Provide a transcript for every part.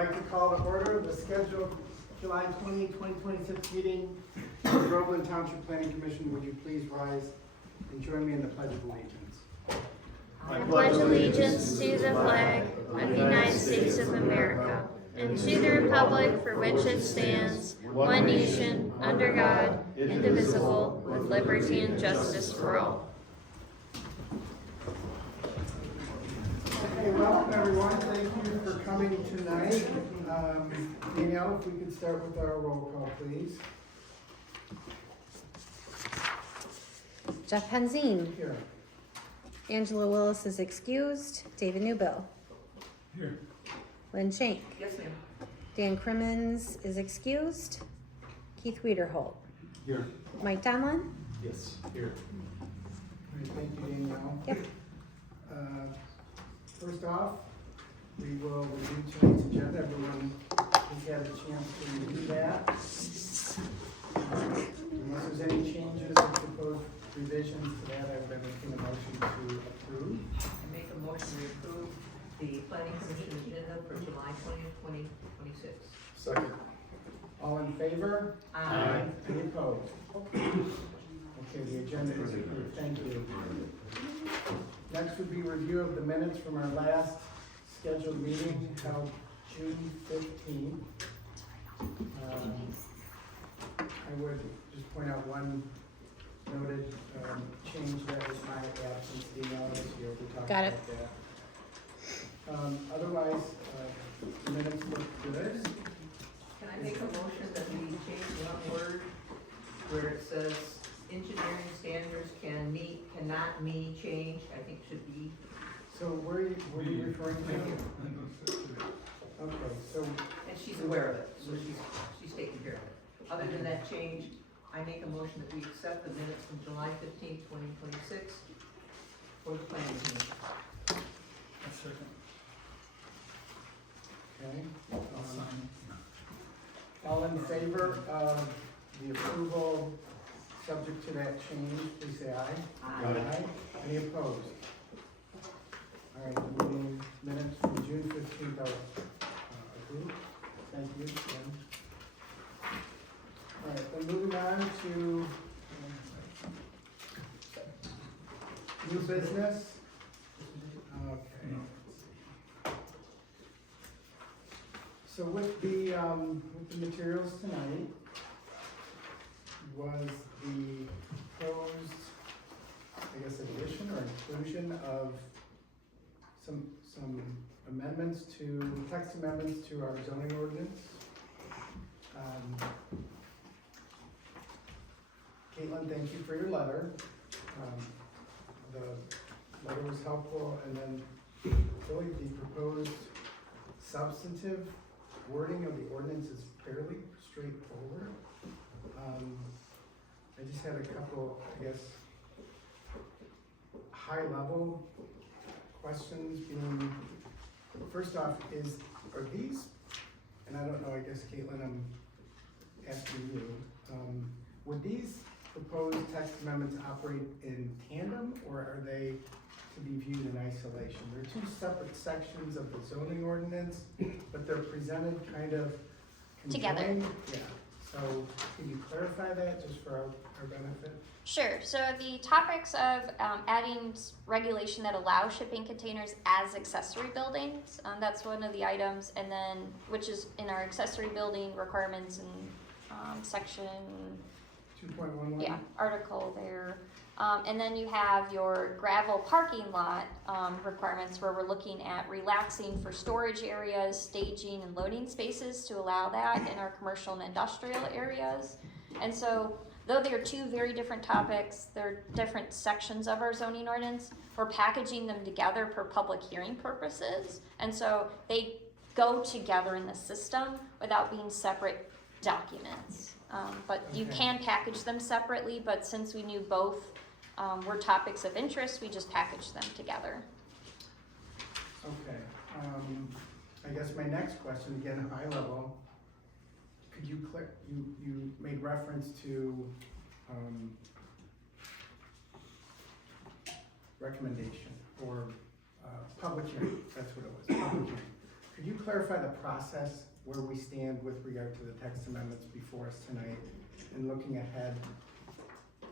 like to call to order the scheduled July 20, 2026 meeting of the Groveland Township Planning Commission. Would you please rise and join me in the Pledge of Allegiance? I pledge allegiance to the flag of the United States of America and to the republic for which it stands, one nation, under God, indivisible, with liberty and justice for all. Okay, welcome everyone. Thank you for coming tonight. Danielle, if we could start with our roll call, please. Jeff Penzine. Here. Angela Willis is excused. David Newbill. Here. Lynn Shank. Yes, ma'am. Dan Crimmins is excused. Keith Wiederholt. Here. Mike Donlin. Yes, here. Thank you, Danielle. Yep. First off, we will review tonight's agenda. Everyone has had a chance to review that. Unless there's any changes or proposed revisions to that, I would entertain a motion to approve. I make a motion to approve the planning commission agenda for July 20th, 2026. Second. All in favor? Aye. Any opposed? Okay, the agenda is approved. Thank you. Next would be review of the minutes from our last scheduled meeting held June 15th. I would just point out one noted change that was my absence. Danielle was here to talk Got it. about that. Otherwise, the minutes look good. Can I make a motion that we change one word where it says engineering standards cannot mean change? I think should be. So where are you referring to? Okay, so And she's aware of it, so she's taking care of it. Other than that change, I make a motion that we accept the minutes from July 15th, 2026 for the planning commission. Okay. All in favor of the approval, subject to that change, please say aye. Aye. Any opposed? All right, the meeting minutes from June 15th are approved. Thank you, Ken. All right, then moving on to new business. Okay. So with the materials tonight was the proposed, I guess, addition or inclusion of some amendments to, text amendments to our zoning ordinance. Caitlin, thank you for your letter. The letter was helpful, and then really the proposed substantive wording of the ordinance is fairly straightforward. I just had a couple, I guess, high level questions being, first off, are these, and I don't know, I guess Caitlin, I'm asking you, would these proposed text amendments operate in tandem, or are they to be viewed in isolation? They're two separate sections of the zoning ordinance, but they're presented kind of Together. conjoined. Yeah, so can you clarify that just for our benefit? Sure. So the topics of adding regulation that allows shipping containers as accessory buildings, that's one of the items, and then which is in our accessory building requirements in section 2.11? Yeah, article there. And then you have your gravel parking lot requirements where we're looking at relaxing for storage areas, staging and loading spaces to allow that in our commercial and industrial areas. And so though they are two very different topics, they're different sections of our zoning ordinance, we're packaging them together for public hearing purposes. And so they go together in the system without being separate documents. But you Okay. can package them separately, but since we knew both were topics of interest, we just packaged them together. Okay, I guess my next question, again, high level, could you you made reference to, recommendation or, public hearing, that's what it was, public hearing. could you clarify the process where we stand with regard to the text amendments before us tonight and looking ahead?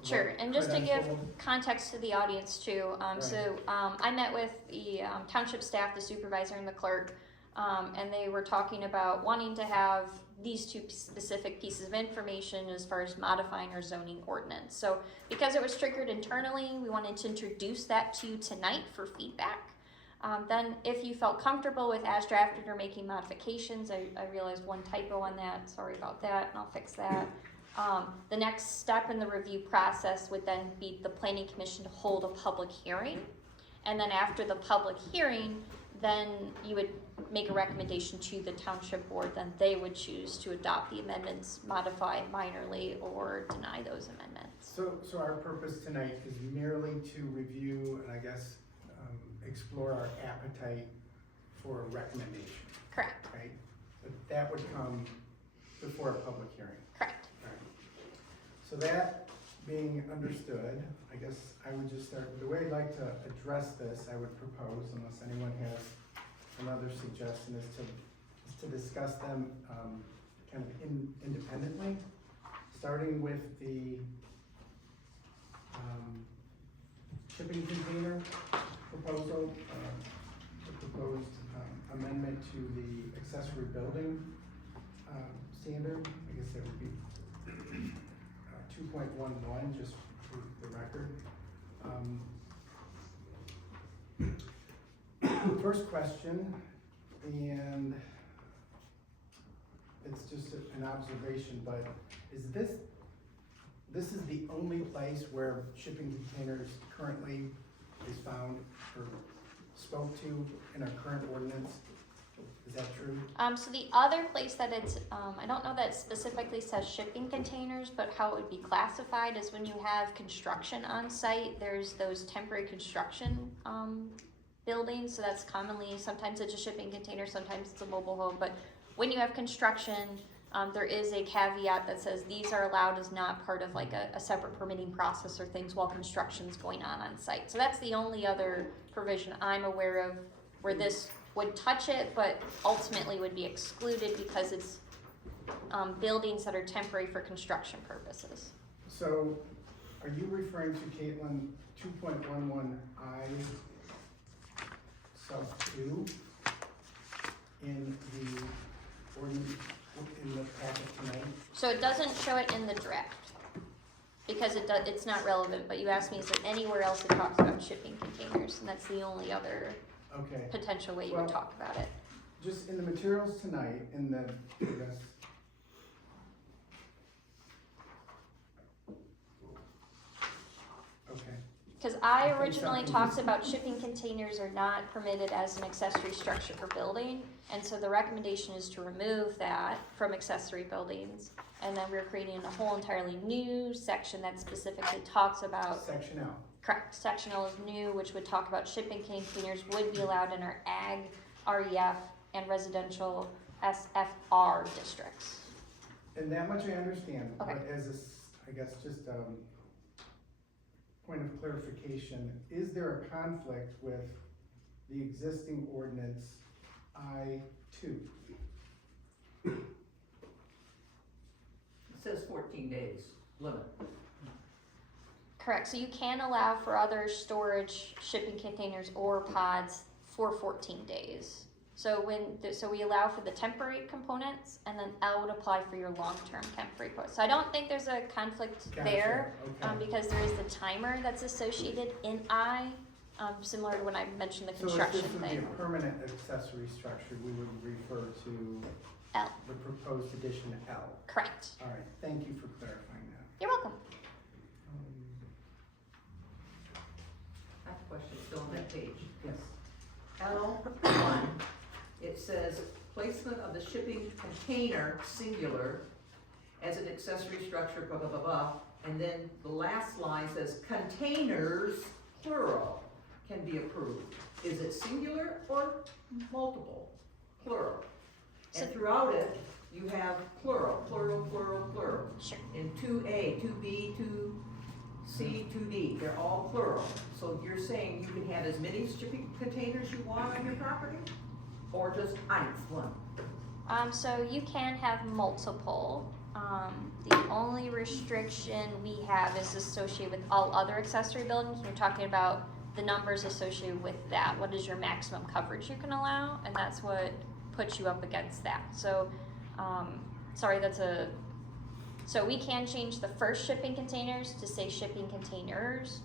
Sure, What and just to could give unfold? context to the audience too, I met with the township staff, the supervisor and the clerk, and they were talking about wanting to have these two specific pieces of information as far as modifying our zoning ordinance. So because it was triggered internally, we wanted to introduce that to you tonight for feedback. Then if you felt comfortable with as drafted or making modifications, I realized one typo on that, sorry about that, and I'll fix that. The next step in the review process would then be the planning commission to hold a public hearing. And then after the public hearing, then you would make a recommendation to the township board, then they would choose to adopt the amendments, modify minorly, or deny those amendments. So our purpose tonight is merely to review and I guess explore our appetite for a recommendation, Correct, right? But that would come before a public hearing. correct. Right. So that being understood, I guess I would just start, the way I'd like to address this, I would propose, unless anyone has another suggestion, is to discuss them kind of independently, starting with the shipping container proposal, the proposed amendment to the accessory building standard. I guess that would be 2.11, just for the record. First question, and it's just an observation, but is this is the only place where shipping containers currently is found or spoke to in our current ordinance? Is that true? So the other place that it's, I don't know that it specifically says shipping containers, but how it would be classified is when you have construction on site, there's those temporary construction, buildings, so that's commonly, sometimes it's a shipping container, sometimes it's a mobile home, but when you have construction, there is a caveat that says these are allowed as not part of like a separate permitting process or things while construction's going on site. So that's the only other provision I'm aware of where this would touch it, but ultimately would be excluded because it's buildings that are temporary for construction purposes. So are you referring to, Caitlin, 2.11I sub 2 in the ordinance, in the packet tonight? So it doesn't show it in the draft because it's not relevant, but you asked me, is there anywhere else it talks about shipping containers? And that's the only other Okay, potential way you Well- would talk about it. just in the materials tonight, in the, I guess, okay, Because I think originally something talked just- about shipping containers are not permitted as an accessory structure for building. And so the recommendation is to remove that from accessory buildings. And then we're creating a whole entirely new section that specifically talks about, section L. correct, section L is new, which would talk about shipping containers would be allowed in our ag, REF, and residential SFR districts. And that much I understand, Okay. but as a, I guess, just point of clarification, is there a conflict with the existing ordinance I-2? It says 14 days limit. Correct, so you can allow for other storage, shipping containers or pods for 14 days. So so we allow for the temporary components, and then L would apply for your long-term temporary posts. So I don't think there's a conflict Gotcha, there, okay. because there is the timer that's associated in I, similar to when I mentioned the So if construction this would be thing. a permanent accessory structure, we would refer to L, the proposed addition L. correct. All right, thank you for clarifying that. You're welcome. I have a question still on that page. Yes. L1, it says placement of the shipping container, singular, as an accessory structure, blah, blah, blah, blah. And then the last line says containers, plural, can be approved. Is it singular or multiple? Plural. And So- throughout it, you have plural, plural, plural, plural. Sure. In 2A, 2B, 2C, 2D, they're all plural. So you're saying you can have as many shipping containers you want on your property? or just eins, one? So you can have multiple. The only restriction we have is associated with all other accessory buildings. We're talking about the numbers associated with that. What is your maximum coverage you can allow? And that's what puts you up against that. So, so we can change the first shipping containers to say shipping containers.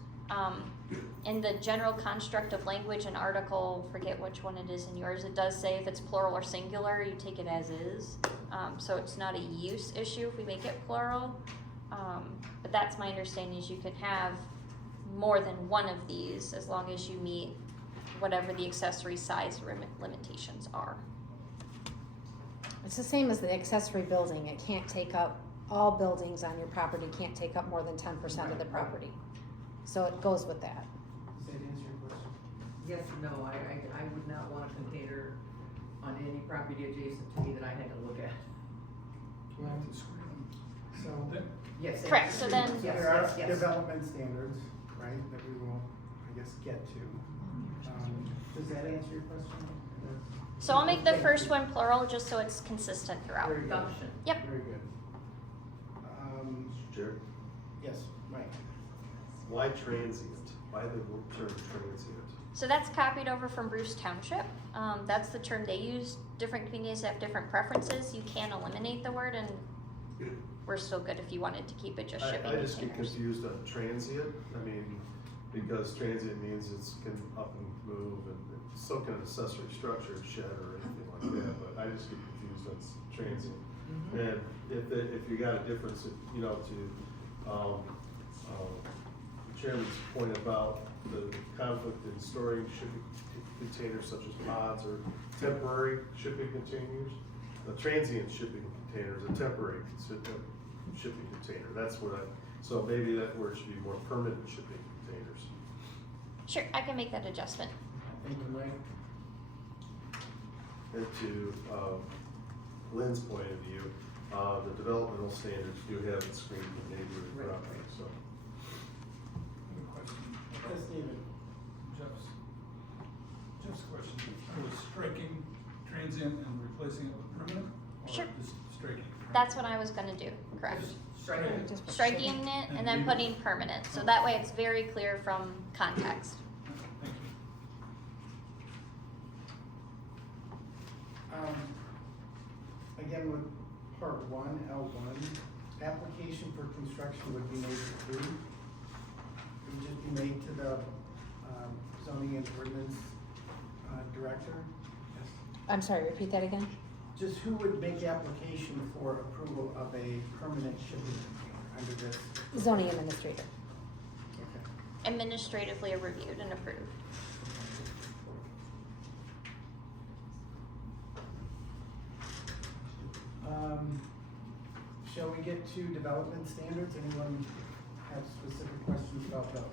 In the general construct of language and article, forget which one it is in yours, it does say if it's plural or singular, you take it as is. So it's not a use issue if we make it plural. But that's my understanding is you can have more than one of these as long as you meet whatever the accessory size limitations are. It's the same as the accessory building. It can't take up, all buildings on your property can't take up more than 10% of the property. So it goes with that. Does that answer your question? Yes and no, I would not want a container on any property adjacent to me that I had to look at. Well, so, Yes. Correct, so then- Yes, there are yes, yes. development standards, right, that we will, I guess, get to. Does that answer your question? So I'll make the first one plural just so it's consistent throughout. Very good. Gumption. Yep. Very good. Mr. Chair, Yes, Mike. why transient? Why the term transient? So that's copied over from Bruce Township. That's the term they use. Different communities have different preferences. You can eliminate the word and we're still good if you wanted to keep it just shipping I just get containers. confused on transient, I mean, because transient means it's can up and move, and so can an accessory structure, shed or anything like that, but I just get confused on transient. Mhm. And if you got a difference, you know, to, Chairman's point about the conflict in storing shipping containers such as pods or temporary shipping containers, a transient shipping container is a temporary shipping container, that's what so maybe that word should be more permanent shipping containers. Sure, I can make that adjustment. Thank you, Mike. And to Lynn's point of view, the developmental standards do have it screened in neighborhood Right. property, so. Good question. Yes, David. Jeff's question, are we striking transient and replacing it with permanent? Sure. Or just striking? That's what I was gonna do, correct. Just Strike it. Just put Striking shipping. it and then putting permanent, so that way it's very clear from context. Thank you. Again, with part one, L1, application for construction would be made to who? Would just be made to the zoning and ordinance director? Yes. I'm sorry, repeat that again? Just who would make application for approval of a permanent shipping container under this? Zoning administrator. Okay. Administratively reviewed and approved. Shall we get to development standards? Anyone have specific questions about those?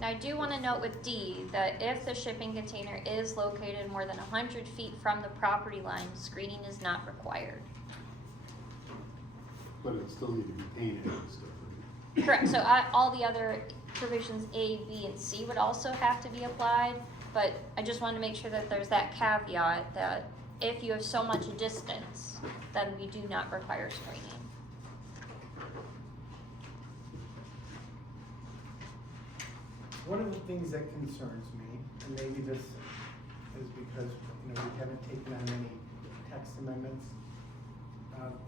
Now, I do want to note with D that if the shipping container is located more than 100 feet from the property line, screening is not required. But it still need to be painted and stuff. Correct, so all the other provisions A, B, and C would also have to be applied, but I just want to make sure that there's that caveat that if you have so much distance, then we do not require screening. One of the things that concerns me, and maybe this is because, we haven't taken on any text amendments,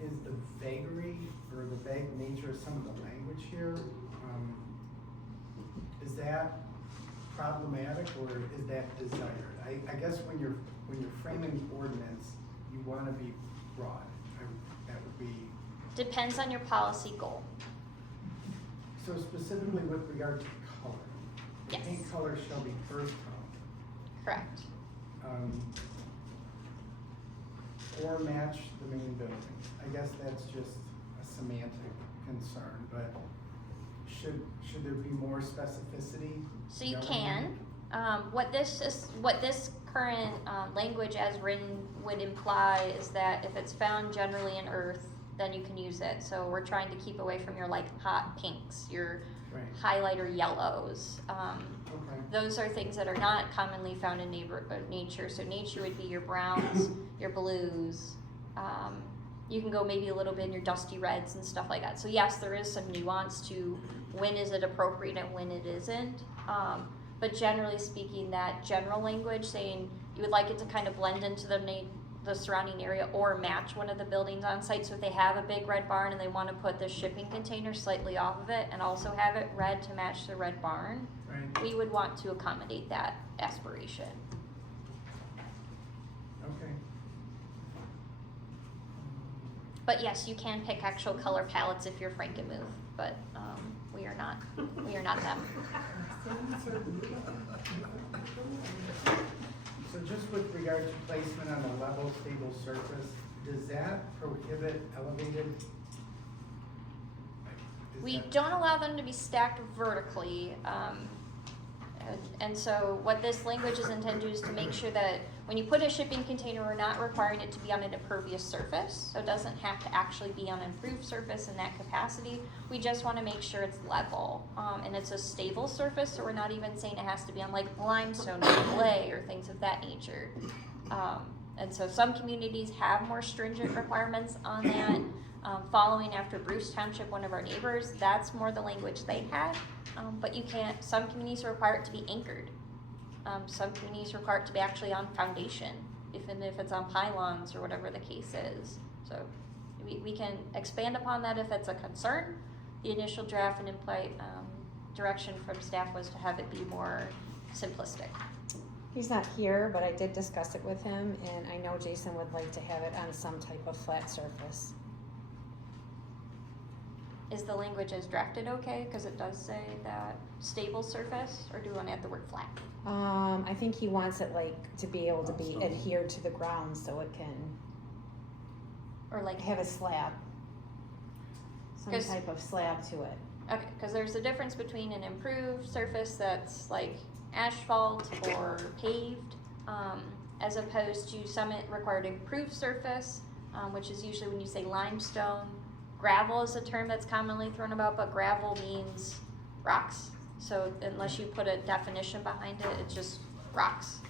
is the vagary or the vague nature of some of the language here. Is that problematic or is that desired? I guess when you're framing ordinance, you wanna be broad. That would be, Depends on your policy goal. so specifically with regard to color. Yes. Paint color shall be earth tone. Correct. Or match the main building. I guess that's just a semantic concern, but should there be more specificity? So you Government? can. What this current language as written would imply is that if it's found generally in earth, then you can use it. So we're trying to keep away from your like hot pinks, your Right, highlighter yellows. okay, Those are things that are not commonly found in nature. So nature would be your browns, your blues. You can go maybe a little bit in your dusty reds and stuff like that. So yes, there is some nuance to when is it appropriate and when it isn't. But generally speaking, that general language saying you would like it to kind of blend into the surrounding area or match one of the buildings on site. So if they have a big red barn and they want to put the shipping container slightly off of it and also have it red to match the red barn, right, we would want to accommodate that aspiration. okay. But yes, you can pick actual color palettes if you're Frankenmuth, but we are not them. So just with regard to placement on a level, stable surface, does that prohibit elevated? Is We that- don't allow them to be stacked vertically. And so what this language is intended to do is to make sure that when you put a shipping container, we're not requiring it to be on an impervious surface. So it doesn't have to actually be on an improved surface in that capacity. We just want to make sure it's level. And it's a stable surface, so we're not even saying it has to be on like limestone or clay or things of that nature. And so some communities have more stringent requirements on that. Following after Bruce Township, one of our neighbors, that's more the language they had. But you can't, some communities require it to be anchored. Some communities require it to be actually on foundation, if it's on pylons or whatever the case is. So we can expand upon that if it's a concern. The initial draft and in-play direction from staff was to have it be more simplistic. He's not here, but I did discuss it with him, and I know Jason would like to have it on some type of flat surface. Is the language as drafted okay? Because it does say that stable surface, or do we want to add the word flat? I think he wants it like to be able to be Stone. adhered to the ground so it can Or like, have a slab. Some 'Cause- type of slab to it. okay, because there's a difference between an improved surface that's like asphalt or paved, as opposed to some required improved surface, which is usually when you say limestone. Gravel is a term that's commonly thrown about, but gravel means rocks. So unless you put a definition behind it, it's just rocks.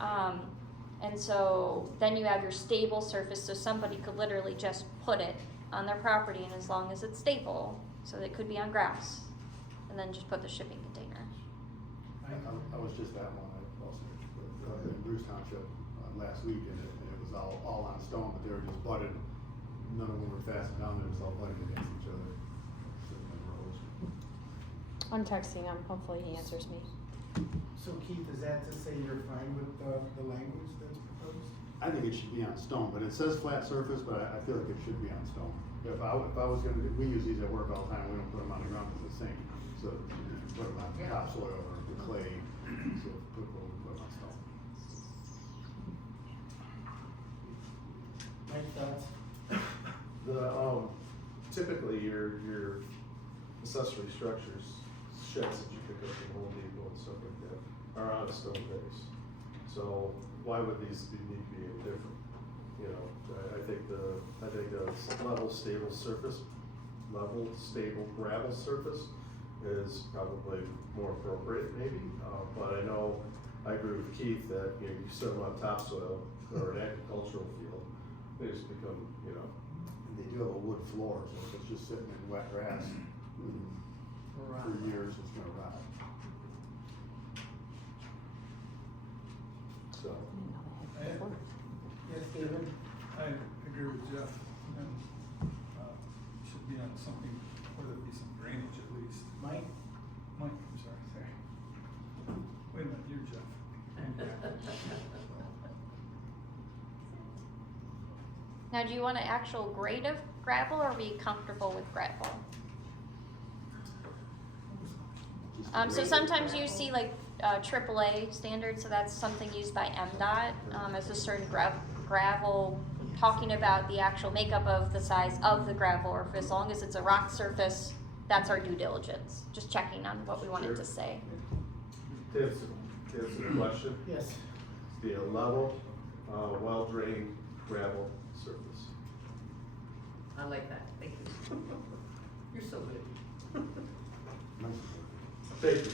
And so then you have your stable surface, so somebody could literally just put it on their property, and as long as it's stable, so it could be on grass, and then just put the shipping container. I was just at one, I also, in Bruce Township, last week, and it was all on stone, but they were just butted. None of them were fastened down, they were all butted against each other, sitting in rows. I'm texting him, hopefully he answers me. So Keith, is that to say you're fine with the language that's proposed? I think it should be on stone, but it says flat surface, but I feel like it should be on stone. If I was gonna, we use these at work all the time, we don't put them on the ground because it's sink. So if you put them on Yeah. topsoil or the clay, so put them on stone. Mike, thoughts? Typically your accessory structures, sheds that you pick up from Home Depot and stuff like that, are on a stone base. So why would these need to be any different? You know, I think the level, stable surface, level, stable gravel surface is probably more appropriate maybe. But I agree with Keith that, you know, you set them on topsoil or an agricultural field, they just become, you know, And they do have a wood floor, so if it's just sitting in wet grass for years, it's gonna rot. so. Yes, David? I agree with Jeff, and, should be on something, where there'd be some drainage at least. Mike? Mike, I'm sorry. Wait a minute, you're Jeff. Now, do you want an actual grade of gravel, or are we comfortable with gravel? Just So the sometimes you see like AAA standards, so that's something used by MDOT as a certain gravel, talking about the actual makeup of the size of the gravel, or if as long as it's a rock surface, that's our due diligence. Just checking on what we wanted to say. To answer the question, Yes. be a level, well-drained gravel surface. I like that, thank you. You're so good. Nice. Thank you.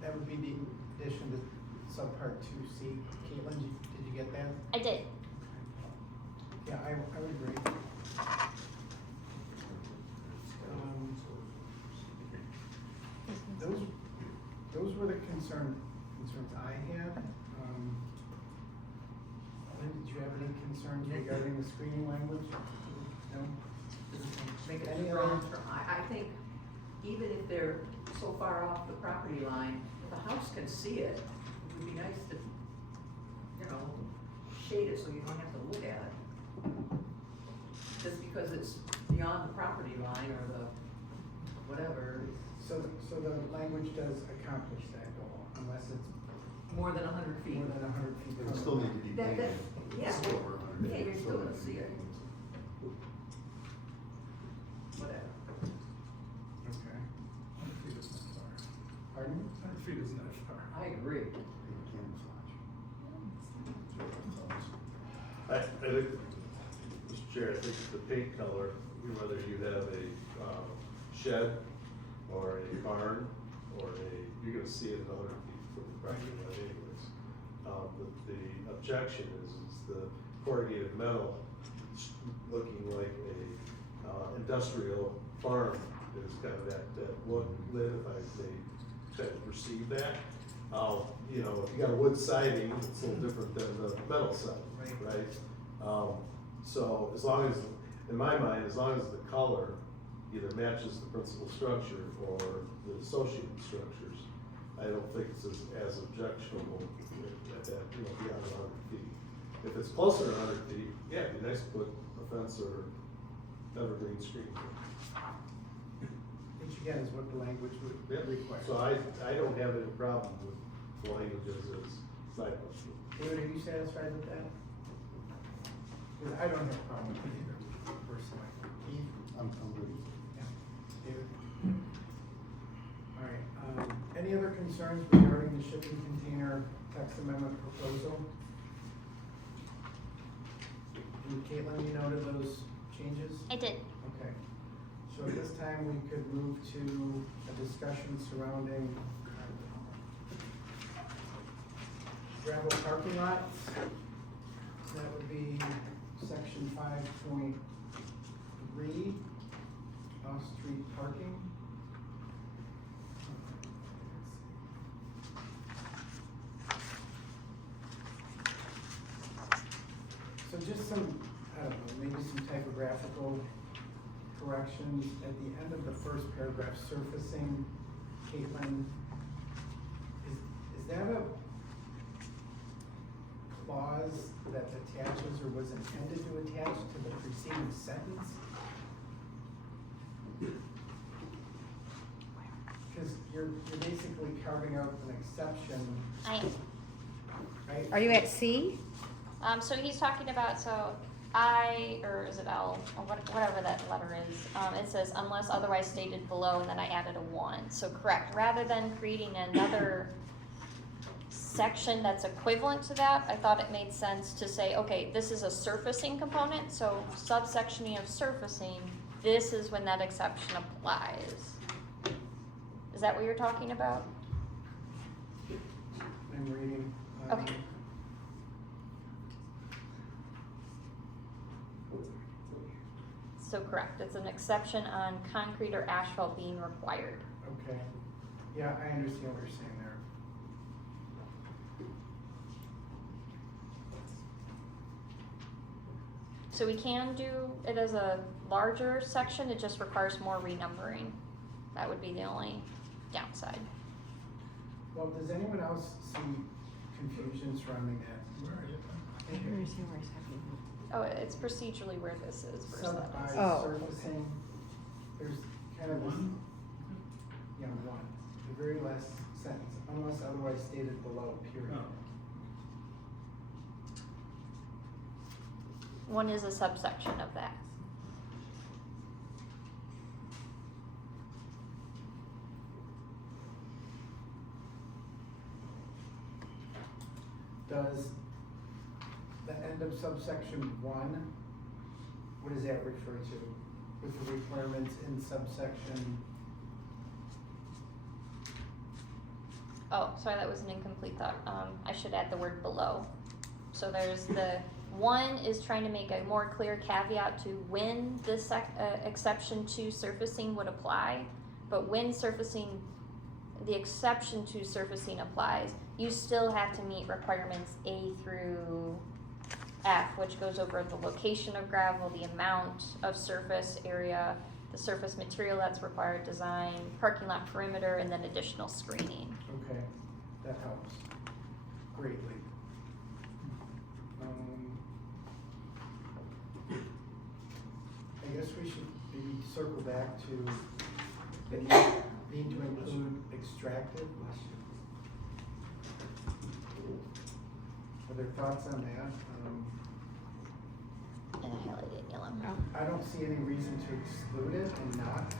That would be the addition to subpart 2C. Caitlin, did you get that? I did. Yeah, I would agree. Those were the concerns I had. Lynn, did you have any concerns regarding the screening language? No? Make it Any strong. other- I think even if they're so far off the property line, if the house can see it, it would be nice to, shade it so you don't have to look at it. Just because it's beyond the property line or the whatever, So the language does accomplish that goal, unless it's more than 100 feet. more than 100 feet. It would still need to be That- painted. yeah. It's still over 100 Yeah, feet. you're It still needs gonna to see be it. painted. Whatever. Okay. 100 feet is not far. Pardon? 100 feet is not far. I agree. Paint camouflage. I think, Mr. Chair, I think the paint color, whether you have a shed or a barn or you're gonna see it 100 feet from the property line anyways. The objection is the corrugated metal looking like a industrial farm is kind of that look, lit, if I may kind of perceive that. If you got a wood siding, it's a little different than the metal siding, right? So as long as, in my mind, as long as the color either matches the principal structure or the associated structures, I don't think it's as objectionable at that, beyond 100 feet. If it's closer to 100 feet, yeah, it'd be nice to put a fence or evergreen screen. Which again is what the language would Yeah, require. so I don't have any problem with the language as is, side question. David, are you satisfied with that? 'Cause I don't have a problem with it either, personally. Keith? I'm good. Yeah. David? All right, any other concerns regarding the shipping container text amendment proposal? And Caitlin, you noted those changes? I did. Okay, so at this time, we could move to a discussion surrounding gravel parking lots. That would be section 5.3, off-street parking. So just some, I don't know, maybe some typographical corrections at the end of the first paragraph, surfacing, Caitlin, is that a clause that attaches or was intended to attach to the preceding sentence? Cause you're basically carving out an exception, right? Are you at C? So he's talking about, or is it L, or whatever that letter is, it says unless otherwise stated below, and then I added a 1, so correct, rather than creating another section that's equivalent to that, I thought it made sense to say, okay, this is a surfacing component, so subsectioning of surfacing, this is when that exception applies. Is that what you're talking about? I'm reading. Okay. So correct, it's an exception on concrete or asphalt being required. Okay, yeah, I understand what you're saying there. So we can do it as a larger section, it just requires more renumbering. That would be the only downside. Well, does anyone else see confusion surrounding that? Where are you? Oh, it's procedurally where this is versus Sub that. I Oh. surfacing, there's kind of this, one, the very last sentence, unless otherwise stated below, period. Oh. One is a subsection of that. Does the end of subsection 1, what does that refer to? With the requirements in subsection, Oh, sorry, that was an incomplete thought. I should add the word below. So there's the, 1 is trying to make a more clear caveat to when this exception to surfacing would apply. But when surfacing, the exception to surfacing applies, you still have to meet requirements A through F, which goes over the location of gravel, the amount of surface area, the surface material that's required, design, parking lot perimeter, and then additional screening. okay, that helps greatly. I guess we should maybe circle back to the need to include extractive. Are there thoughts on that? And I highlighted in yellow. I don't see any reason to exclude it and not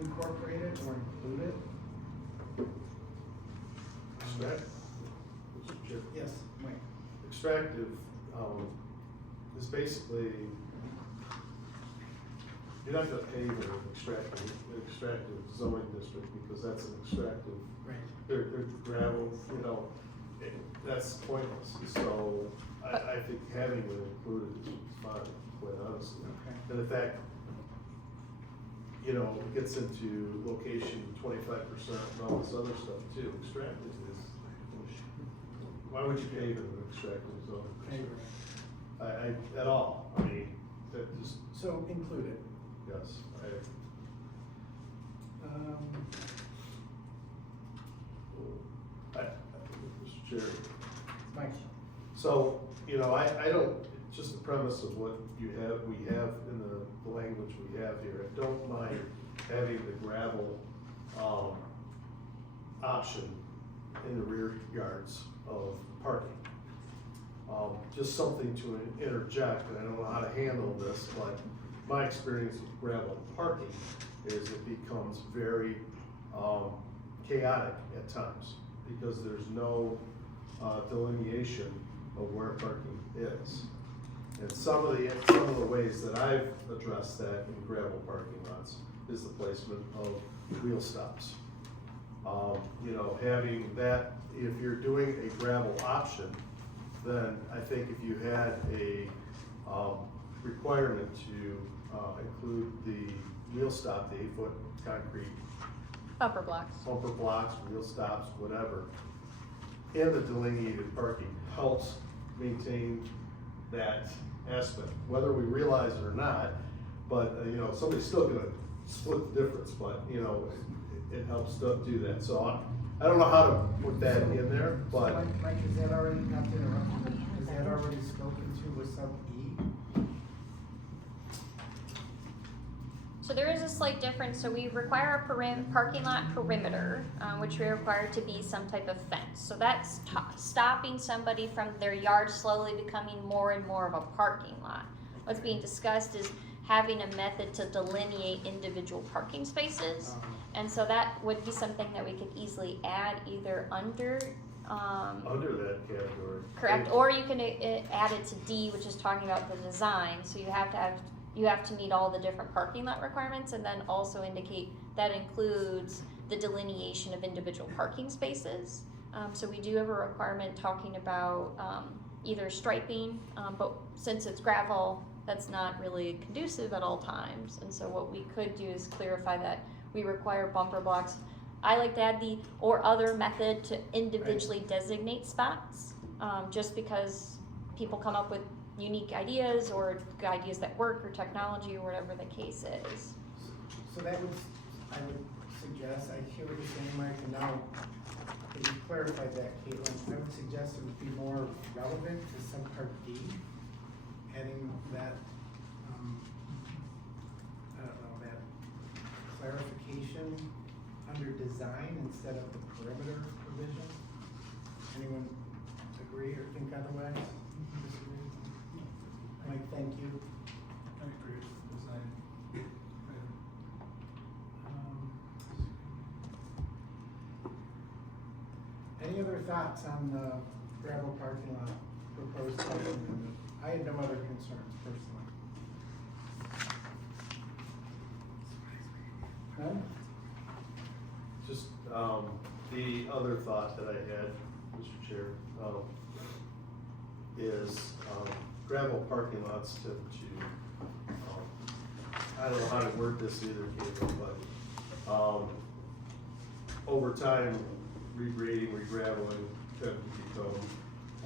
incorporate it or include it. Extract, Mr. Chair. Yes, Mike. Extractive, is basically, you're not gonna pave an extractive zoning district because that's an extractive, Right. they're gravel, you know, that's pointless. So I think having it included is fine, quite honestly. Okay. And in fact, you know, it gets into location 25% and all this other stuff too. Extractive is, why would you pave an extractive zone? Okay. At all, I mean, that just, So include it. yes, Mr. Chair. Mike. So, you know, I don't, just the premise of what we have in the language we have here, I don't mind having the gravel, option in the rear yards of parking. Just something to interject, and I don't know how to handle this, but my experience with gravel parking is it becomes very, chaotic at times, because there's no, delineation of where parking is. And some of the ways that I've addressed that in gravel parking lots is the placement of wheel stops. You know, having that, if you're doing a gravel option, then I think if you had a, requirement to, include the wheel stop, the 8-foot concrete Upper blocks. bumper blocks, wheel stops, whatever, and the delineated parking helps maintain that aspect, whether we realize it or not. But, you know, somebody's still gonna split the difference, but, you know, it helps to do that. So I don't know how to put that in there, but Mike, is that already, not to interrupt, is that already spoken to with sub E? So there is a slight difference. So we require a parking lot perimeter, which we require to be some type of fence. So that's stopping somebody from their yard slowly becoming more and more of a parking lot. What's being discussed is having a method to delineate individual parking spaces. And so that would be something that we could easily add either under, under that category. correct, or you can add it to D, which is talking about the design. So you have to meet all the different parking lot requirements, and then also indicate that includes the delineation of individual parking spaces. So we do have a requirement talking about either striping, but since it's gravel, that's not really conducive at all times. And so what we could do is clarify that we require bumper blocks. I like to add the or other method to individually designate spots, just because people come up with unique ideas or ideas that work or technology or whatever the case is. So that would, I would suggest, I hear what you're saying, Mike, and now that you clarified that, Caitlin, I would suggest it would be more relevant to subpart D, adding that, I don't know, that clarification under design instead of the perimeter provision. Anyone agree or think otherwise? Disagree? Mike, thank you. I agree with the design. Any other thoughts on the gravel parking lot proposed parking I had no other concerns personally. None? Just, the other thought that I had, Mr. Chair, is, gravel parking lots tend to, I don't know how to word this either, Caitlin, but, over time, regrading, regraveling tend to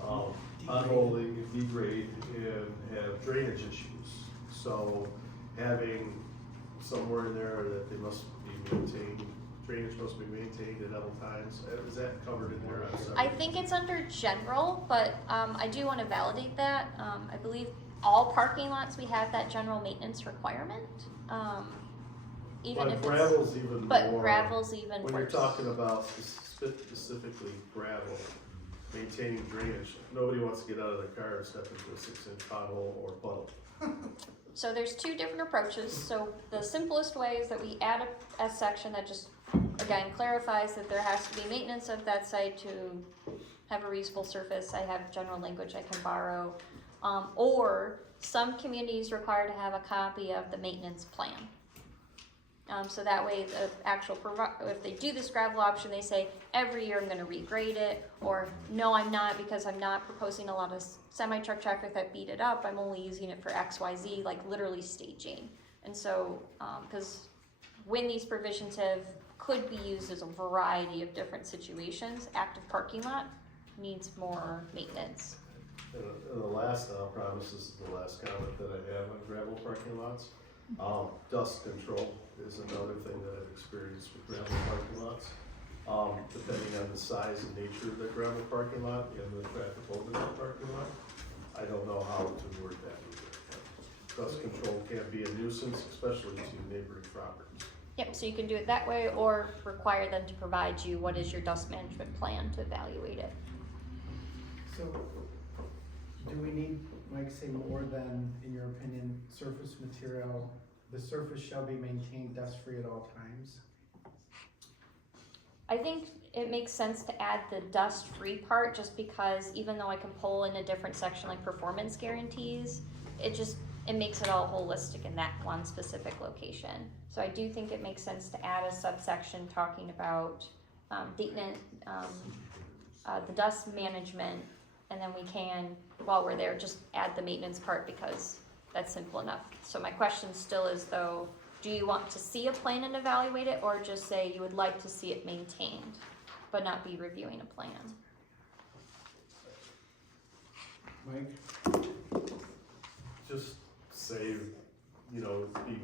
become, unholy, degrade, and have drainage issues. So having somewhere in there that they must be maintained, drainage must be maintained at all times, is that covered in there? I'm sorry. I think it's under general, but I do want to validate that. I believe all parking lots, we have that general maintenance requirement. Even But if gravel's even more. but gravel's even When you're worse. talking about specifically gravel, maintaining drainage, nobody wants to get out of their car and step into a 6-inch pothole or puddle. So there's two different approaches. So the simplest way is that we add a section that just, again, clarifies that there has to be maintenance of that site to have a reasonable surface. I have general language I can borrow. Or some communities require to have a copy of the maintenance plan. So that way the actual, if they do this gravel option, they say, every year I'm gonna regrade it, or no, I'm not, because I'm not proposing a lot of semi-truck traffic that beat it up, I'm only using it for X, Y, Z, like literally staging. And so, cause when these provisions could be used as a variety of different situations, active parking lot needs more maintenance. And the last, I'll promise this is the last comment that I have on gravel parking lots. Dust control is another thing that I've experienced with gravel parking lots. Depending on the size and nature of the gravel parking lot and the traffic over that parking lot, I don't know how to word that either. Dust control can be a nuisance, especially to neighboring properties. Yep, so you can do it that way, or require them to provide you what is your dust management plan to evaluate it. So, do we need, Mike, say more than, in your opinion, surface material, the surface shall be maintained dust-free at all times? I think it makes sense to add the dust-free part, just because even though I can pull in a different section like performance guarantees, it makes it all holistic in that one specific location. So I do think it makes sense to add a subsection talking about the dust management, and then we can, while we're there, just add the maintenance part, because that's simple enough. So my question still is though, do you want to see a plan and evaluate it, or just say you would like to see it maintained, but not be reviewing a plan? Mike? Just say, be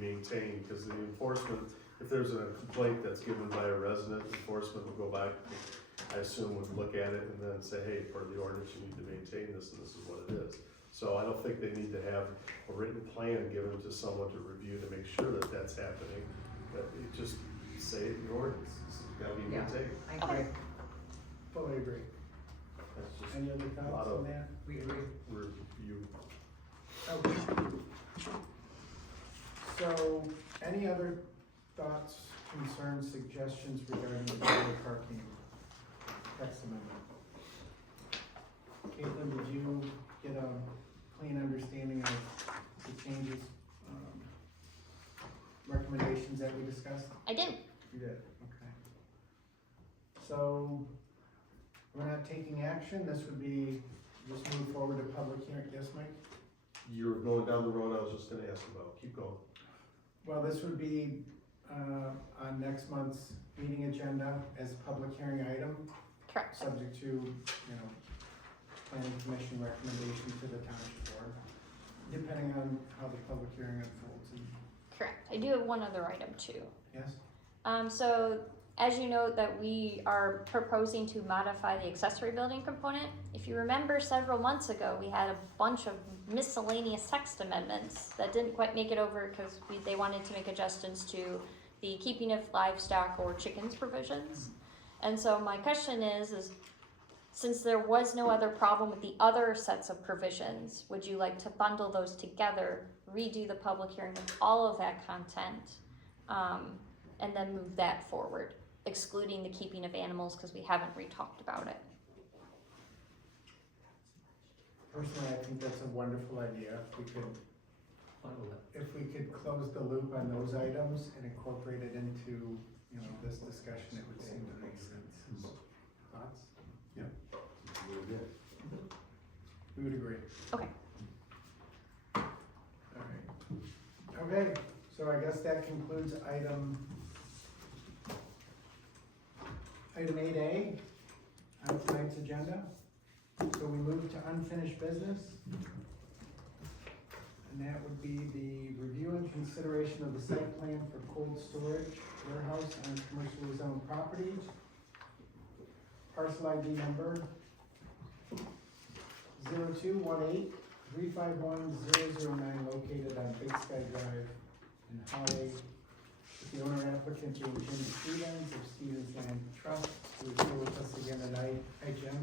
maintained, because the enforcement, if there's a complaint that's given by a resident, enforcement will go back, I assume would look at it and then say, hey, for the ordinance, you need to maintain this, and this is what it is. So I don't think they need to have a written plan given to someone to review to make sure that that's happening, but you just say it in your ordinance, it's gotta be Yeah. maintained. I agree. Fully agree. That's just Any other a lot thoughts of on that? We agree. review. Okay. So, any other thoughts, concerns, suggestions regarding the daily parking text amendment? Caitlin, did you get a clean understanding of the changes, recommendations that we discussed? I do. You did, okay. So, we're not taking action, this would be, just move forward to public hearing, yes, Mike? You're going down the road I was just gonna ask about, keep going. Well, this would be, on next month's meeting agenda as a public hearing item, Correct. subject to, planning commission recommendation to the township board, depending on how the public hearing unfolds, and, Correct. I do have one other item too. yes? So as you know that we are proposing to modify the accessory building component. If you remember several months ago, we had a bunch of miscellaneous text amendments that didn't quite make it over because they wanted to make adjustments to the keeping of livestock or chickens provisions. And so my question is since there was no other problem with the other sets of provisions, would you like to bundle those together, redo the public hearing with all of that content, and then move that forward, excluding the keeping of animals because we haven't re-talked about it? personally, I think that's a wonderful idea. If we could close the loop on those items and incorporate it into, you know, this discussion, it would seem to make sense. Thoughts? Really good. We would agree. Okay. Alright. Okay, so I guess that concludes item 8A on tonight's agenda. So we move to unfinished business. And that would be the review and consideration of the site plan for cold storage warehouse on commercially zoned property. Parcel ID number 0218-351-009 located on Big Sky Drive in Holly. With the owner applicant being Jim Stevens of Stevens Land Trust, who is here with us again tonight. Hi, Jim.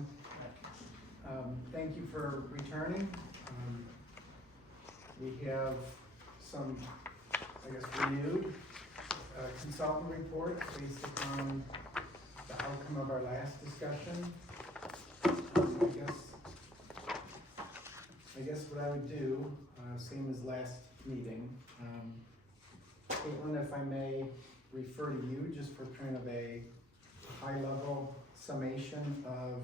Thank you for returning. We have some, I guess, renewed consultant reports based upon the outcome of our last discussion. I guess what I would do, same as last meeting, Caitlin, if I may refer to you just for kind of a high-level summation of,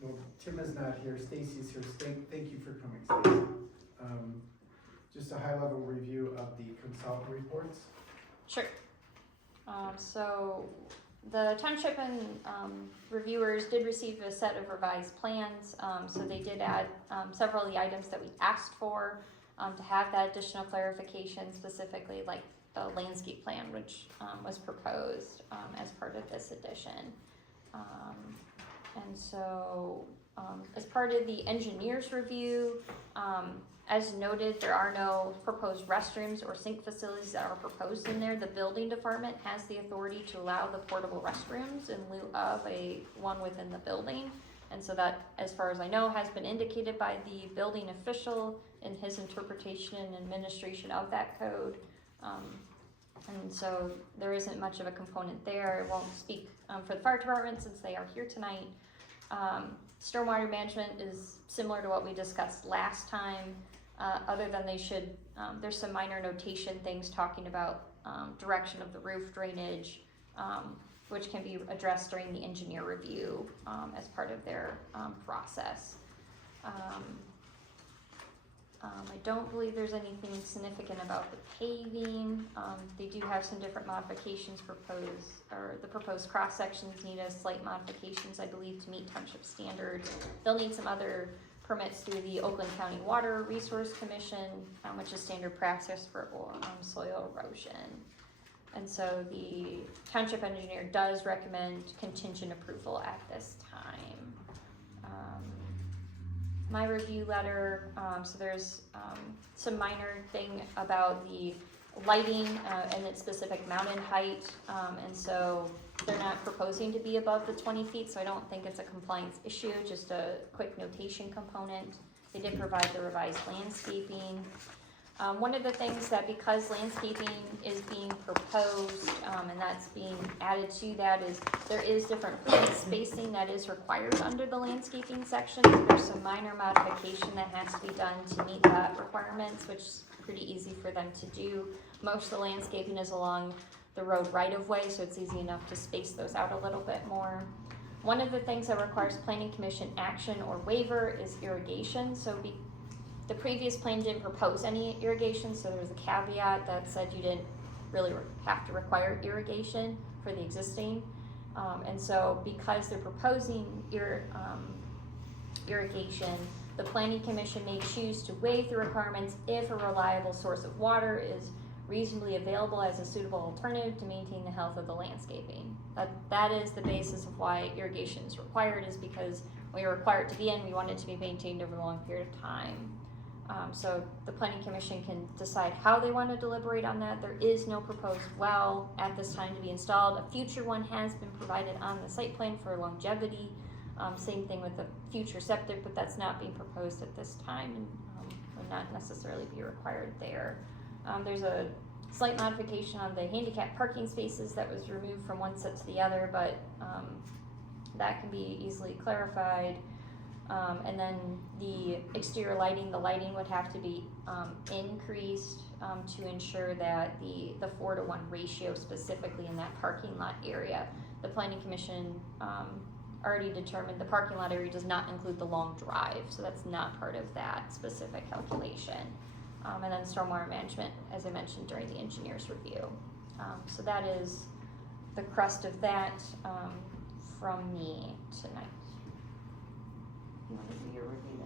well, Tim is not here, Stacy's here. Thank you for coming, Stacy. Just a high-level review of the consultant reports. Sure. So the township and reviewers did receive a set of revised plans, so they did add several of the items that we asked for to have that additional clarification, specifically like the landscape plan, which was proposed as part of this addition. And so as part of the engineer's review, as noted, there are no proposed restrooms or sink facilities that are proposed in there. The building department has the authority to allow the portable restrooms in lieu of one within the building. And so that, as far as I know, has been indicated by the building official in his interpretation and administration of that code. And so there isn't much of a component there. I won't speak for the fire department since they are here tonight. Stormwater management is similar to what we discussed last time. Other than they should, there's some minor notation things talking about direction of the roof drainage, which can be addressed during the engineer review as part of their process. I don't believe there's anything significant about the paving. They do have some different modifications proposed, or the proposed cross sections need a slight modifications, I believe, to meet township standards. They'll need some other permits through the Oakland County Water Resource Commission, which is standard practice for soil erosion. And so the township engineer does recommend contingent approval at this time. My review letter, so there's some minor thing about the lighting and its specific mountain height, and so they're not proposing to be above the 20 feet, so I don't think it's a compliance issue, just a quick notation component. They did provide the revised landscaping. One of the things that, because landscaping is being proposed and that's being added to that, is there is different plant spacing that is required under the landscaping section. So there's some minor modification that has to be done to meet that requirements, which is pretty easy for them to do. Most of the landscaping is along the road right of way, so it's easy enough to space those out a little bit more. One of the things that requires planning commission action or waiver is irrigation. So the previous plan didn't propose any irrigation, so there was a caveat that said you didn't really have to require irrigation for the existing. And so because they're proposing irrigation, the planning commission may choose to waive the requirements if a reliable source of water is reasonably available as a suitable alternative to maintain the health of the landscaping. That is the basis of why irrigation is required, is because we require it to be in, we want it to be maintained over a long period of time. So the planning commission can decide how they want to deliberate on that. There is no proposed well at this time to be installed. A future one has been provided on the site plan for longevity. Same thing with the future septic, but that's not being proposed at this time and would not necessarily be required there. There's a slight modification on the handicap parking spaces that was removed from one set to the other, but that can be easily clarified. And then the exterior lighting, the lighting would have to be increased to ensure that the 4-to-1 ratio specifically in that parking lot area. The planning commission already determined the parking lot area does not include the long drive, so that's not part of that specific calculation. And then stormwater management, as I mentioned during the engineer's review. So that is the crust of that from me tonight. You want to do your review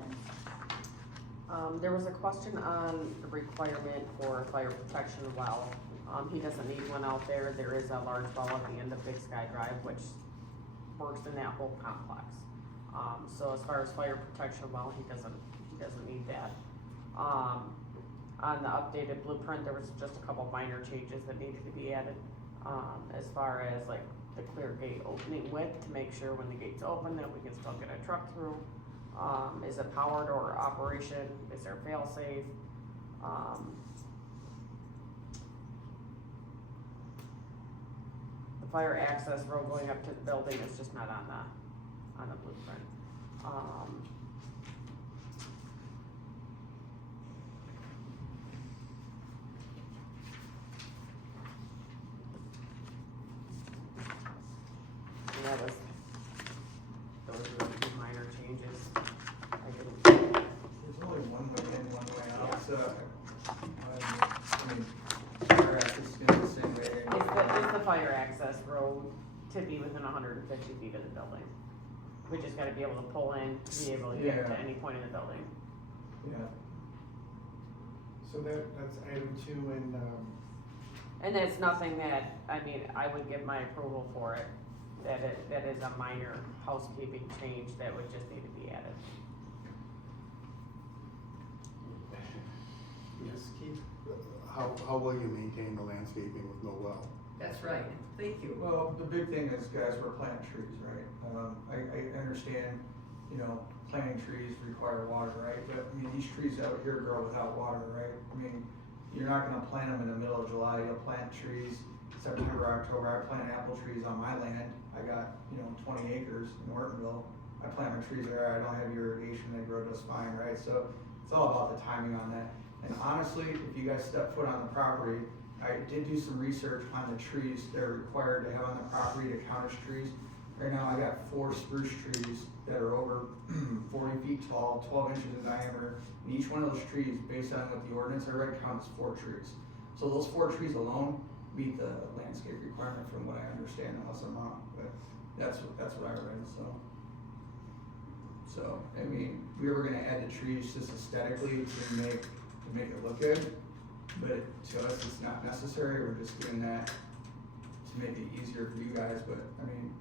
then? There was a question on the requirement for fire protection well. He doesn't need one out there. There is a large well at the end of Big Sky Drive, which works in that whole complex. So as far as fire protection well, he doesn't need that. On the updated blueprint, there was just a couple minor changes that needed to be added. As far as like the clear gate opening width to make sure when the gate's open that we can still get a truck through. Is it powered or operation? Is there fail safe? The fire access road going up to the building is just not on the blueprint. And those are the two minor changes. I didn't, There's only one way in, one way out, so, I mean, fire access is gonna be the same way. it's the fire access road to be within 150 feet of the building. We just gotta be able to pull in, to be able to get Yeah. to any point in the building. Yeah. So that's item 2 and, And it's nothing that, I mean, I would give my approval for it, that is a minor housekeeping change that would just need to be added. yes, Keith? How will you maintain the landscaping with no well? That's right, thank you. Well, the big thing is, guys, we're planting trees, right? I understand, you know, planting trees require water, right? But, I mean, these trees out here grow without water, right? I mean, you're not gonna plant them in the middle of July, you'll plant trees September, October. I plant apple trees on my land. I got, 20 acres in Ortonville. I plant my trees there, I don't have irrigation, they grow just fine, right? So it's all about the timing on that. And honestly, if you guys step foot on the property, I did do some research on the trees that are required to have on the property to count as trees. Right now, I got 4 spruce trees that are over 40 feet tall, 12 inches in diameter. And each one of those trees, based on what the ordinance I read, counts 4 trees. So those 4 trees alone meet the landscape requirement from what I understand, unless I'm wrong, but that's what I read, so, I mean, we were gonna add the trees just aesthetically to make it look good, but to us, it's not necessary, we're just doing that to make it easier for you guys, but, I mean,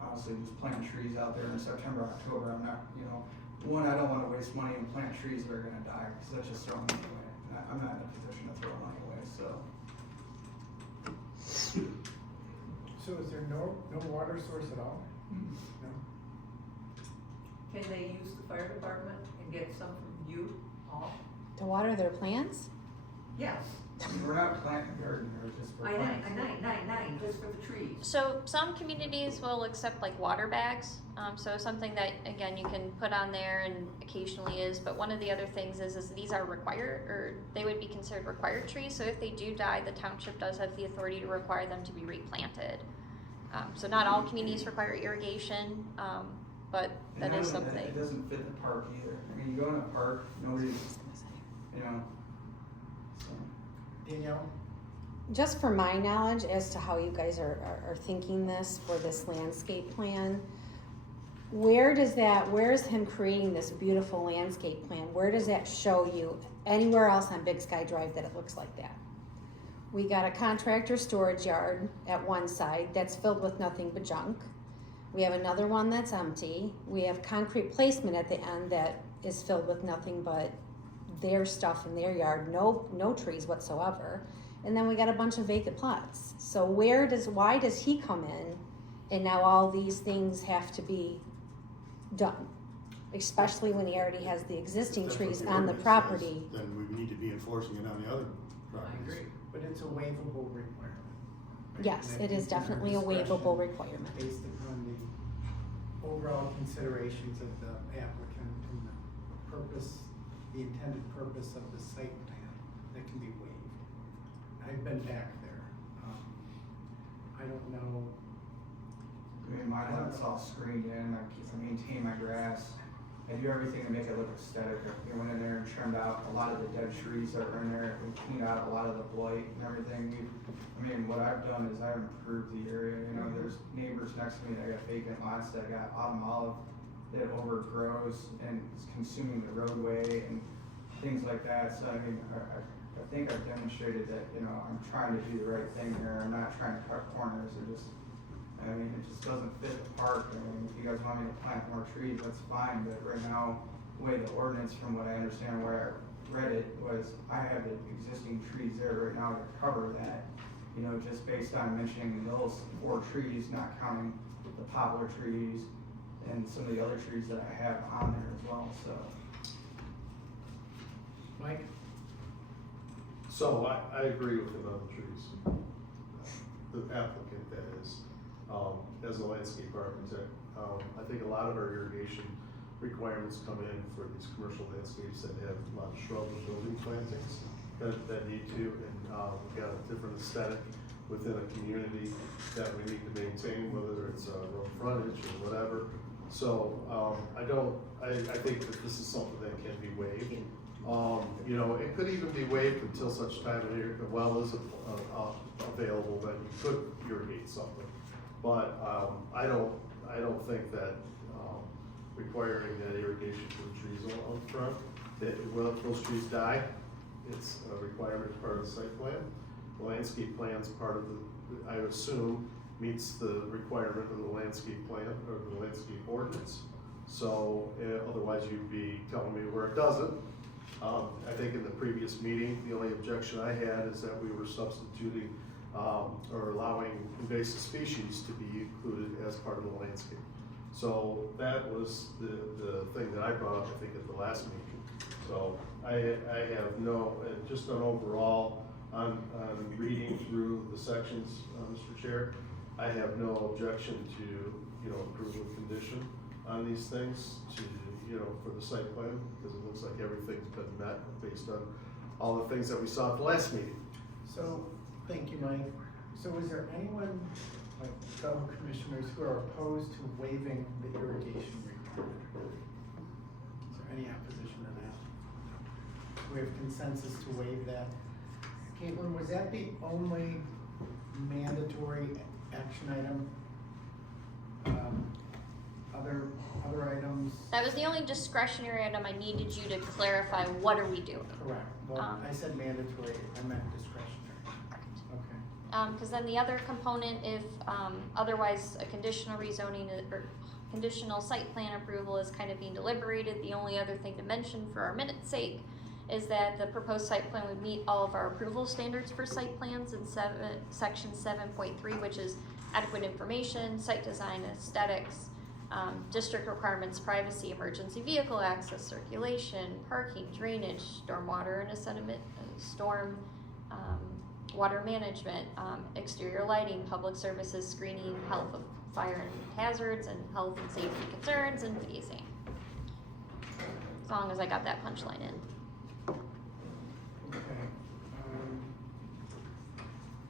honestly, just planting trees out there in September, October, I'm not, one, I don't wanna waste money and plant trees that are gonna die, cause that's just throwing money away, and I'm not in a position to throw money away, so. So is there no water source at all? No? Can they use the fire department and get some from you all? To water their plants? Yes, We're not planting a garden here, it's just for I plants. nine, just for the trees. So some communities will accept like water bags, so something that, again, you can put on there and occasionally is, but one of the other things is these are required, or they would be considered required trees, so if they do die, the township does have the authority to require them to be replanted. So not all communities require irrigation, but And that none is of something. It doesn't fit the park either, I mean, you go in a park, nobody's, so. Danielle? Just for my knowledge as to how you guys are thinking this for this landscape plan, where is him creating this beautiful landscape plan? Where does that show you anywhere else on Big Sky Drive that it looks like that? We got a contractor storage yard at one side that's filled with nothing but junk. We have another one that's empty. We have concrete placement at the end that is filled with nothing but their stuff in their yard, no trees whatsoever. And then we got a bunch of vacant plots. So why does he come in and now all these things have to be done? Especially when he already has the existing If that's what trees the on the ordinance property. says, Then we need to be enforcing it on the other I properties. agree. But it's a waivable requirement. right? Yes, And I it is think in our definitely a discretion, waivable requirement. Based upon the overall considerations of the applicant and the purpose, the intended purpose of the site plan that can be waived. I've been back there. I don't know, I mean, my lot's all screened in, I maintain my grass, I do everything to make it look aesthetic. We went in there and trimmed out a lot of the dead trees that were in there, we cleaned out a lot of the blight and everything. What I've done is I've improved the area, you know, there's neighbors next to me that got vacant lots that got autumn olive that overgrows and is consuming the roadway and things like that, so I think I've demonstrated that, you know, I'm trying to do the right thing here, I'm not trying to cut corners, it just doesn't fit the park. If you guys want me to plant more trees, that's fine, but right now, the way the ordinance, from what I understand, where I read it, was I have the existing trees there right now to cover that, you know, just based on mentioning those 4 trees, not counting the poplar trees and some of the other trees that I have on there as well, so. Mike? So I agree with the amount of trees. The applicant, that is, as a landscape architect, I think a lot of our irrigation requirements come in for these commercial landscapes that have a lot of shrub and building plantings that need to, and we've got a different aesthetic within a community that we need to maintain, whether it's road frontage or whatever. So, I think that this is something that can be waived. You know, it could even be waived until such time a well is available that you could irrigate something. But, I don't think that, requiring that irrigation for the trees on front, that if those trees die, it's a requirement part of the site plan. The landscape plan's part of the, I assume, meets the requirement of the landscape plan or the landscape ordinance. So, otherwise you'd be telling me where it doesn't. I think in the previous meeting, the only objection I had is that we were substituting, or allowing invasive species to be included as part of the landscape. So that was the thing that I brought up, I think, at the last meeting. So I have no, just on overall, on reading through the sections, Mr. Chair, I have no objection to, you know, approval of condition on these things to, you know, for the site plan, because it looks like everything's been met based on all the things that we saw at the last meeting. So, thank you, Mike. So is there anyone, like fellow commissioners, who are opposed to waiving the irrigation requirement? Is there any opposition to that? We have consensus to waive that. Caitlin, was that the only mandatory action item? Other items? That was the only discretionary item I needed you to clarify, what are we doing? Correct. Well, I said mandatory, I meant discretionary. Okay. Because then the other component, if otherwise a conditional rezoning or conditional site plan approval is kind of being deliberated, the only other thing to mention for our minute's sake is that the proposed site plan would meet all of our approval standards for site plans in section 7.3, which is adequate information, site design, aesthetics, district requirements, privacy, emergency vehicle access, circulation, parking, drainage, stormwater and a sediment, storm, water management, exterior lighting, public services, screening, health of fire and hazards, and health and safety concerns, and phasing. As long as I got that punchline in. Okay.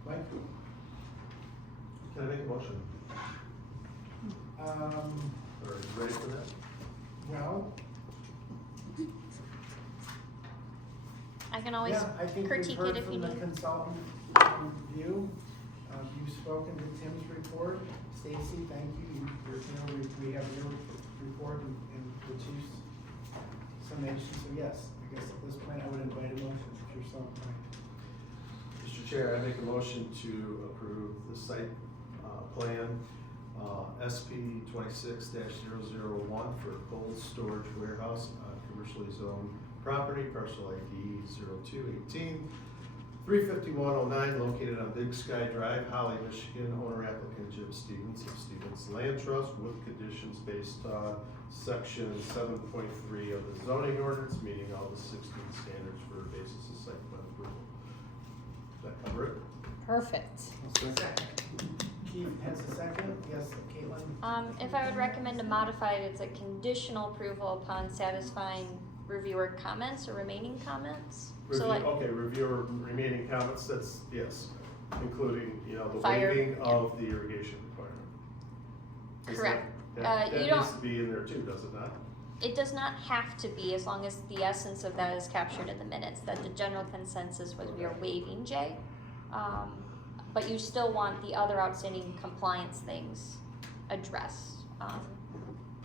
Mike? Can I make a motion? Are you ready for that? Well, I can always yeah, I think we've critique heard it if you from the need. consultant view. You've spoken to Tim's report. Stacy, thank you. We have your report and the chief's summation. So yes, I guess at this point I would invite a motion if you're so inclined. Mr. Chair, I make a motion to approve the site plan SP 26-001 for cold storage warehouse on commercially zoned property, parcel ID 0218 35109, located on Big Sky Drive, Holly, Michigan. Owner applicant Jim Stevens of Stevens Land Trust, with conditions based on section 7.3 of the zoning ordinance, meeting all the 16 standards for basis of site plan approval. Does that cover it? Perfect. Second. Keith has a second, yes, Caitlin? If I would recommend to modify it, it's a conditional approval upon satisfying reviewer comments or remaining comments. So Review, like, okay, review remaining comments, that's, yes, including, you know, the Fire, waiving yeah. of the irrigation requirement. Is Correct. That You that don't- needs to be in there too, does it not? it does not have to be, as long as the essence of that is captured in the minutes, that the general consensus was we are waiving J. But you still want the other outstanding compliance things addressed.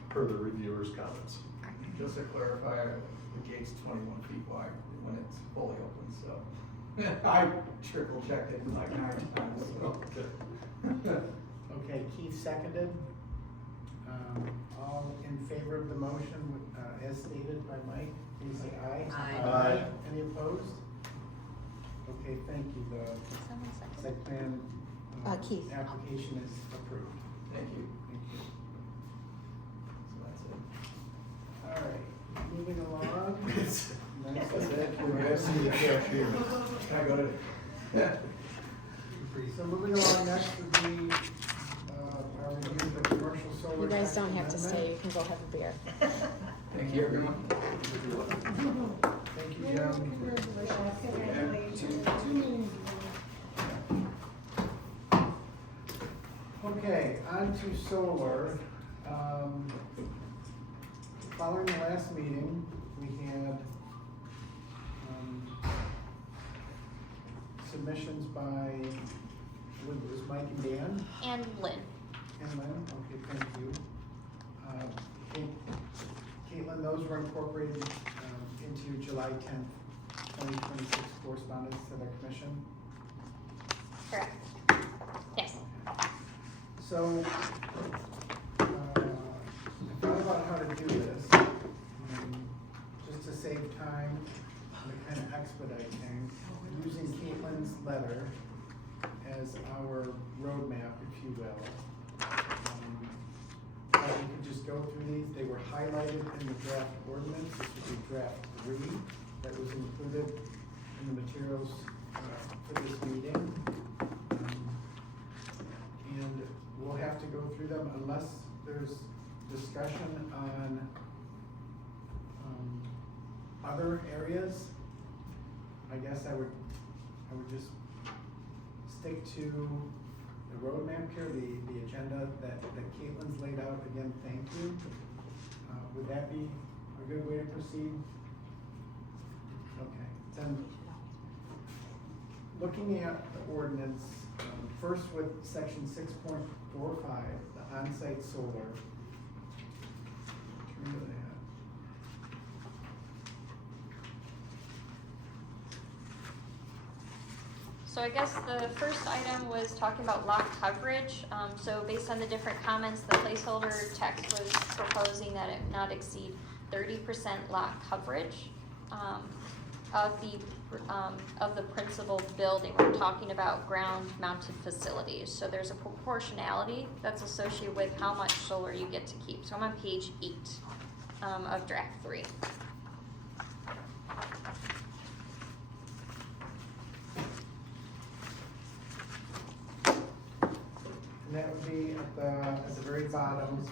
Per the reviewer's comments. Just to clarify, the gate's 21 feet wide when it's fully open, so. I triple checked it like 9 times, so. Okay, Keith seconded. All in favor of the motion, as stated by Mike, please say aye. Aye. Aye. Any opposed? Okay, thank you, the Someone second. site plan, Keith. application is approved. Thank you. Thank you. So All right, moving along. Next. that's it. Can I go to? So moving along, next would be, our review of the commercial solar. You guys tax don't have to amendment. stay, you can go have a beer. Thank you, everyone. Thank you, Jim. Okay, on to solar. Following the last meeting, we had, submissions by, what was Mike and Dan? And Lynn. And Lynn, okay, thank you. Caitlin, those were incorporated into July 10th, 2026 correspondence to the commission. Correct. Yes. So, I thought about how to do this, just to save time and to kind of expedite things, using Caitlin's letter as our roadmap, if you will. We could just go through these, they were highlighted in the draft ordinance, this would be draft 3, that was included in the materials for this meeting. And we'll have to go through them unless there's discussion on other areas. I guess I would just stick to the roadmap here, the agenda that Caitlin's laid out. Again, thank you. Would that be a good way to proceed? Okay, then, looking at the ordinance, first with section 6.45, the on-site solar. Turn to that. So I guess the first item was talking about lot coverage. So based on the different comments, the placeholder text was proposing that it not exceed 30% lot coverage of the principal building. We're talking about ground-mounted facilities. So there's a proportionality that's associated with how much solar you get to keep. So I'm on page 8 of draft 3. And that would be at the very bottom.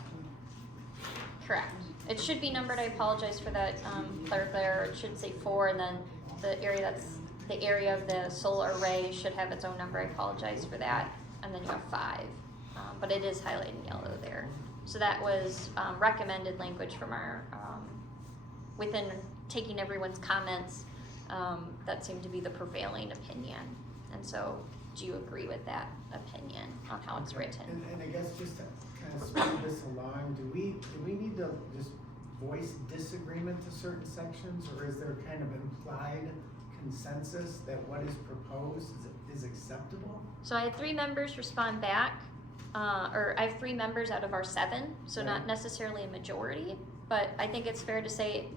Correct. It should be numbered, I apologize for that, clerical error, it should say 4, and then the area of the solar array should have its own number, I apologize for that, and then you have 5. But it is highlighted in yellow there. So that was recommended language from our, within taking everyone's comments, that seemed to be the prevailing opinion. And so, do you agree with that opinion on how it's written? And I guess just to kind of speed this along, do we need to just voice disagreement to certain sections, or is there kind of implied consensus that what is proposed is acceptable? So I had 3 members respond back, or I have 3 members out of our 7, so not necessarily a majority, but I think it's fair to say,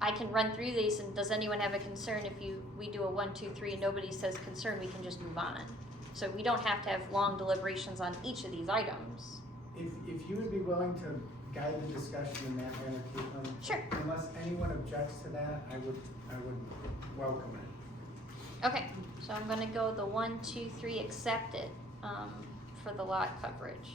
I can run through these, and does anyone have a concern if we do a 1, 2, 3 and nobody says concern, we can just move on. So we don't have to have long deliberations on each of these items. If you would be willing to guide the discussion in that manner, Caitlin. Sure. Unless anyone objects to that, I would welcome it. Okay, so I'm gonna go the 1, 2, 3 accepted. for the lot coverage.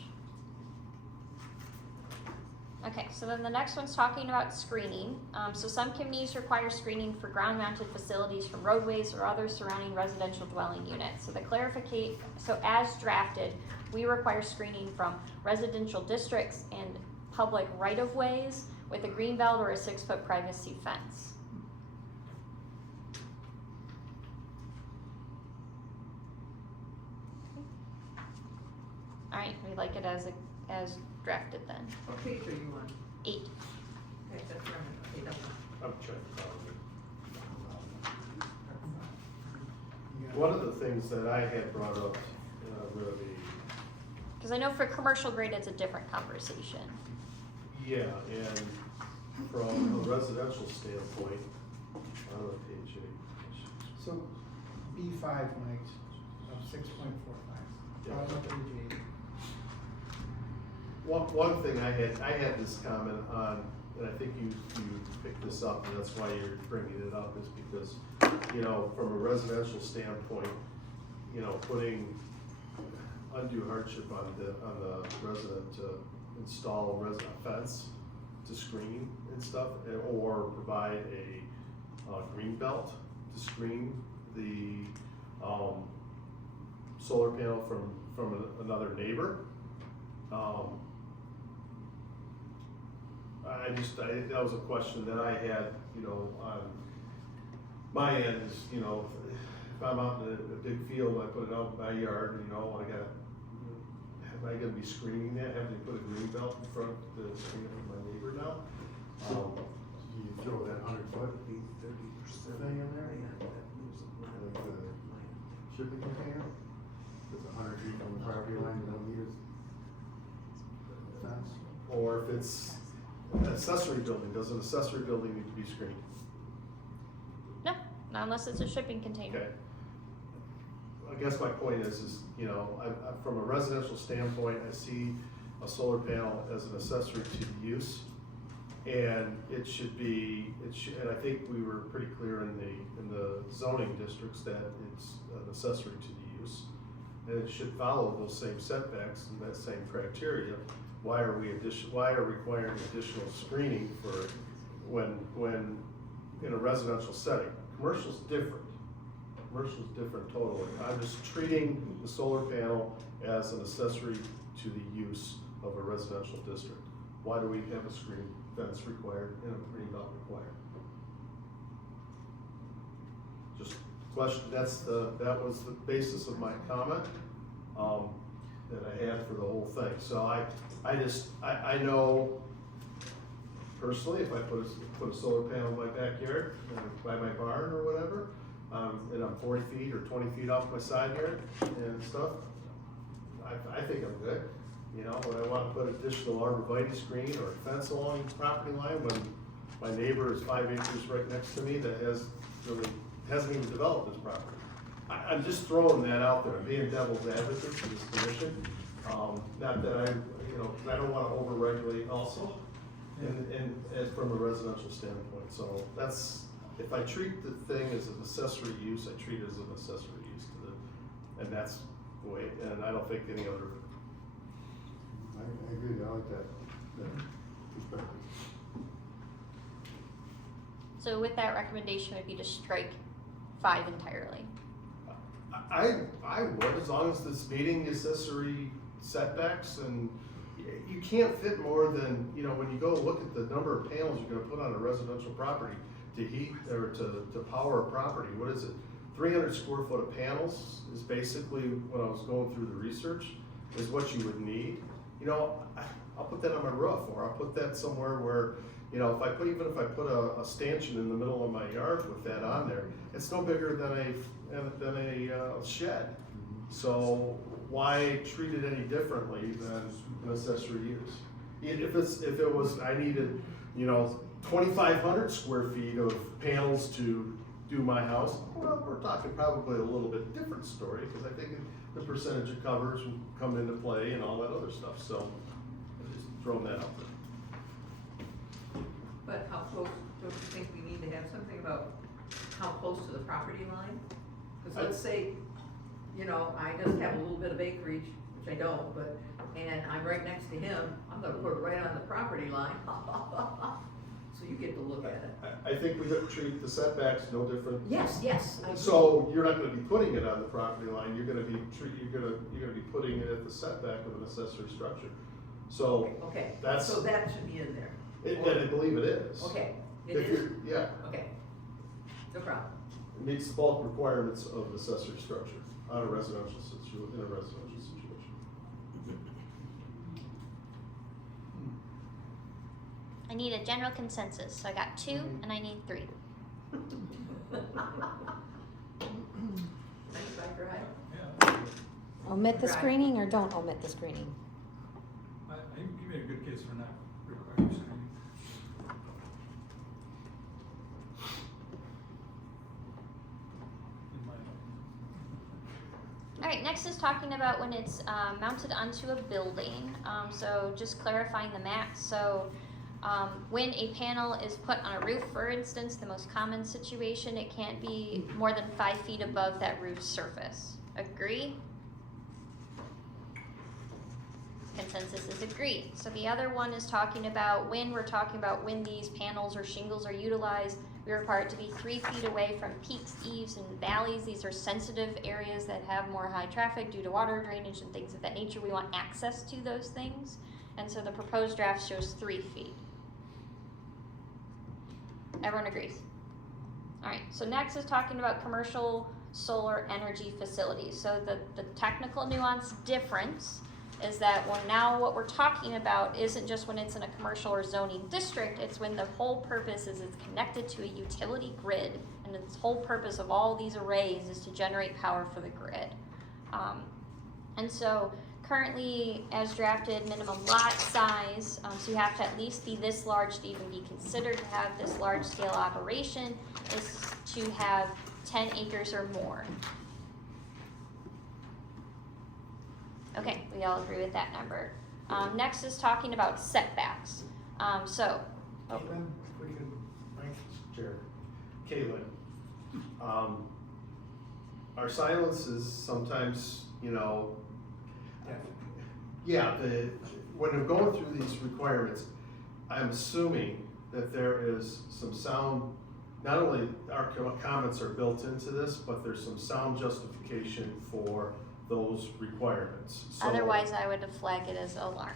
Okay, so then the next one's talking about screening. So some communities require screening for ground-mounted facilities from roadways or other surrounding residential dwelling units. So as drafted, we require screening from residential districts and public right-of-ways with a green belt or a 6-foot privacy fence. All right, we like it as drafted then. What page are you on? 8. Okay, that's where I'm, okay, that's fine. I'm checking. Yeah. One of the things that I had brought up, really, Because I know for commercial grade, it's a different conversation. yeah, and from a residential standpoint, on the page 8. So B5, Mike, of 6.45. Yeah. Bottom of page 8. One thing I had this comment on, and I think you picked this up, and that's why you're bringing it up, is because, from a residential standpoint, putting undue hardship on the resident to install a fence to screen and stuff, or provide a green belt to screen the, solar panel from another neighbor. That was a question that I had, on my end is, if I'm out in a big field, I put it out in my yard, am I gonna be screening that, having to put a green belt in front to screen it from my neighbor now? So, you throw that 100-foot thing in there? Like the shipping container? It's 100 feet from the property line, you don't need a fence? Or if it's an accessory building, does an accessory building need to be screened? No, not unless it's a shipping container. Okay. I guess my point is, from a residential standpoint, I see a solar panel as an accessory to the use. And and I think we were pretty clear in the zoning districts that it's an accessory to the use. And it should follow those same setbacks and that same criteria. Why are we requiring additional screening for when in a residential setting? Commercial's different. Commercial's different totally. I'm just treating the solar panel as an accessory to the use of a residential district. Why do we have a screen fence required and a green belt required? Just question, that was the basis of my comment, that I had for the whole thing. So I know personally, if I put a solar panel in my backyard, by my barn or whatever, and I'm 40 feet or 20 feet off my side yard and stuff, I think I'm good. When I want to put additional arborvitae screen or a fence along the property line when my neighbor is 5 acres right next to me that hasn't even developed this property. I'm just throwing that out there, being devil's advocate for this commission. Not that I don't want to over-regulate also, and from a residential standpoint. So if I treat the thing as an accessory use, I treat it as an accessory use and that's the way, and I don't think any other. I agree, I like that perspective. So with that recommendation would be to strike 5 entirely. I would, as long as it's meeting the accessory setbacks, and you can't fit more than, when you go look at the number of panels you're gonna put on a residential property to heat or to power a property, what is it? 300 square foot of panels is basically, when I was going through the research, is what you would need. I'll put that on my roof, or I'll put that somewhere where, if I put a stanchion in the middle of my yard with that on there, it's no bigger than a shed. So why treat it any differently than an accessory use? If it was, I needed, 2,500 square feet of panels to do my house, well, we're talking probably a little bit different story, because I think the percentage of covers come into play and all that other stuff. So I'm just throwing that out there. But how close, don't you think we need to have something about how close to the property line? Because let's say, I just have a little bit of acreage, which I don't, but, and I'm right next to him, I'm gonna put it right on the property line. So you get to look at it. I think we have to treat the setbacks no different. Yes, yes, I agree. So you're not gonna be putting it on the property line, you're gonna be be putting it at the setback of an accessory structure. So, Okay, that's- so that should be in there. and I believe it is. Okay, it If is, you're, yeah, okay, no problem. it meets the bulk requirements of an accessory structure in a residential situation. I need a general consensus, so I got 2 and I need 3. Nice drive. Yeah, Omit the Right. screening or don't omit the screening? I think you made a good case for not requiring screening. In my opinion. Alright, next is talking about when it's mounted onto a building. So just clarifying the max. So when a panel is put on a roof, for instance, the most common situation, it can't be more than 5 feet above that roof surface. Agree? Consensus is agreed. So the other one is talking about when these panels or shingles are utilized, we require it to be 3 feet away from peaks, eaves, and valleys. These are sensitive areas that have more high traffic due to water drainage and things of that nature. We want access to those things. And so the proposed draft shows 3 feet. Everyone agrees? All right, so next is talking about commercial solar energy facilities. So the technical nuance difference is that what we're talking about isn't just when it's in a commercial or zoning district, it's when the whole purpose is it's connected to a utility grid, and the whole purpose of all these arrays is to generate power for the grid. And so currently, as drafted, minimum lot size, so you have to at least be this large to even be considered to have this large scale operation, is to have 10 acres or more. Okay, we all agree with that number. Next is talking about setbacks. So, Caitlin, if we could, Mike? Sure. Caitlin, our silence is sometimes, Yeah. when I'm going through these requirements, I'm assuming that there is some sound, not only our comments are built into this, but there's some sound justification for those requirements. So- otherwise I would flag it as alarm.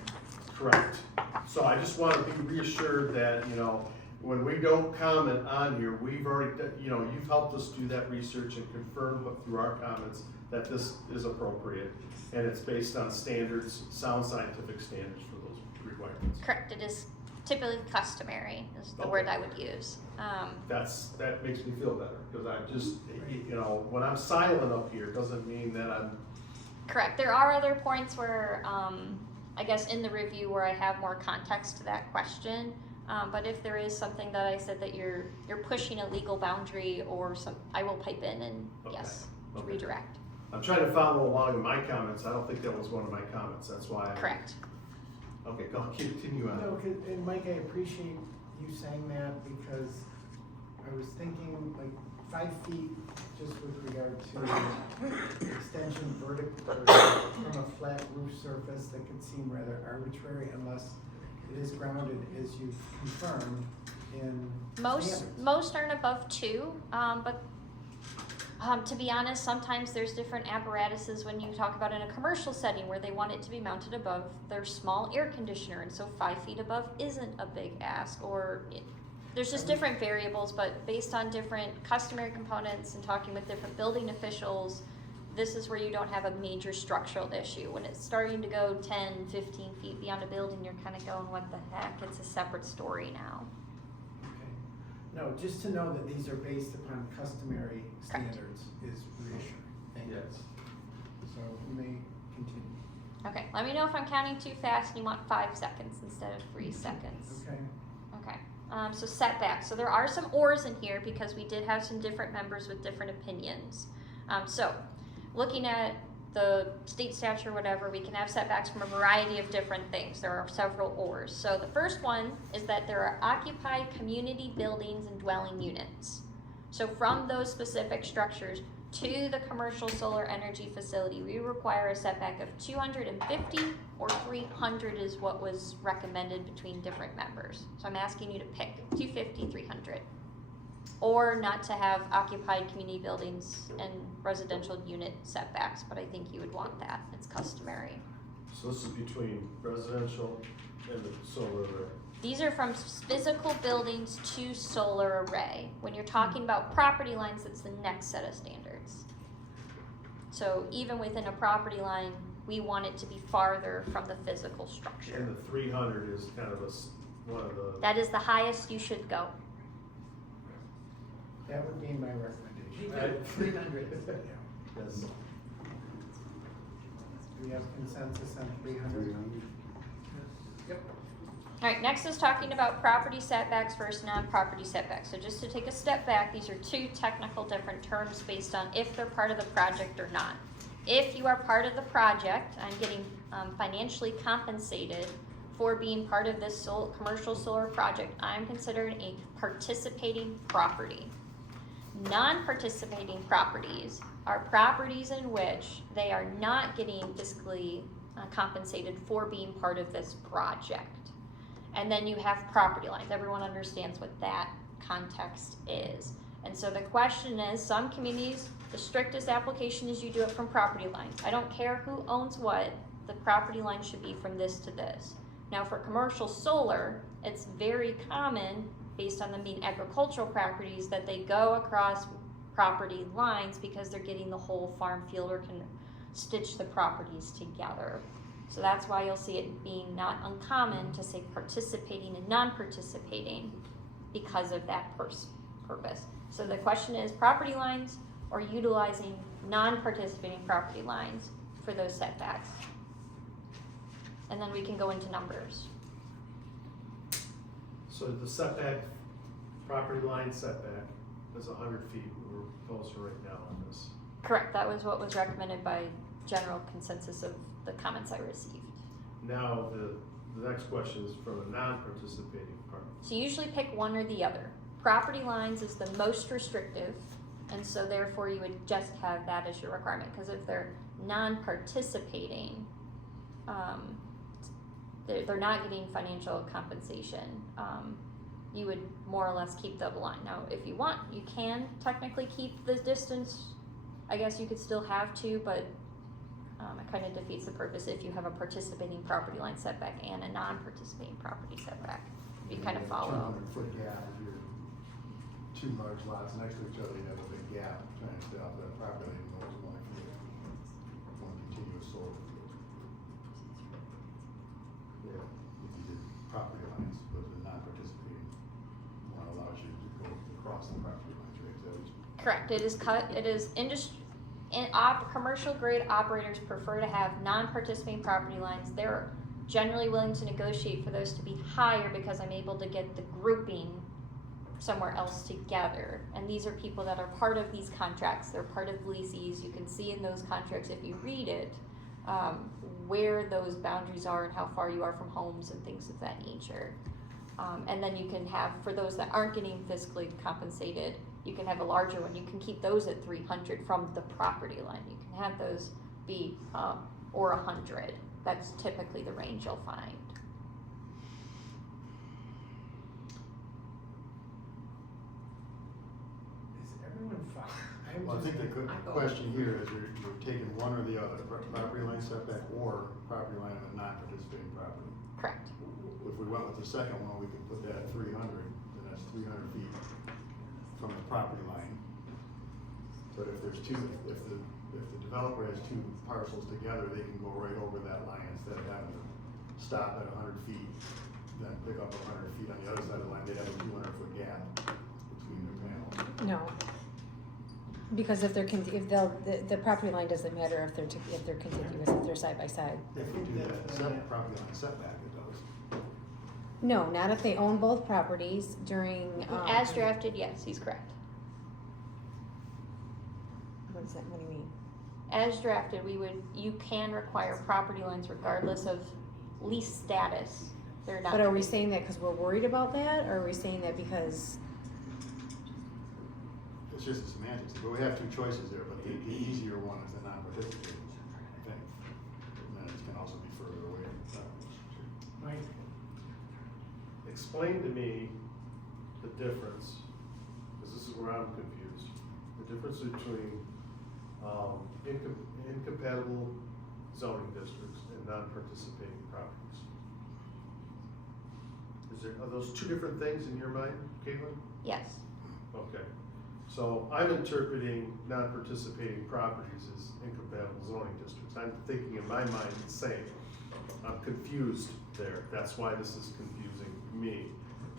Correct. So I just want to be reassured that, when we don't comment on here, we've already, you've helped us do that research and confirm through our comments that this is appropriate, and it's based on standards, sound scientific standards for those requirements. Correct, it is typically customary, is the Okay. word I would use. That makes me feel better, because I just, when I'm silent up here, doesn't mean that I'm, Correct, there are other points where, I guess in the review where I have more context to that question. But if there is something that I said that you're pushing a legal boundary or I will pipe in and yes, Okay. redirect. I'm trying to follow along in my comments. I don't think that was one of my comments, that's why. Correct. Okay, continue on. No, and Mike, I appreciate you saying that because I was thinking like 5 feet just with regard to extension vertical from a flat roof surface that could seem rather arbitrary unless it is grounded as you've confirmed in standards. Most aren't above 2, but to be honest, sometimes there's different apparatuses when you talk about in a commercial setting where they want it to be mounted above their small air conditioner, and so 5 feet above isn't a big ask, there's just different variables, but based on different customary components and talking with different building officials, this is where you don't have a major structural issue. When it's starting to go 10, 15 feet beyond a building, you're kind of going, what the heck? It's a separate story now. Okay. No, just to know that these are based upon customary Correct. standards is reassuring. Thank you. Yes. So we may continue. Okay, let me know if I'm counting too fast and you want 5 seconds instead of 3 seconds. Okay. Okay, so setbacks. So there are some ors in here because we did have some different members with different opinions. So looking at the state statute or whatever, we can have setbacks from a variety of different things. There are several ors. So the first one is that there are occupied community buildings and dwelling units. So from those specific structures, to the commercial solar energy facility, we require a setback of 250 or 300 is what was recommended between different members. So I'm asking you to pick 250, 300. Or not to have occupied community buildings and residential unit setbacks, but I think you would want that, it's customary. So this is between residential and the solar array. These are from physical buildings to solar array. When you're talking about property lines, it's the next set of standards. So even within a property line, we want it to be farther from the physical structure. And the 300 is kind of one of the, That is the highest you should go. That would be my recommendation. Right. 300. yes. Do we have consensus on 300? All right, next is talking about property setbacks versus non-property setbacks. So just to take a step back, these are two technical different terms based on if they're part of the project or not. If you are part of the project, I'm getting financially compensated for being part of this commercial solar project. I'm considered a participating property. Non-participating properties are properties in which they are not getting fiscally compensated for being part of this project. And then you have property lines. Everyone understands what that context is. And so the question is, some communities, the strictest application is you do it from property lines. I don't care who owns what, the property line should be from this to this. Now for commercial solar, it's very common, based on them being agricultural properties, that they go across property lines because they're getting the whole farm field or can stitch the properties together. So that's why you'll see it being not uncommon to say participating and non-participating because of that purpose. So the question is property lines or utilizing non-participating property lines for those setbacks. And then we can go into numbers. So the setback, property line setback is 100 feet. We're posting right now on this. Correct, that was what was recommended by general consensus of the comments I received. Now, the next question is from a non-participating party. So you usually pick one or the other. Property lines is the most restrictive, and so therefore you would just have that as your requirement, because if they're non-participating, they're not getting financial compensation. You would more or less keep the line. Now, if you want, you can technically keep the distance. I guess you could still have to, but it kind of defeats the purpose if you have a participating property line setback and a non-participating property setback. You kind of follow. 200-foot gap, if you're two large lots next to each other, you have a big gap trying to stay off that property line, you know, one continuous solar field. Yeah. If you did property lines, but the non-participating one allows you to go across the property lines, right? Is that what you- Correct. It is commercial grade operators prefer to have non-participating property lines. They're generally willing to negotiate for those to be higher because I'm able to get the grouping somewhere else together. And these are people that are part of these contracts. They're part of leases. You can see in those contracts, if you read it, where those boundaries are and how far you are from homes and things of that nature. And then you can have, for those that aren't getting fiscally compensated, you can have a larger one. You can keep those at 300 from the property line. You can have those be, or 100. That's typically the range you'll find. Is everyone fine? Well, I think the question here is you're taking one or the other, property line setback or property line of a non-participating property. Correct. If we went with the second one, we could put that at 300, then that's 300 feet from the property line. But if there's two, if the developer has two parcels together, they can go right over that line instead of having to stop at 100 feet, then pick up 100 feet on the other side of the line, they'd have a 200-foot gap between their panels. No. Because if the property line doesn't matter if they're contiguous, if they're side by side. If you do that, property line setback, it does. No, not if they own both properties during, As drafted, yes, he's correct. what is that, what do you mean? As drafted, you can require property lines regardless of lease status. They're not. But are we saying that because we're worried about that, or are we saying that because, it's just a semantics, but we have two choices there, but the easier one is the non-participating, I think. And then it can also be further away. Mike? Explain to me the difference, because this is where I'm confused, the difference between, incompatible zoning districts and non-participating properties. Are those two different things in your mind, Caitlin? Yes. Okay, so I'm interpreting non-participating properties as incompatible zoning districts. I'm thinking in my mind the same. I'm confused there. That's why this is confusing me.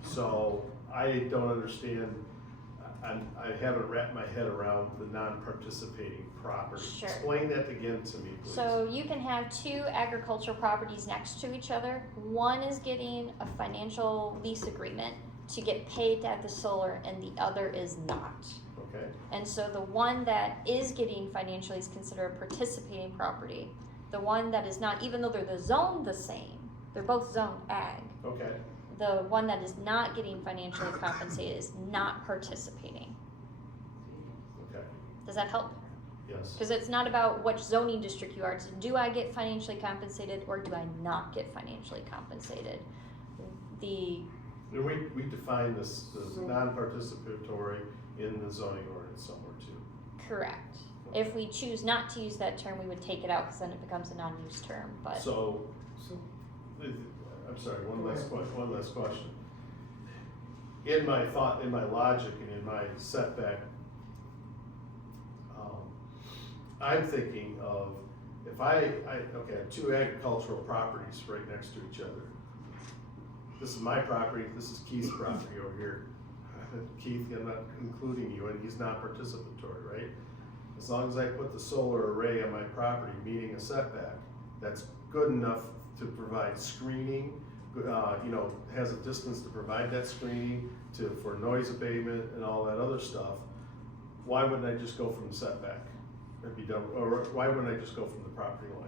So I don't understand, I haven't wrapped my head around the non-participating property. Sure. Explain that again to me, please. So you can have two agricultural properties next to each other. One is getting a financial lease agreement to get paid to have the solar, and the other is not. Okay, And so the one that is getting financially is considered a participating property. The one that is not, even though they're zoned the same, they're both zoned ag, okay, the one that is not getting financially compensated is not participating. okay, Does that help? yes. Because it's not about which zoning district you are. It's do I get financially compensated or do I not get financially compensated? The And we define this, the non-participatory in the zoning ordinance somewhere too. correct. If we choose not to use that term, we would take it out because then it becomes a non-use term. But So, So, I'm sorry, one Go last ahead. question. In my thought, in my logic, and in my setback, I'm thinking of, if I have two agricultural properties right next to each other. This is my property, this is Keith's property over here. Keith, I'm not including you, and he's not participatory, right? As long as I put the solar array on my property, meeting a setback, that's good enough to provide screening, has a distance to provide that screening, for noise abatement and all that other stuff. Why wouldn't I just go from the setback? It'd be done, or why wouldn't I just go from the property line?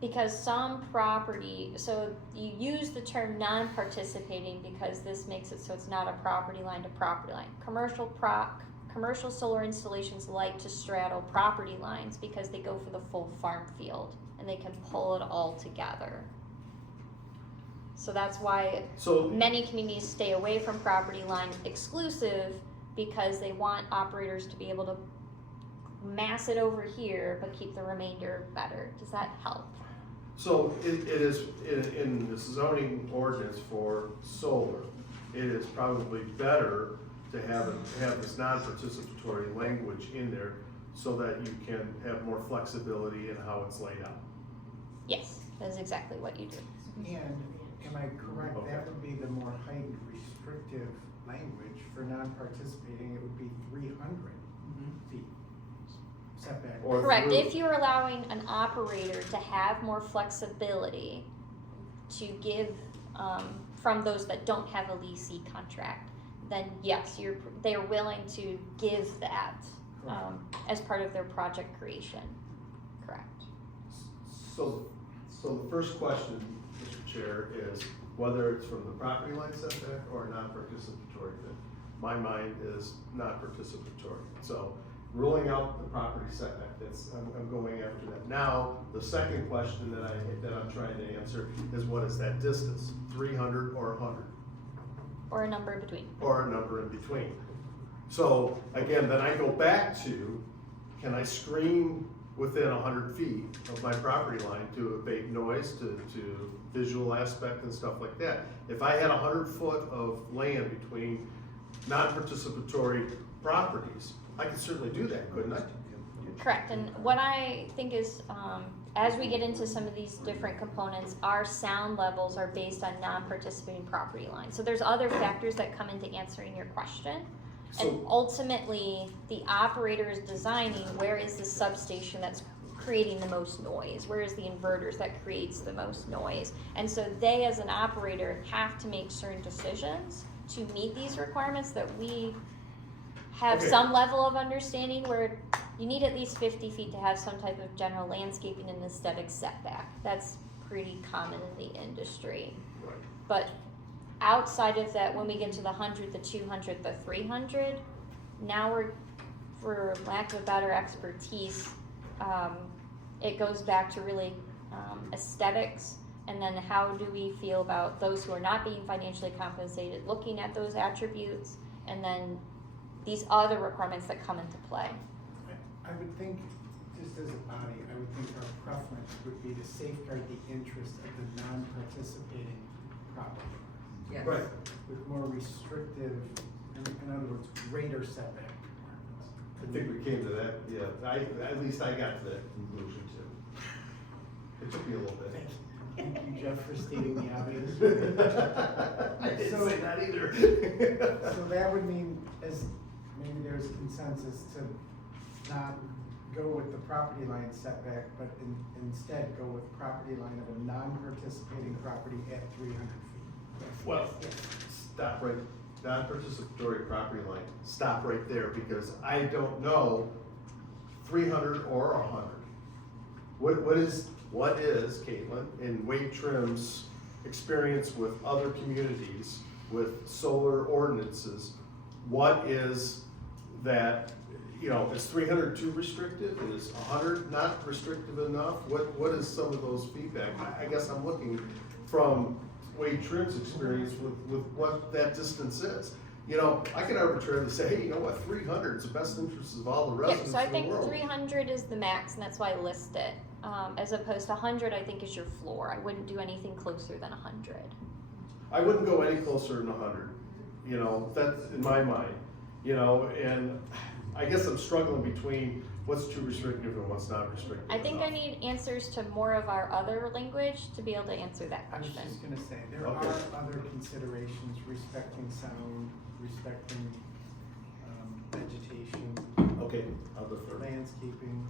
because some property, so you use the term non-participating because this makes it so it's not a property line to property line. Commercial solar installations like to straddle property lines because they go for the full farm field and they can pull it all together. So that's why So, many communities stay away from property line exclusive because they want operators to be able to mass it over here but keep the remainder better. Does that help? So it is, in the zoning ordinance for solar, it is probably better to have this non-participatory language in there so that you can have more flexibility in how it's laid out. Yes, that is exactly what you do. and am I correct, Okay. that would be the more height restrictive language. For non-participating, it would be 300 feet setback. Or Correct, through- if you're allowing an operator to have more flexibility to give, from those that don't have a leasing contract, then yes, they're willing to give that, as part of their project creation, correct. So the first question, Mr. Chair, is whether it's from the property line setback or non-participatory. My mind is not participatory. So ruling out the property setback, I'm going after that. Now, the second question that I'm trying to answer is what is that distance? 300 or 100? Or a number in between. Or a number in between. So again, then I go back to, can I screen within 100 feet of my property line to abate noise, to visual aspect and stuff like that? If I had 100 foot of land between non-participatory properties, I could certainly do that, couldn't I? Correct, and what I think is, as we get into some of these different components, our sound levels are based on non-participating property lines. So there's other factors that come into answering your question. And So, ultimately, the operator is designing where is the substation that's creating the most noise, where is the inverters that creates the most noise. And so they, as an operator, have to make certain decisions to meet these requirements that we have Okay. some level of understanding where you need at least 50 feet to have some type of general landscaping and aesthetic setback. That's pretty common in the industry. right. But outside of that, when we get to the 100, the 200, the 300, now we're, for lack of a better expertise, it goes back to really aesthetics, and then how do we feel about those who are not being financially compensated, looking at those attributes, and then these other requirements that come into play. I would think, just as a body, I would think our preference would be to safeguard the interest of the non-participating property Yes. Right. with more restrictive, in other words, greater setback requirements. I think we came to that, yeah, at least I got to that conclusion too. It took me a little bit. Thank you, Jeff, for stating the obvious. I didn't say that either. So that would mean, as maybe there's consensus to not go with the property line setback, but instead go with property line of a non-participating property at 300 feet. Well, stop right, non-participatory property line, stop right there, because I don't know 300 or 100. What is, Caitlin, in Wade Trim's experience with other communities with solar ordinances, what is that, you know, is 300 too restrictive? Is 100 not restrictive enough? What is some of those feedback? I guess I'm looking from Wade Trim's experience with what that distance is. You know, I can arbitrarily say, hey, you know what, 300 is the best interest of all the Yeah, residents so I in the think world. 300 is the max, and that's why I list it. As opposed to 100, I think is your floor. I wouldn't do anything closer than 100. I wouldn't go any closer than 100, you know, that's in my mind, you know, and I guess I'm struggling between what's too restrictive and what's not restrictive I think I enough. need answers to more of our other language to be able to answer that I was question. just gonna say, there Okay. are other considerations respecting sound, respecting vegetation, Okay, I'll defer. landscaping.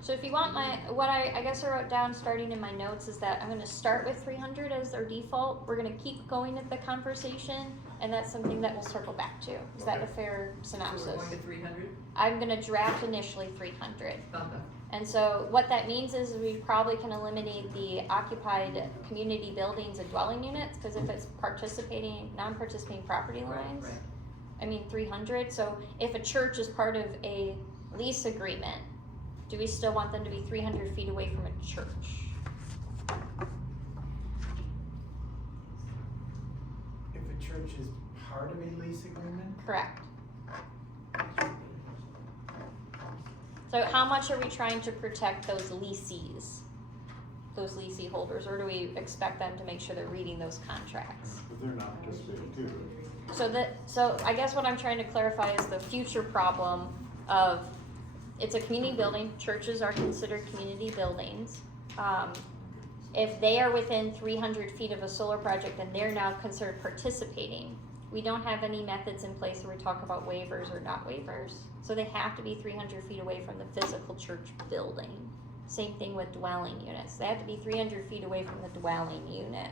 So if you want what I guess I wrote down starting in my notes is that I'm gonna start with 300 as our default. We're gonna keep going at the conversation, and that's something that we'll circle back to. Is that a Okay. fair So synopsis? we're going to 300? I'm gonna draft initially 300. Okay. And so what that means is we probably can eliminate the occupied community buildings and dwelling units, because if it's non-participating property Right, lines, right. I mean 300. So if a church is part of a lease agreement, do we still want them to be 300 feet away from a church? If a church is part of a lease agreement, Correct. So how much are we trying to protect those leasees, those leasee holders, or do we expect them to make sure they're reading those contracts? But they're not participating too. So I guess what I'm trying to clarify is the future problem of, it's a community building, churches are considered community buildings. If they are within 300 feet of a solar project, then they're now considered participating. We don't have any methods in place where we talk about waivers or not waivers. So they have to be 300 feet away from the physical church building. Same thing with dwelling units. They have to be 300 feet away from the dwelling unit.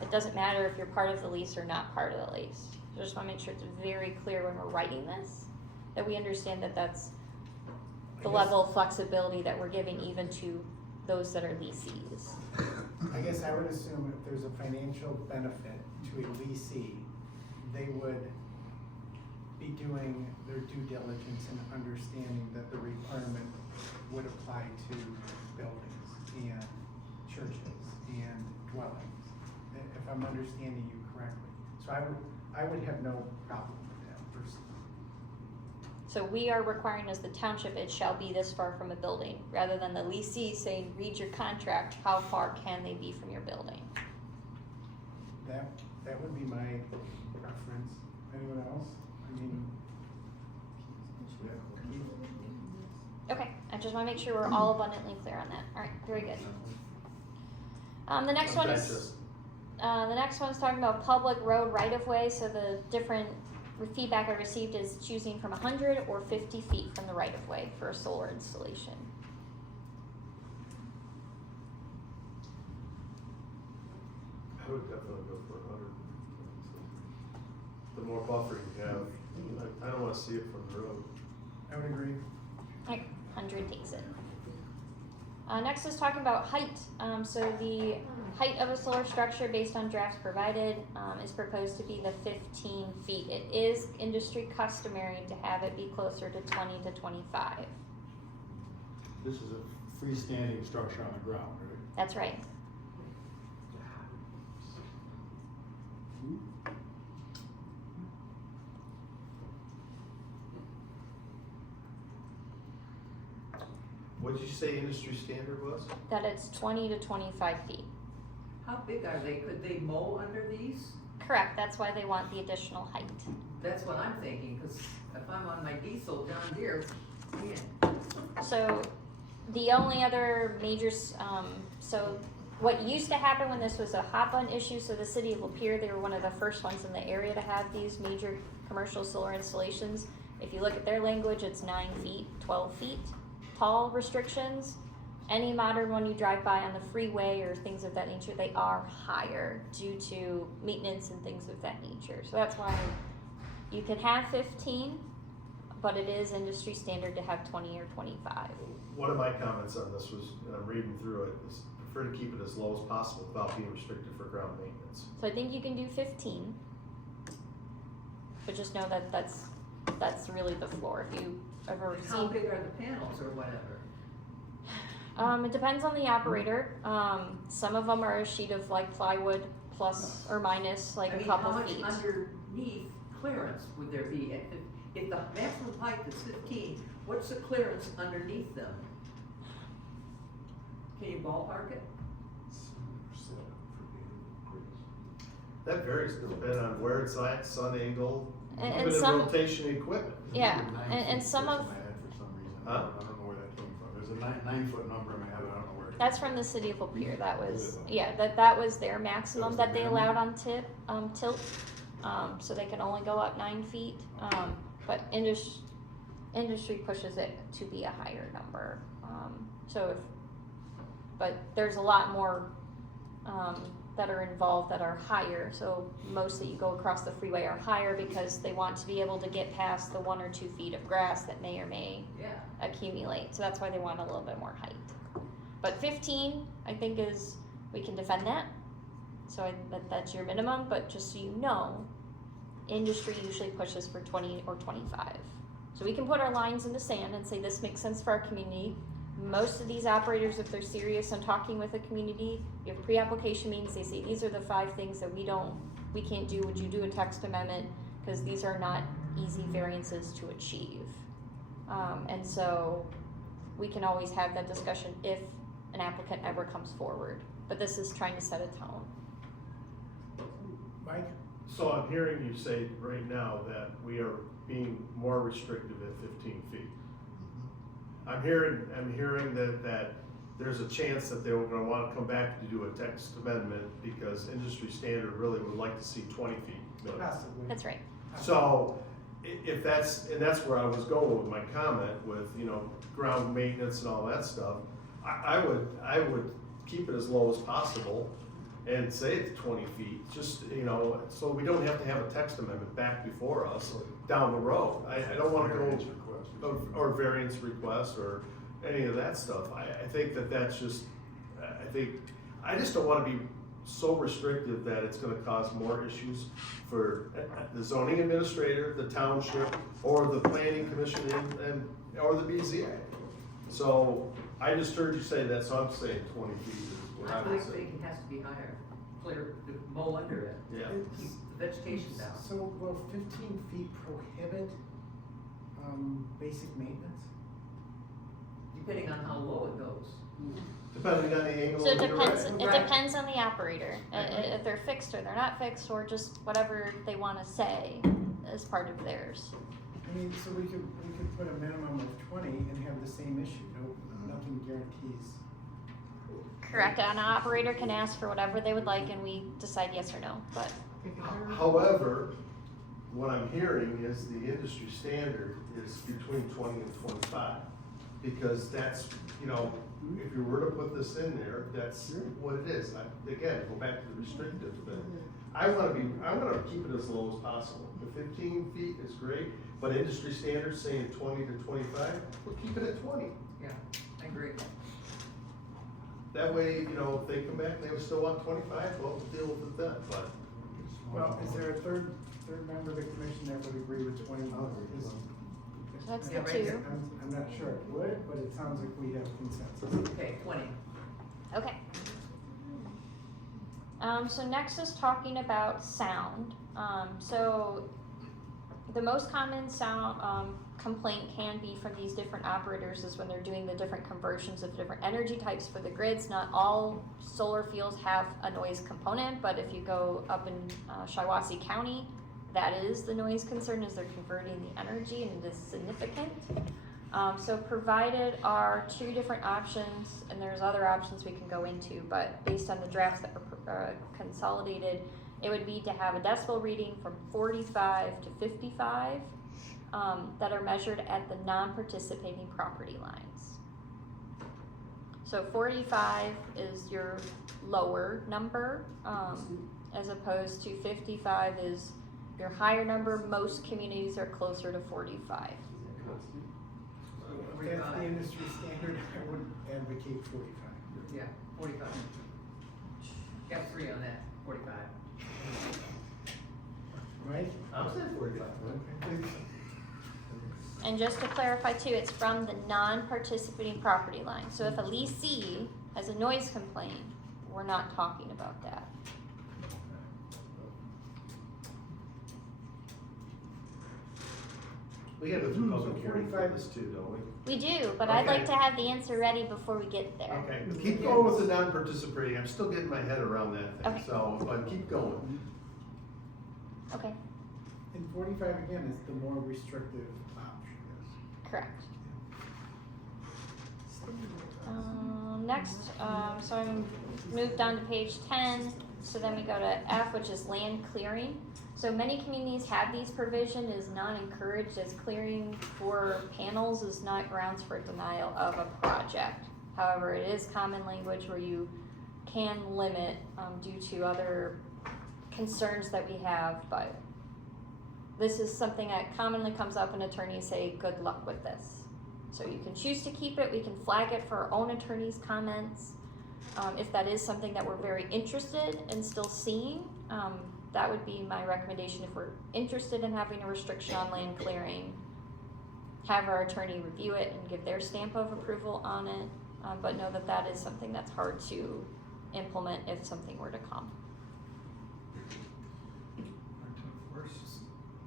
It doesn't matter if you're part of the lease or not part of the lease. So I just wanna make sure it's very clear when we're writing this, that we understand that that's the I guess- level of flexibility that we're giving even to those that are leasees. I guess I would assume if there's a financial benefit to a leasee, they would be doing their due diligence and understanding that the requirement would apply to buildings and churches and dwellings, if I'm understanding you correctly. So I would have no problem with that personally. So we are requiring as the township, it shall be this far from a building, rather than the leasee saying, read your contract, how far can they be from your building? That would be my preference. Anyone else? I mean, Okay, I just wanna make sure we're all abundantly clear on that. Alright, very good. The next one is, the next one's talking about public road right-of-way, so the different feedback I received is choosing from 100 or 50 feet from the right-of-way for a solar installation. I would definitely go for 100. The more buffer you have, I don't wanna see it from the road. I would agree. Alright, 100 takes it. Next is talking about height. So the height of a solar structure based on drafts provided is proposed to be the 15 feet. It is industry customary to have it be closer to 20 to 25. This is a freestanding structure on the ground, right? That's right. What did you say industry standard was? That it's 20 to 25 feet. How big are they? Could they mow under these? Correct. That's why they want the additional height. That's what I'm thinking, cause if I'm on my diesel John Deere, man, So the only other major, so what used to happen when this was a hot button issue, so the city of Lapeer, they were one of the first ones in the area to have these major commercial solar installations. If you look at their language, it's 9 feet, 12 feet tall restrictions. Any modern one you drive by on the freeway or things of that nature, they are higher due to maintenance and things of that nature. So that's why you can have 15, but it is industry standard to have 20 or 25. One of my comments on this was, reading through it, is prefer to keep it as low as possible without being restricted for ground maintenance. So I think you can do 15, but just know that that's really the floor. If you ever how see, big are the panels or whatever? it depends on the operator. Some of them are a sheet of like plywood plus or minus like I a mean, couple how much feet. underneath clearance would there be? If the maximum height is 15, what's the clearance underneath them? Can you ballpark it? That varies depending on where it's at, sun angle, And even in some- rotation equipment. Yeah, There's a 9 and feet some fixed of- in my head for some reason. Huh? I don't know where that came from. There's a 9-foot number in my head, I don't know where it came That's from. from the city of Lapeer. That was, Is it? yeah, that was their maximum That that was they the allowed minimum? on tilt. So they can only go up 9 feet. But industry pushes it to be a higher number. But there's a lot more, that are involved that are higher. So most that you go across the freeway are higher because they want to be able to get past the 1 or 2 feet of grass that may or may Yeah. accumulate. So that's why they want a little bit more height. But 15, I think we can defend that. So that's your minimum, but just so you know, industry usually pushes for 20 or 25. So we can put our lines in the sand and say this makes sense for our community. Most of these operators, if they're serious on talking with the community, you have pre-application meetings, they say these are the 5 things that we can't do. Would you do a text amendment? Because these are not easy variances to achieve. And so we can always have that discussion if an applicant ever comes forward. But this is trying to set a tone. Mike? So I'm hearing you say right now that we are being more restrictive at 15 feet. I'm hearing that there's a chance that they were gonna wanna come back to do a text amendment because industry standard really would like to see 20 feet minimum. Possibly. That's right. So, if that's, and that's where I was going with my comment with, ground maintenance and all that stuff, I would keep it as low as possible and say it's 20 feet, just, so we don't have to have a text amendment back before us down the road. I don't wanna Variance go, request. or variance request or any of that stuff. I think that's just, I just don't wanna be so restrictive that it's gonna cause more issues for the zoning administrator, the township, or the planning commission or the BZA. So I just heard you say that, so I'm saying 20 feet is what I I would say. think it has to be higher, clear, to mow under it, Yeah. keep the vegetation down. So will 15 feet prohibit, basic maintenance? Depending on how low it goes. Depending on the angle So of it your depends. array. It Right. depends on the operator. If they're fixed or they're not fixed, or just whatever they want to say as part of theirs. I mean, so we could put a minimum of 20 and have the same issue, nothing guarantees. Correct. An operator can ask for whatever they would like, and we decide yes or no. But However, what I'm hearing is the industry standard is between 20 and 25. Because that's, if you were to put this in there, that's what it is. Again, go back to the restrictive, but I wanna keep it as low as possible. The 15 feet is great, but industry standards saying 20 to 25, we'll keep it at 20. Yeah, I agree. That way, you know, if they come back, and they still want 25, well, we'll deal with it then, but. Well, is there a third member of the commission that would agree with 20? That's the Yeah, right two. here. I'm not sure it would, but it sounds like we have consensus. Okay, 20. Okay. So next is talking about sound. So the most common sound complaint can be from these different operators is when they're doing the different conversions of different energy types for the grids. Not all solar fields have a noise component, but if you go up in Shiawassee County, that is the noise concern, is they're converting the energy, and it is significant. So provided are two different options, and there's other options we can go into, but based on the drafts that were consolidated, it would be to have a decibel reading from 45 to 55 that are measured at the non-participating property lines. So 45 is your lower number, as opposed to 55 is your higher number. Most communities are closer to 45. If that's the industry standard, I would advocate 45. Yeah, 45. Got 3 on that, 45. Right? I'm saying 45. Okay. And just to clarify too, it's from the non-participating property line. So if a leasee has a noise complaint, we're not talking about that. We gotta do public hearing for this too, don't we? We do, but I'd like Okay. to have the answer ready before we get there. Okay, keep going with the non-participating, I'm still getting my head around that thing, Okay. so, but keep going. Okay, And 45 again is the more restrictive option. correct. Next, so I'm moved on to page 10, so then we go to F, which is land clearing. So many communities have these provision, is not encouraged, as clearing for panels is not grounds for denial of a project. However, it is common language where you can limit, due to other concerns that we have, but this is something that commonly comes up and attorneys say, good luck with this. So you can choose to keep it, we can flag it for our own attorney's comments. If that is something that we're very interested in still seeing, that would be my recommendation. If we're interested in having a restriction on land clearing, have our attorney review it and give their stamp of approval on it, but know that that is something that's hard to implement if something were to come.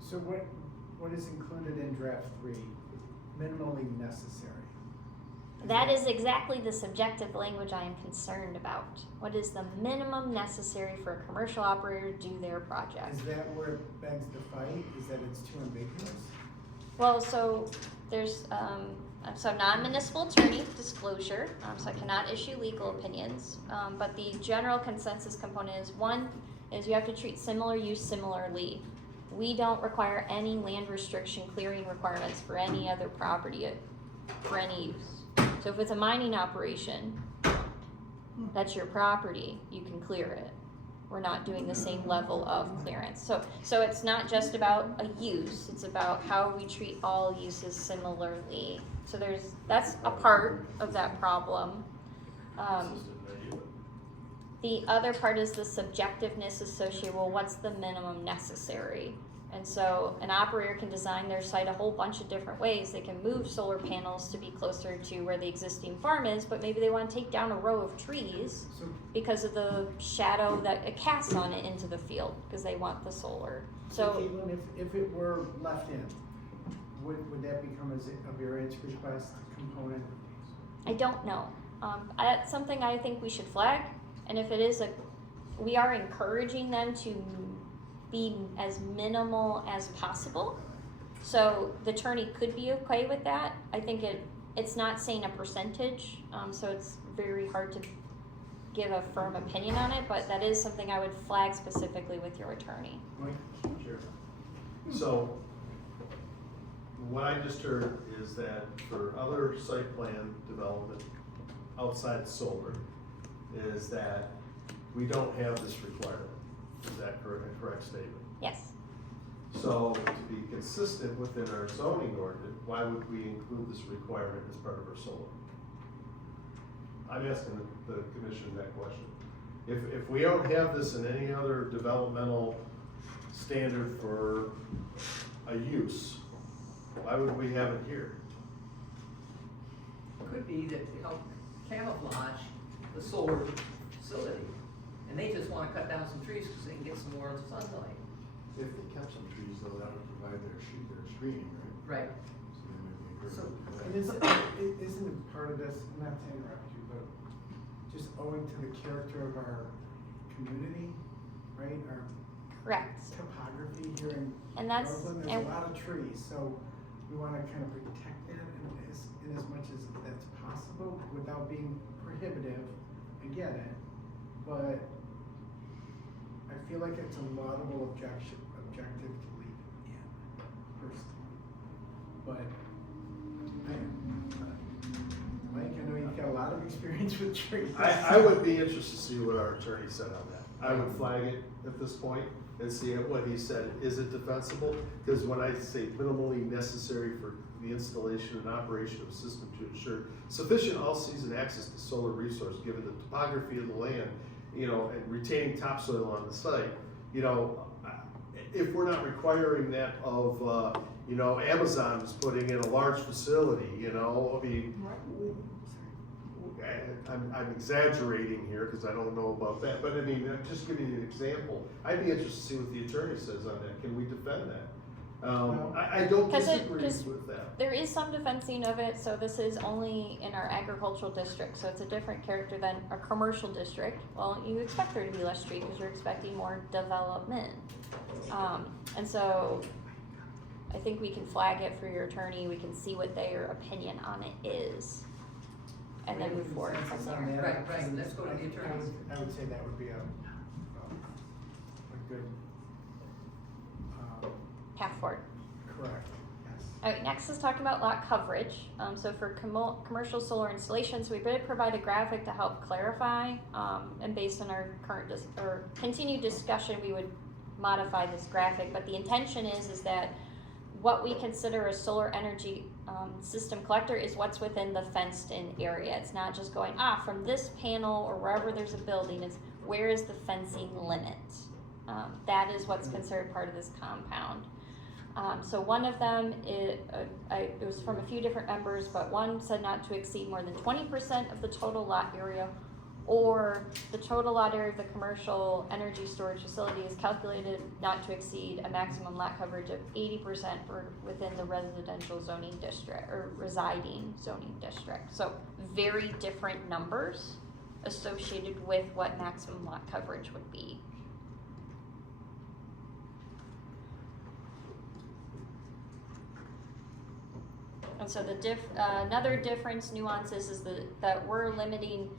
So what is included in draft 3? Minimally necessary. That is exactly the subjective language I am concerned about. What is the minimum necessary for a commercial operator to do their project? Is that where it begs the fight? Is that it's too ambiguous? Well, so there's, so non-municipal attorney disclosure, so I cannot issue legal opinions. But the general consensus component is, one, is you have to treat similar use similarly. We don't require any land restriction clearing requirements for any other property, for any use. So if it's a mining operation, that's your property, you can clear it. We're not doing the same level of clearance. So it's not just about a use, it's about how we treat all uses similarly. So that's a part of that problem. The other part is the subjectiveness associated, well, what's the minimum necessary? And so an operator can design their site a whole bunch of different ways. They can move solar panels to be closer to where the existing farm is, but maybe they want to take down a row of trees So, because of the shadow that it casts on it into the field, because they want the solar. So Caitlin, if it were left in, would that become a variance request component? I don't know. That's something I think we should flag. And if it is we are encouraging them to be as minimal as possible. So the attorney could be okay with that. I think it's not saying a percentage, so it's very hard to give a firm opinion on it, but that is something I would flag specifically with your attorney. Mike? Sure. So, what I just heard is that for other site plan development outside solar, is that we don't have this requirement. Is that a correct statement? Yes. So, to be consistent within our zoning ordinance, why would we include this requirement as part of our solar? I'm asking the commission that question. If we don't have this in any other developmental standard for a use, why would we have it here? Could be that to help camouflage the solar facility, and they just wanna cut down some trees because they can get some more sunlight. If they kept some trees though, that would provide their screening, right? Right. So they might be encouraged So, to do that. and isn't it part of this, not to interrupt you, but just owing to the character of our community, right? Our Correct. topography here in And that's, Groveland, there's and a lot of trees, so we wanna kind of protect that in as much as that's possible without being prohibitive. I get it, but I feel like it's a laudable objective to leave it in, personally. But, Mike, I know you've got a lot of experience with trees. I would be interested to see what our attorney said on that. I would flag it at this point and see what he said. Is it defensible? Because when I say minimally necessary for the installation and operation of a system to ensure sufficient all-season access to solar resource, given the topography of the land, you know, and retaining topsoil on the site, you know, if we're not requiring that of, you know, Amazon is putting in a large facility, you know, I mean, I'm exaggerating here because I don't know about that, but I mean, I'm just giving you an example. I'd be interested to see what the attorney says on that. Can we defend that? I don't 'Cause disagree 'cause with that. there is some defensing of it, so this is only in our agricultural district, so it's a different character than a commercial district. Well, you expect there to be less trees because you're expecting more development. And so I think we can flag it for your attorney, we can see what their opinion on it is. And then move forward from Consensus on there. that. Right, let's go to the I attorneys. I would say that would be a good, Path forward. correct, yes. Alright, next is talking about lot coverage. So for commercial solar installations, we did provide a graphic to help clarify, and based on our current or continued discussion, we would modify this graphic, but the intention is that what we consider a solar energy system collector is what's within the fenced in area. It's not just going, from this panel or wherever there's a building, it's where is the fencing limit? That is what's considered part of this compound. So one of them, it was from a few different members, but one said not to exceed more than 20% of the total lot area, or the total lot area of the commercial energy storage facility is calculated not to exceed a maximum lot coverage of 80% within the residential zoning district, or residing zoning district. So very different numbers associated with what maximum lot coverage would be. And so another difference, nuances is that we're limiting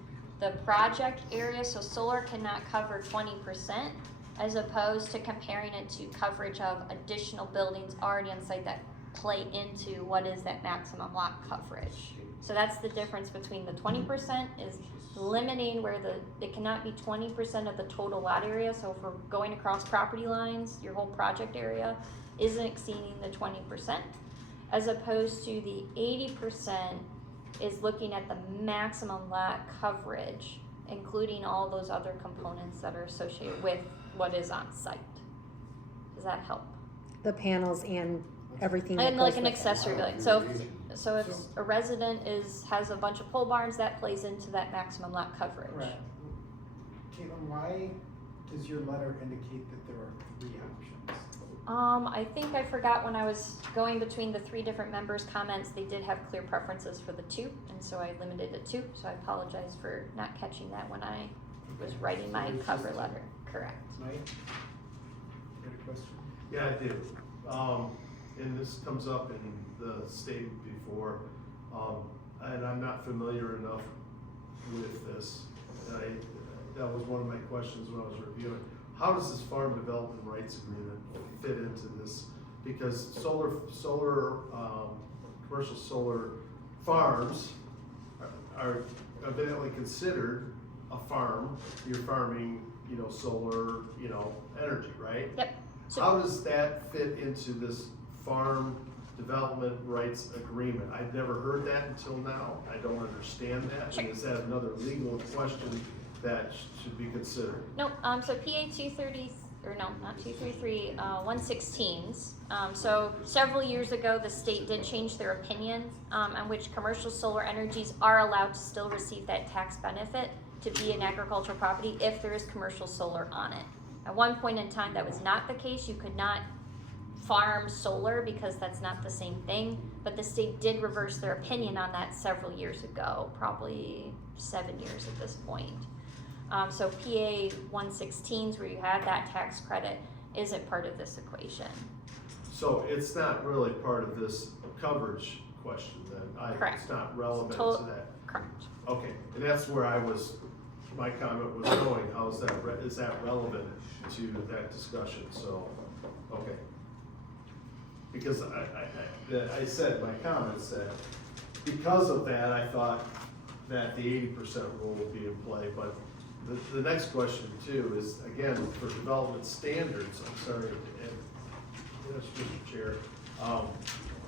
the project area, so solar cannot cover 20%, as opposed to comparing it to coverage of additional buildings already on site that play into what is that maximum lot coverage. So that's the difference between the 20% is limiting where it cannot be 20% of the total lot area. So if we're going across property lines, your whole project area isn't exceeding the 20%, as opposed to the 80% is looking at the maximum lot coverage, including all those other components that are associated with what is on site. Does that help? The panels and everything that And goes like an with it. accessory building, so if a resident has a bunch of pole barns, that plays into that maximum lot coverage. Correct. Caitlin, why does your letter indicate that there are 3 options? I think I forgot when I was going between the 3 different members' comments, they did have clear preferences for the 2, and so I limited it to 2, so I apologize for not catching that when I was writing my cover letter, correct. Mike, you had a question? Yeah, I do. And this comes up in the state before, and I'm not familiar enough with this. That was one of my questions when I was reviewing. How does this farm development rights agreement fit into this? Because commercial solar farms are evidently considered a farm. You're farming, solar, energy, right? Yep. So- How does that fit into this farm development rights agreement. I'd never heard that until now. I don't understand that. And is that another legal question that should be considered? Nope, so PA 230, or no, not 233, 116s. So several years ago, the state did change their opinion on which commercial solar energies are allowed to still receive that tax benefit to be an agricultural property if there is commercial solar on it. At one point in time, that was not the case. You could not farm solar because that's not the same thing, but the state did reverse their opinion on that several years ago, probably 7 years at this point. So PA 116s, where you have that tax credit, isn't part of this equation. So it's not really part of this coverage question then? Correct. It's not relevant to Tot- that? Correct. Okay, and that's where my comment was going, how is that, is that relevant to that discussion, so, okay. Because I said, my comments that, because of that, I thought that the 80% rule would be in play, but the next question too is, again, for development standards, I'm sorry, and, yes, Mr. Chair,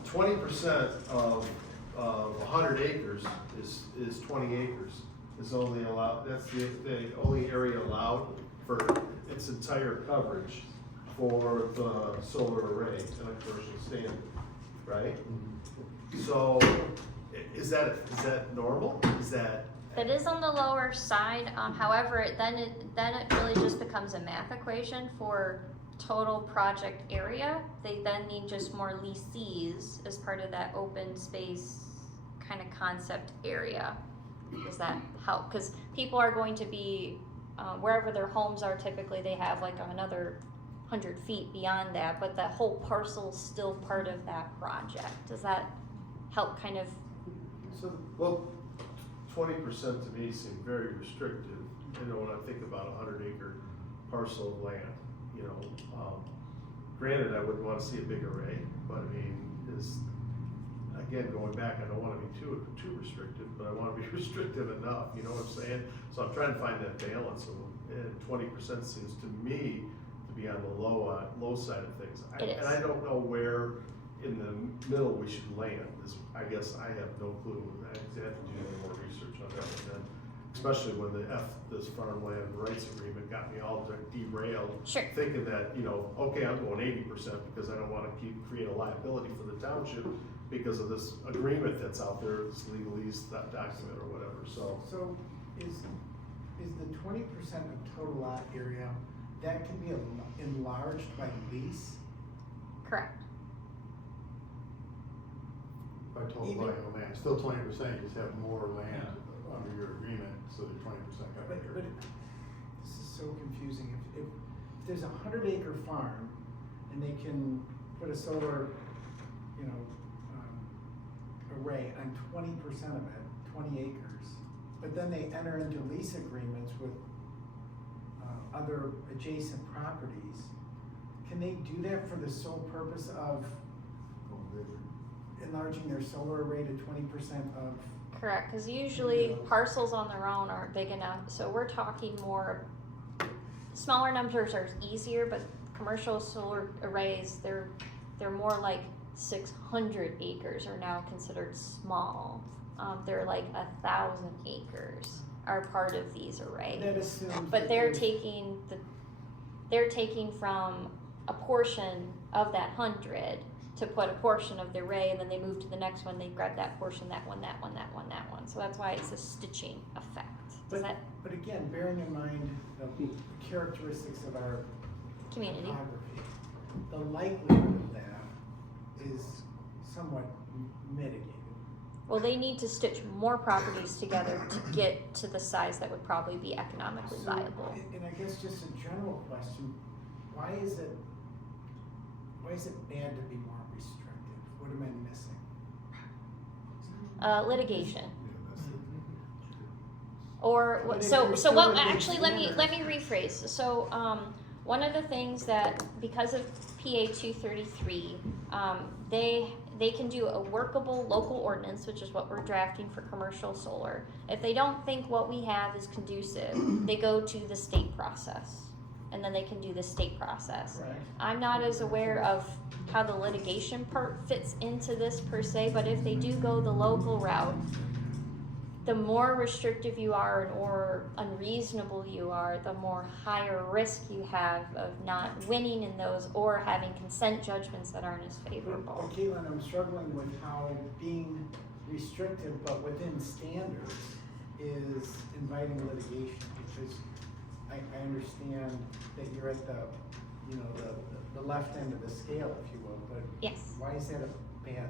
20% of 100 acres is 20 acres. Is only allowed, that's the only area allowed for its entire coverage for the solar array in a commercial standard, right? So, is that normal? Is that? That is on the lower side. However, then it really just becomes a math equation for total project area. They then need just more leasees as part of that open space kind of concept area. Does that help? Because people are going to be wherever their homes are. Typically, they have like another 100 feet beyond that, but that whole parcel is still part of that project. Does that help kind of? So, well, 20% to me seemed very restrictive, you know, when I think about a 100-acre parcel of land, you know. Granted, I wouldn't want to see a big array, but I mean, again, going back, I don't want to be too restrictive, but I want to be restrictive enough, you know what I'm saying? So I'm trying to find that balance, and 20% seems to me to be on the low side of things. It is. And I don't know where in the middle we should land. I guess I have no clue. I have to do any more research on that, and then, especially when this farmland rights agreement got me all derailed. Sure. Thinking that, you know, okay, I'm going 80% because I don't want to create a liability for the township because of this agreement that's out there, this legalese document or whatever, so. So is the 20% of total lot area, that can be enlarged by lease? Correct. By total Even- volume of land, still 20%, you just have more land under your agreement, so the 20% got But bigger. this is so confusing. If there's a 100-acre farm and they can put a solar, you know, array on 20% of it, 20 acres, but then they enter into lease agreements with other adjacent properties, can they do that for the sole purpose of enlarging their solar array to 20% of? Correct, because usually parcels on their own aren't big enough, so we're talking more, smaller numbers are easier, but commercial solar arrays, they're more like 600 acres are now considered small. They're like 1,000 acres are part of these arrays. That assumes But that they're there's- taking from a portion of that 100 to put a portion of the array, and then they move to the next one, they grab that portion, that one, that one, that one, that one. So that's why it's a stitching effect. Does that But again, bearing in mind the characteristics of our community? topography, the likelihood of that is somewhat mitigated. Well, they need to stitch more properties together to get to the size that would probably be economically So, viable. and I guess just a general question, why is it bad to be more restrictive? What am I missing? Litigation. Yeah, that's it. Or, But if so there's what, still a big actually, let me standard. rephrase. So, one of the things that, because of PA 233, they can do a workable local ordinance, which is what we're drafting for commercial solar. If they don't think what we have is conducive, they go to the state process. and then they can do the state process. Right. I'm not as aware of how the litigation part fits into this per se, but if they do go the local route, the more restrictive you are or unreasonable you are, the more higher risk you have of not winning in those or having consent judgments that aren't as But favorable. Caitlin, I'm struggling with how being restrictive but within standards is inviting litigation, because I understand that you're at the, you know, the left end of the scale, if you will, but Yes. why is that a bad?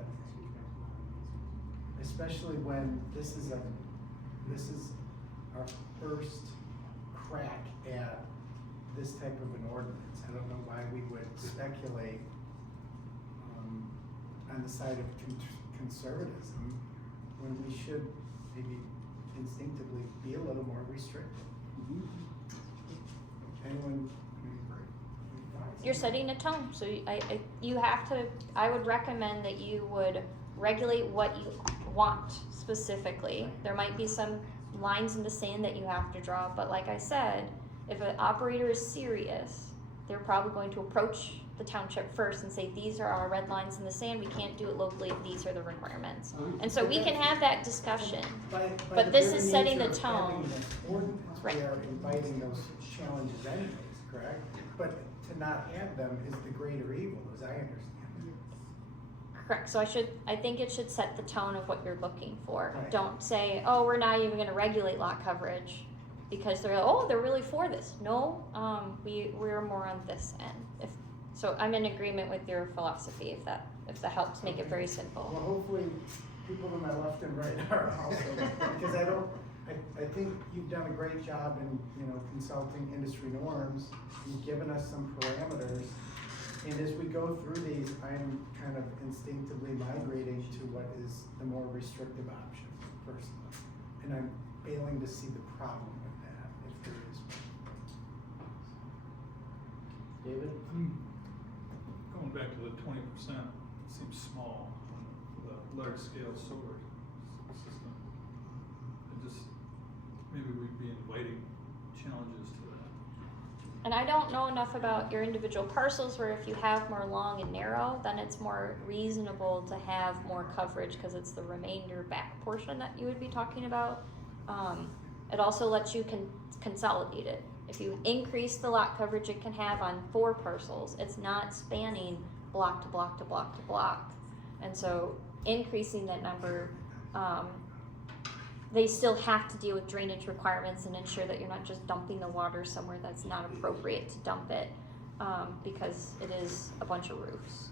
Especially when this is our first crack at this type of an ordinance. I don't know why we would speculate on the side of conservatism when we should maybe instinctively be a little more restrictive. Anyone? You're setting a tone, so you have to, I would recommend that you would regulate what you want specifically. There might be some lines in the sand that you have to draw, but like I said, if an operator is serious, they're probably going to approach the township first and say, these are our red lines in the sand, we can't do it locally if these are the requirements. And so we can have that discussion. By But the this very is setting nature the of having tone. this ordinance, Right. we are inviting those challenges anyways, correct? But to not have them is the greater evil, as I understand it. Correct, so I think it should set the tone of what you're looking for. Right. Don't say, oh, we're not even gonna regulate lot coverage, because they're, oh, they're really for this. No, we're more on this end. So I'm in agreement with your philosophy, if that helps make it very Well, simple. hopefully, people to my left and right are also, because I think you've done a great job in, you know, consulting industry norms. You've given us some parameters, and as we go through these, I'm kind of instinctively migrating to what is the more restrictive option personally. And I'm failing to see the problem with that, if there is one. David? Going back to the 20% seems small for the large scale solar system. It just, maybe we'd be inviting challenges to that. And I don't know enough about your individual parcels, where if you have more long and narrow, then it's more reasonable to have more coverage, because it's the remainder back portion that you would be talking about. It also lets you consolidate it. If you increase the lot coverage it can have on 4 parcels, it's not spanning block to block to block to block. And so increasing that number, they still have to deal with drainage requirements and ensure that you're not just dumping the water somewhere that's not appropriate to dump it, because it is a bunch of roofs.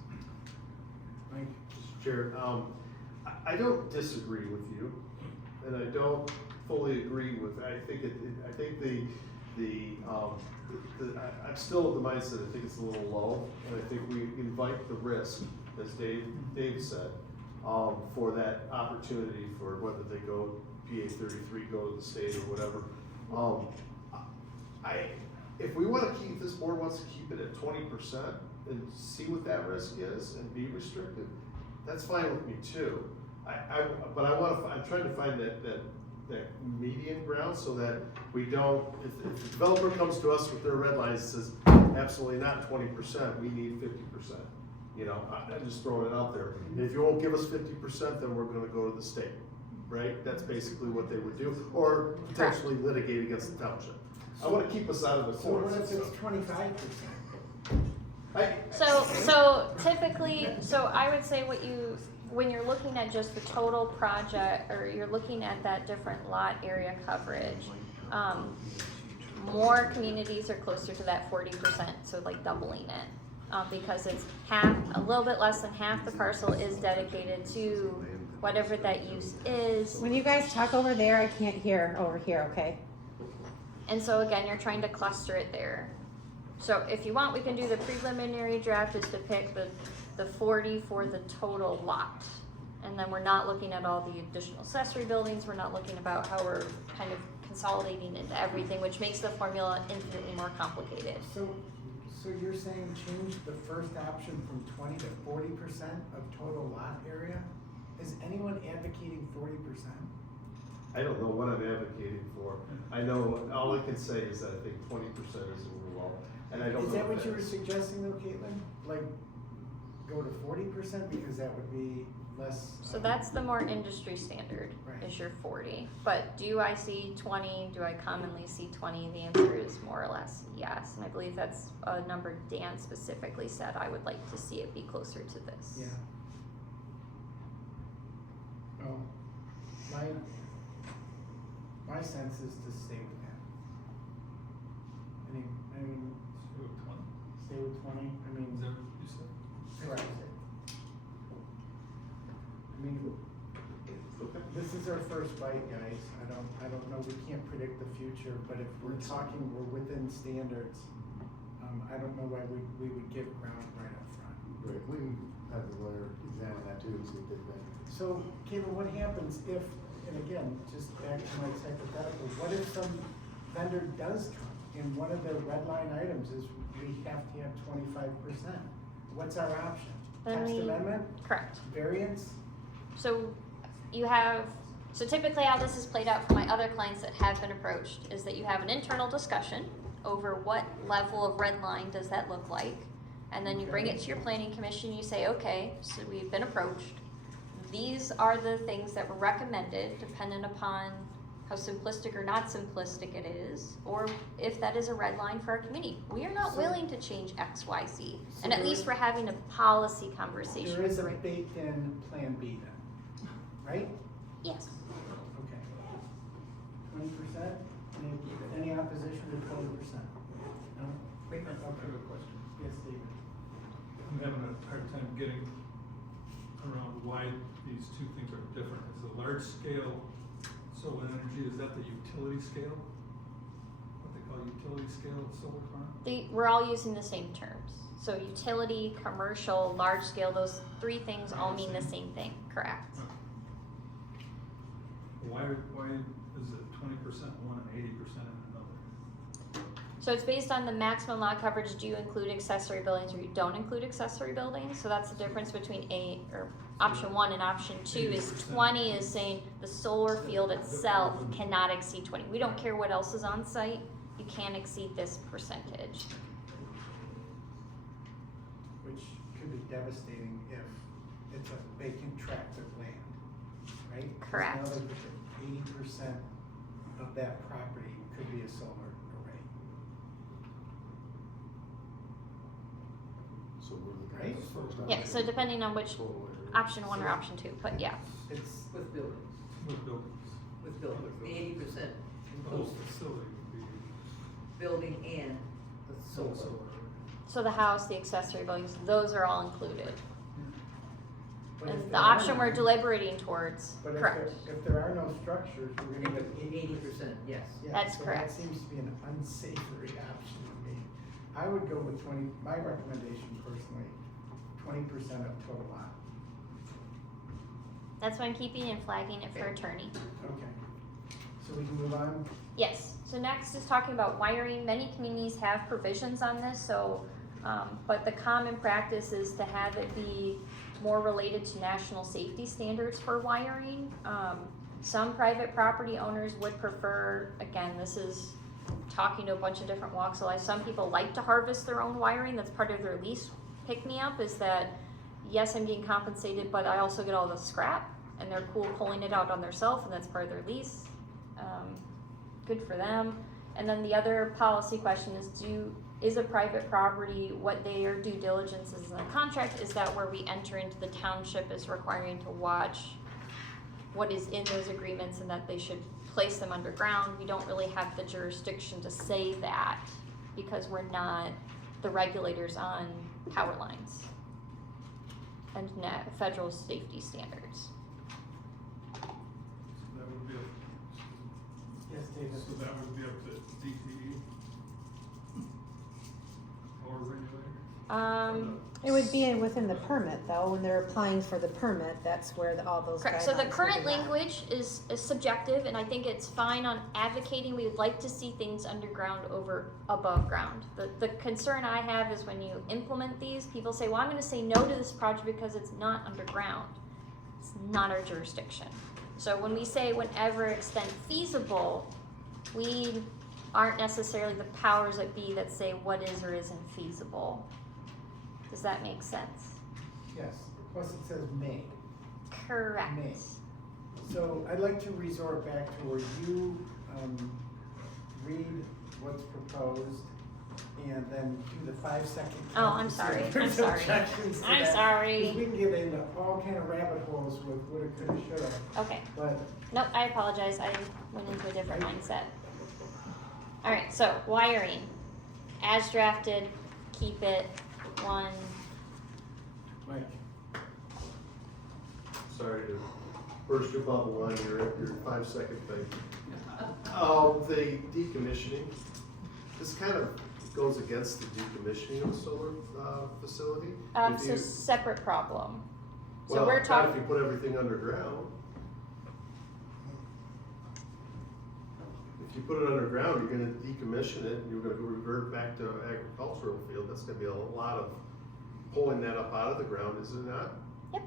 Mike? Mr. Chair, I don't disagree with you, and I don't fully agree with, I think I'm still of the mindset, I think it's a little low, and I think we invite the risk, as Dave said, for that opportunity for whether they go PA 33, go to the state or whatever. If we wanna keep, this board wants to keep it at 20% and see what that risk is and be restrictive, that's fine with me too. I'm trying to find that median ground so that we don't, if the developer comes to us with their red lines and says, absolutely not 20%, we need 50%. You know, I'm just throwing it out there. And if you won't give us 50%, then we're gonna go to the state, right? That's basically what they would do, or potentially litigate against the township. I wanna keep us out of the So courts. what if and it's stuff. 25%? So typically, I would say when you're looking at just the total project, or you're looking at that different lot area coverage, more communities are closer to that 40%, so like doubling it. Because it's a little bit less than half the parcel is dedicated to whatever that use is. When you guys talk over there, I can't hear over here, okay? And so again, you're trying to cluster it there. So if you want, we can do the preliminary draft is to pick the 40 for the total lot. And then we're not looking at all the additional accessory buildings, we're not looking about how we're kind of consolidating into everything, which makes the formula infinitely more complicated. So you're saying change the first option from 20 to 40% of total lot area? Is anyone advocating 40%? I don't know what I'm advocating for. I know, all I can say is that I think 20% is a little low, and I don't know. Is that if what you were is. suggesting though, Caitlin? Like, go to 40% because that would be less. So that's the more industry standard, Right. is your 40. But do I see 20? Do I commonly see 20? The answer is more or less yes. And I believe that's a number Dan specifically said I would like to see it be closer to this. Yeah. Oh, my sense is to stay with that. I mean, So 20, stay with 20, I mean. is that what you said? Correct. I mean, Okay. this is our first bite, guys. I don't know, we can't predict the future, but if we're talking, we're within standards. I don't know why we would give ground right up front. Right, we can have the lawyer examine that too, see if they think. So, Caitlin, what happens if, and again, just back to my hypothetical, what if some vendor does come and one of their red line items is we have to have 25%? What's our option? Then Text we- amendment, Correct. variance? So you have, so typically how this is played out for my other clients that have been approached is that you have an internal discussion over what level of red line does that look like. And then you bring it to your planning commission, you say, okay, so we've been approached. These are the things that were recommended dependent upon how simplistic or not simplistic it is, or if that is a red line for our community. We are not So- willing to change X, Y, Z. So And at there least is- we're having a policy conversation There with is the a right. baked in plan B then, right? Yes. Okay. 20%? Any opposition to 20%? No? Wait a minute. I have a question. Yes, David. I'm having a hard time getting around why these two things are different. Is the large scale solar energy, is that the utility scale? What they call utility scale solar farm? We're all using the same terms. So utility, commercial, large scale, those three things all mean the same thing, correct? Why is it 20% one and 80% in another? So it's based on the maximum lot coverage. Do you include accessory buildings or you don't include accessory buildings? So that's the difference between option 1 and option 2 is 20 is saying the solar field itself cannot exceed 20. We don't care what else is on site, you can't exceed this percentage. Which could be devastating if it's a vacant tract of land, right? 'Cause Correct. Now they put 80% of that property could be a solar array. So we're looking at Right? the first option. Yeah, so depending on which Total area. option 1 or option 2, but yeah. It's, With buildings, With buildings. with buildings, the 80% The whole includes facility would be building and the solar. solar. So the house, the accessory buildings, those are all included. but if And the there option are- we're deliberating towards, But correct. if there are no structures, we're gonna get 80%, yes. Yeah, That's so correct. that seems to be an unsavory option to me. I would go with 20, my recommendation personally, 20% of total lot. That's why I'm keeping and flagging it for attorney. Okay. So we can move on? Yes, so next is talking about wiring. Many communities have provisions on this, so, but the common practice is to have it be more related to national safety standards for wiring. Some private property owners would prefer, again, this is talking to a bunch of different walks of life. Some people like to harvest their own wiring, that's part of their lease pick-me-up, is that, yes, I'm getting compensated, but I also get all the scrap, and they're cool pulling it out on their self, and that's part of their lease. Good for them. And then the other policy question is a private property, what their due diligence is in the contract, is that where we enter into the township is requiring to watch what is in those agreements and that they should place them underground. We don't really have the jurisdiction to say that because we're not the regulators on power lines and federal safety standards. So that would be up, Yes, David? so that would be up to DTE or regulator? It would be within the permit though, when they're applying for the permit, that's where all those guidelines Correct, so the would current be met. language is subjective, and I think it's fine on advocating, we would like to see things underground over above ground. The concern I have is when you implement these, people say, well, I'm gonna say no to this project because it's not underground. It's not our jurisdiction. So when we say whenever extent feasible, we aren't necessarily the powers that be that say what is or isn't feasible. Does that make sense? Yes, plus it says may. Correct. May. So I'd like to resort back to where you, read what's proposed and then do the 5-second. Oh, I'm sorry, count to see if I'm there's sorry. objections to I'm that. sorry. 'Cause we can get into all kind of rabbit holes with woulda, coulda, shoulda, Okay, but nope, I apologize, I went into a different mindset. Alright, so wiring, as drafted, keep it, one, Mike, Sorry to burst your bubble on your 5-second thing. The decommissioning, this kind of goes against the decommissioning of a solar, facility. If so you- separate problem. So Well, we're not if talking, you put everything underground. If you put it underground, you're gonna decommission it, and you're gonna revert back to agricultural field, that's gonna be a lot of pulling that up out of the ground, is it not? Yep.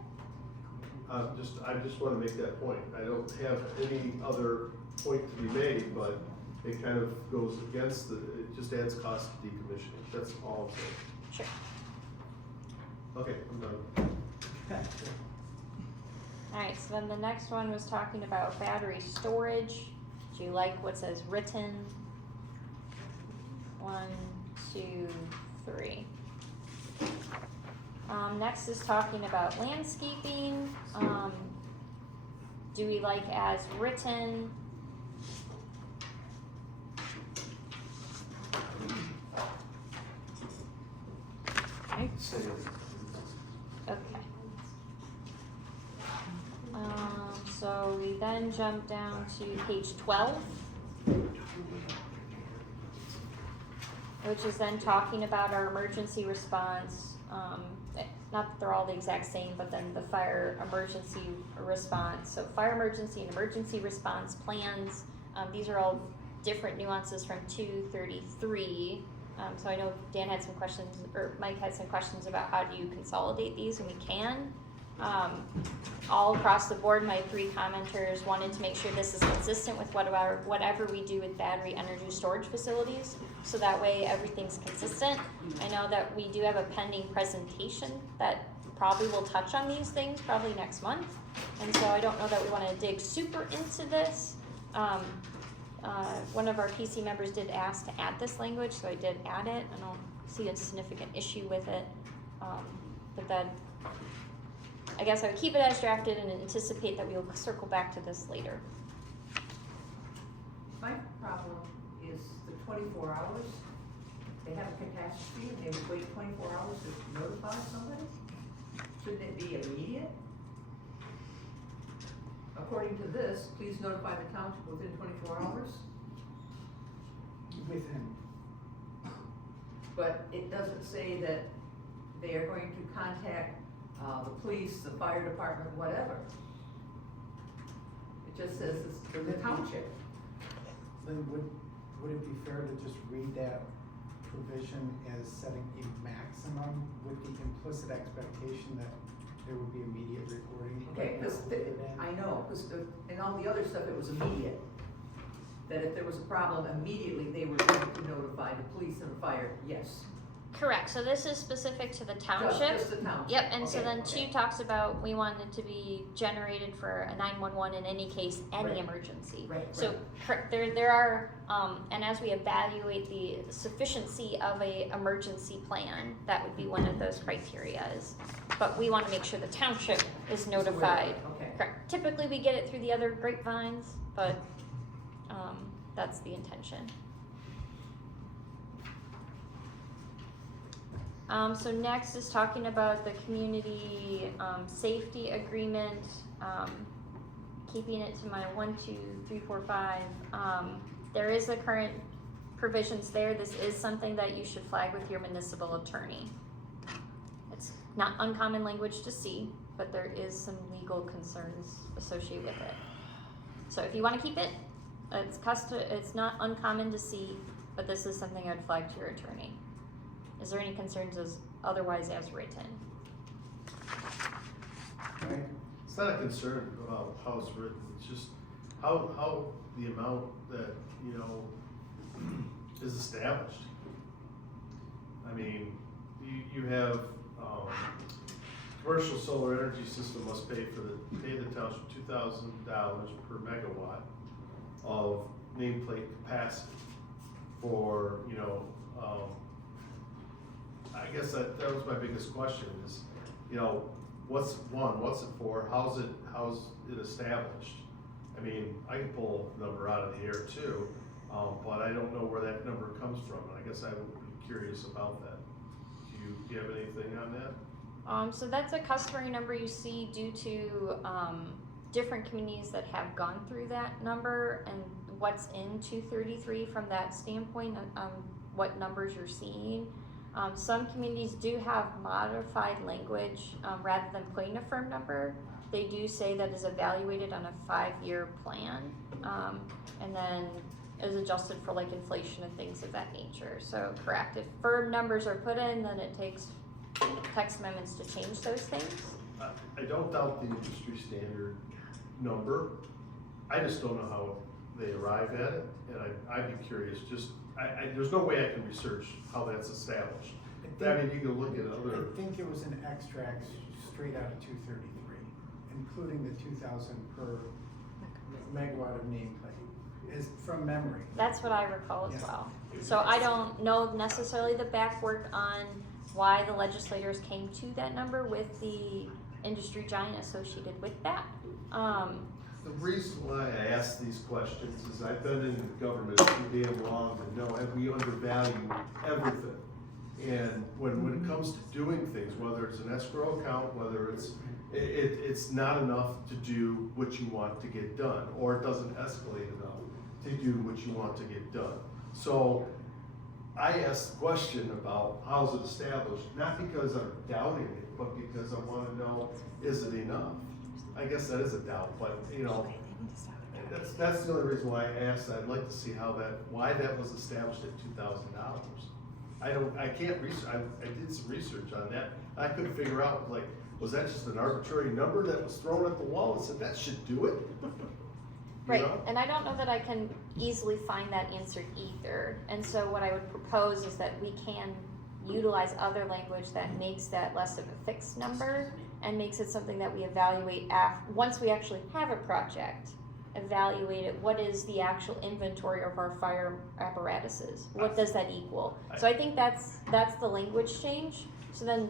I just wanna make that point, I don't have any other point to be made, but it kind of goes against it just adds cost to decommissioning, that's all I'm saying. sure. Okay, I'm done. Alright, so then the next one was talking about battery storage. Do you like what says written? 1, 2, 3. Next is talking about landscaping. Do we like as written? Say it. Okay. So we then jump down to page 12, which is then talking about our emergency response. Not that they're all the exact same, but then the fire emergency response. So fire emergency and emergency response plans, these are all different nuances from 233. So I know Dan had some questions, or Mike had some questions about how do you consolidate these, and we can. All across the board, my 3 commenters wanted to make sure this is consistent with whatever we do with battery energy storage facilities, so that way everything's consistent. I know that we do have a pending presentation that probably will touch on these things probably next month, and so I don't know that we want to dig super into this. One of our PC members did ask to add this language, so I did add it. I don't see a significant issue with it, but then I guess I would keep it as drafted and anticipate that we will circle back to this later. My problem is the 24 hours. They have a catastrophe and they would wait 24 hours to notify somebody? Shouldn't it be immediate? According to this, please notify the township within 24 hours, within, but it doesn't say that they are going to contact the police, the fire department, whatever. It just says it's for the township. then would it be fair to just read that provision as setting a maximum with the implicit expectation that there would be immediate reporting? Okay, because I know, because in all the other stuff, it was immediate. That if there was a problem, immediately they were going to notify the police and the fire, yes. Correct, so this is specific to the township. Just the township. Yep, and so Okay, then okay. 2 talks about we want it to be generated for a 911 in any case, any Right. emergency. Right, So there are, and as we evaluate the sufficiency of a emergency plan, that would be one of those criterias. But we want to make sure the township is notified. Okay. Correct. Typically, we get it through the other grapevines, but that's the intention. So next is talking about the community safety agreement, keeping it to my 1, 2, 3, 4, 5. There is the current provisions there. This is something that you should flag with your municipal attorney. It's not uncommon language to see, but there is some legal concerns associated with it. So if you want to keep it, it's not uncommon to see, but this is something I'd flag to your attorney. Is there any concerns otherwise as written? Right, not a concern about how it's written, it's just how the amount that, you know, is established. I mean, you have, commercial solar energy system must pay the township $2,000 per megawatt of nameplate capacity for, you know, I guess that was my biggest question is, you know, what's it for, how's it established? I mean, I can pull a number out of the air too, but I don't know where that number comes from, and I guess I would be curious about that. Do you have anything on that? So that's a customary number you see due to different communities that have gone through that number and what's in 233 from that standpoint, what numbers you're seeing. Some communities do have modified language rather than putting a firm number. They do say that is evaluated on a 5-year plan, and then is adjusted for like inflation and things of that nature. So correct, if firm numbers are put in, then it takes text amendments to change those things. I don't doubt the industry standard number. I just don't know how they arrive at it, and I'd be curious, there's no way I can research how that's established. I mean, you can look at other, I think it was an extract straight out of 233, including the 2,000 per megawatt of nameplate, is from memory. That's what I recall as Yeah. well. So I don't know necessarily the back work on why the legislators came to that number with the industry giant associated with that. the reason why I ask these questions is I've been in government too damn long to know that we undervalue everything. And when it comes to doing things, whether it's an escrow account, whether it's not enough to do what you want to get done, or it doesn't escalate enough to do what you want to get done. So I asked the question about how's it established, not because I'm doubting it, but because I wanna know, is it enough? I guess that is a doubt, but you know, that's the only reason why I asked. I'd like to see why that was established at $2,000. I can't research, I did some research on that. I couldn't figure out, like, was that just an arbitrary number that was thrown at the wall and said that should do it? You Right, know? and I don't know that I can easily find that answer either. And so what I would propose is that we can utilize other language that makes that less of a fixed number and makes it something that we evaluate once we actually have a project. Evaluate it, what is the actual inventory of our fire apparatuses? What does that equal? So I think that's the language change. So then,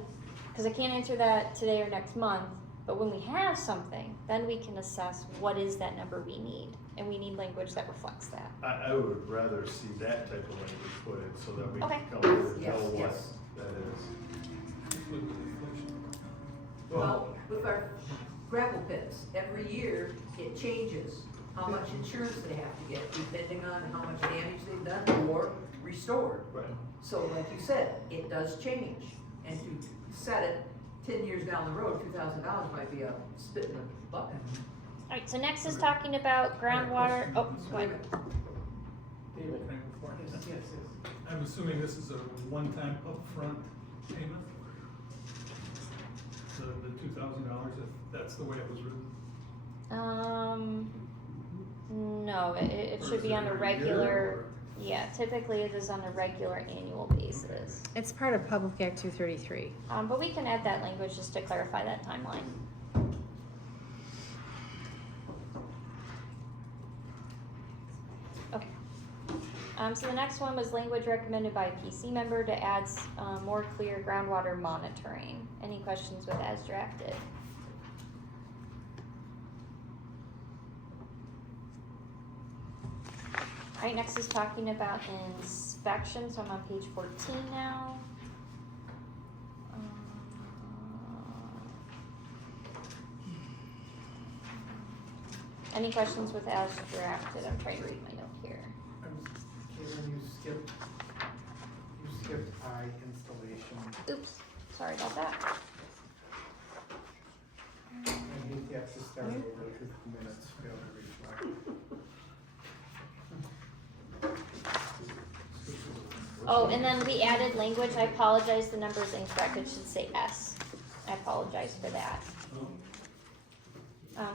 because I can't answer that today or next month, but when we have something, then we can assess what is that number we need. And we need language that reflects that. I would rather see that type of language put in so that we Okay. can come in and Yes, know what yes. that is. With inflation. Well, with our gravel pits, every year it changes how much insurance they have to get, depending on how much damage they've done or restored. Right. So like you said, it does change, and to set it 10 years down the road, $2,000 might be a spit in the bucket. Alright, so next is talking about groundwater, oh, go ahead. David? Can I go for it? Yes, yes, yes. I'm assuming this is a one-time upfront payment? The $2,000, if that's the way it was written? No, it should be on a regular, yeah, typically it is on a regular annual basis. It's part of Public Act 233. But we can add that language just to clarify that timeline. Okay. So the next one was language recommended by a PC member to add more clear groundwater monitoring. Any questions with as drafted? Alright, next is talking about inspection, so I'm on page 14 now. Any questions with as drafted? I'm trying to read my note here. Caitlin, you skipped I installation. Oops, sorry about that. I hate to have to start over because the minutes fail to reflect. Oh, and then we added language, I apologize, the number's incorrect, it should say S. I apologize for that.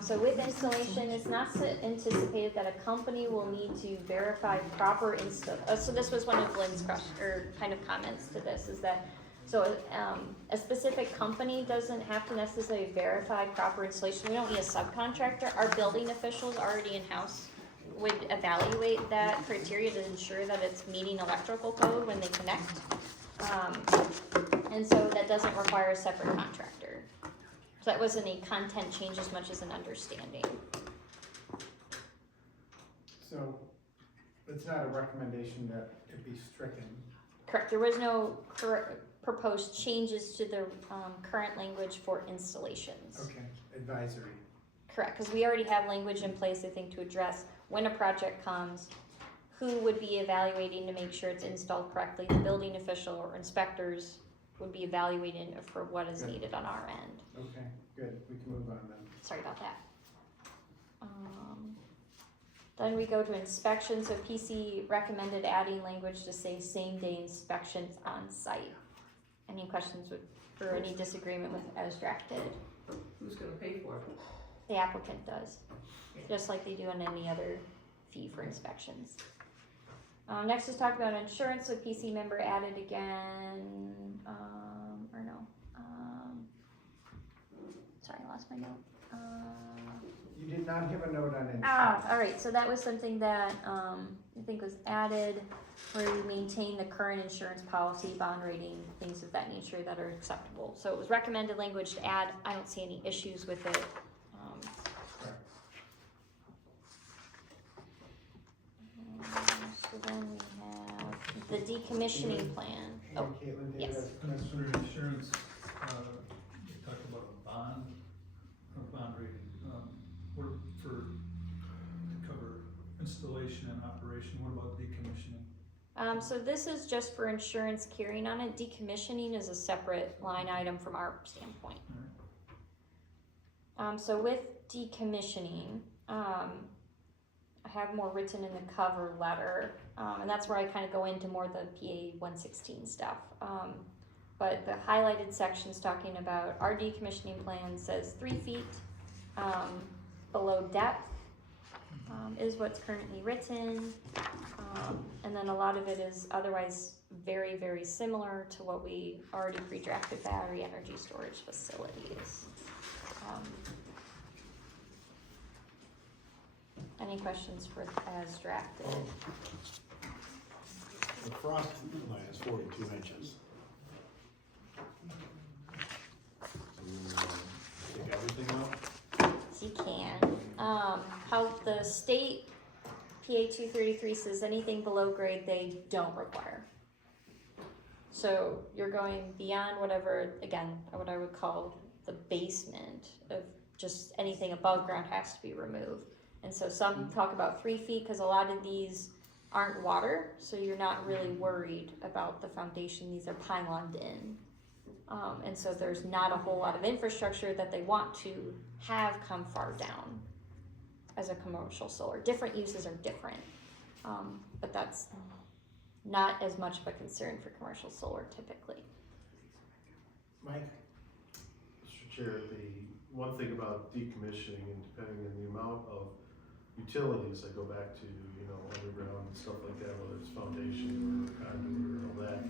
So with installation, it's not anticipated that a company will need to verify proper so this was one of Lynn's kind of comments to this, is that, so, a specific company doesn't have to necessarily verify proper installation. We don't need a subcontractor. Our building officials already in-house would evaluate that criteria to ensure that it's meeting electrical code when they connect. And so that doesn't require a separate contractor. So that wasn't a content change as much as an understanding. So it's not a recommendation that it be stricken. Correct, there was no proposed changes to the current language for installations. Okay, advisory. Correct, because we already have language in place, I think, to address when a project comes, who would be evaluating to make sure it's installed correctly. The building official or inspectors would be evaluating for what is Good. needed on our end. Okay, good, we can move on then. Sorry about that. Then we go to inspection, so PC recommended adding language to say same day inspections on site. Any questions or any disagreement with as drafted? Who's gonna pay for it? The applicant does, just like they do on any other fee for inspections. Next is talk about insurance, so PC member added again, sorry, I lost my note. You did not have a note on insurance. Alright, so that was something that, I think was added, where we maintain the current insurance policy, bond rating, things of that nature that are acceptable. So it was recommended language to add, I don't see any issues with it. So then we have the decommissioning plan. Hey, Oh, Caitlin, do you yes. have a And question? for insurance, you talked about a bond rating, what for, to cover installation and operation, what about decommissioning? So this is just for insurance carrying on it. Decommissioning is a separate line item from our standpoint. So with decommissioning, I have more written in the cover letter, and that's where I kind of go into more the PA 116 stuff. But the highlighted section's talking about our decommissioning plan says 3 feet below depth is what's currently written. And then a lot of it is otherwise very, very similar to what we already pre-drafted battery energy storage facilities. Any questions for as drafted? The frost line is 42 inches. So we take everything out? Yes, you can. How the state PA 233 says anything below grade they don't require. So you're going beyond whatever, again, what I would call the basement of just anything above ground has to be removed. And so some talk about 3 feet because a lot of these aren't water, so you're not really worried about the foundation. These are pyloned in. And so there's not a whole lot of infrastructure that they want to have come far down as a commercial solar. Different uses are different, but that's not as much of a concern for commercial solar typically. Mike? Mr. Chair, the one thing about decommissioning and depending on the amount of utilities, I go back to, underground and stuff like that, whether it's foundation or conduit or all that.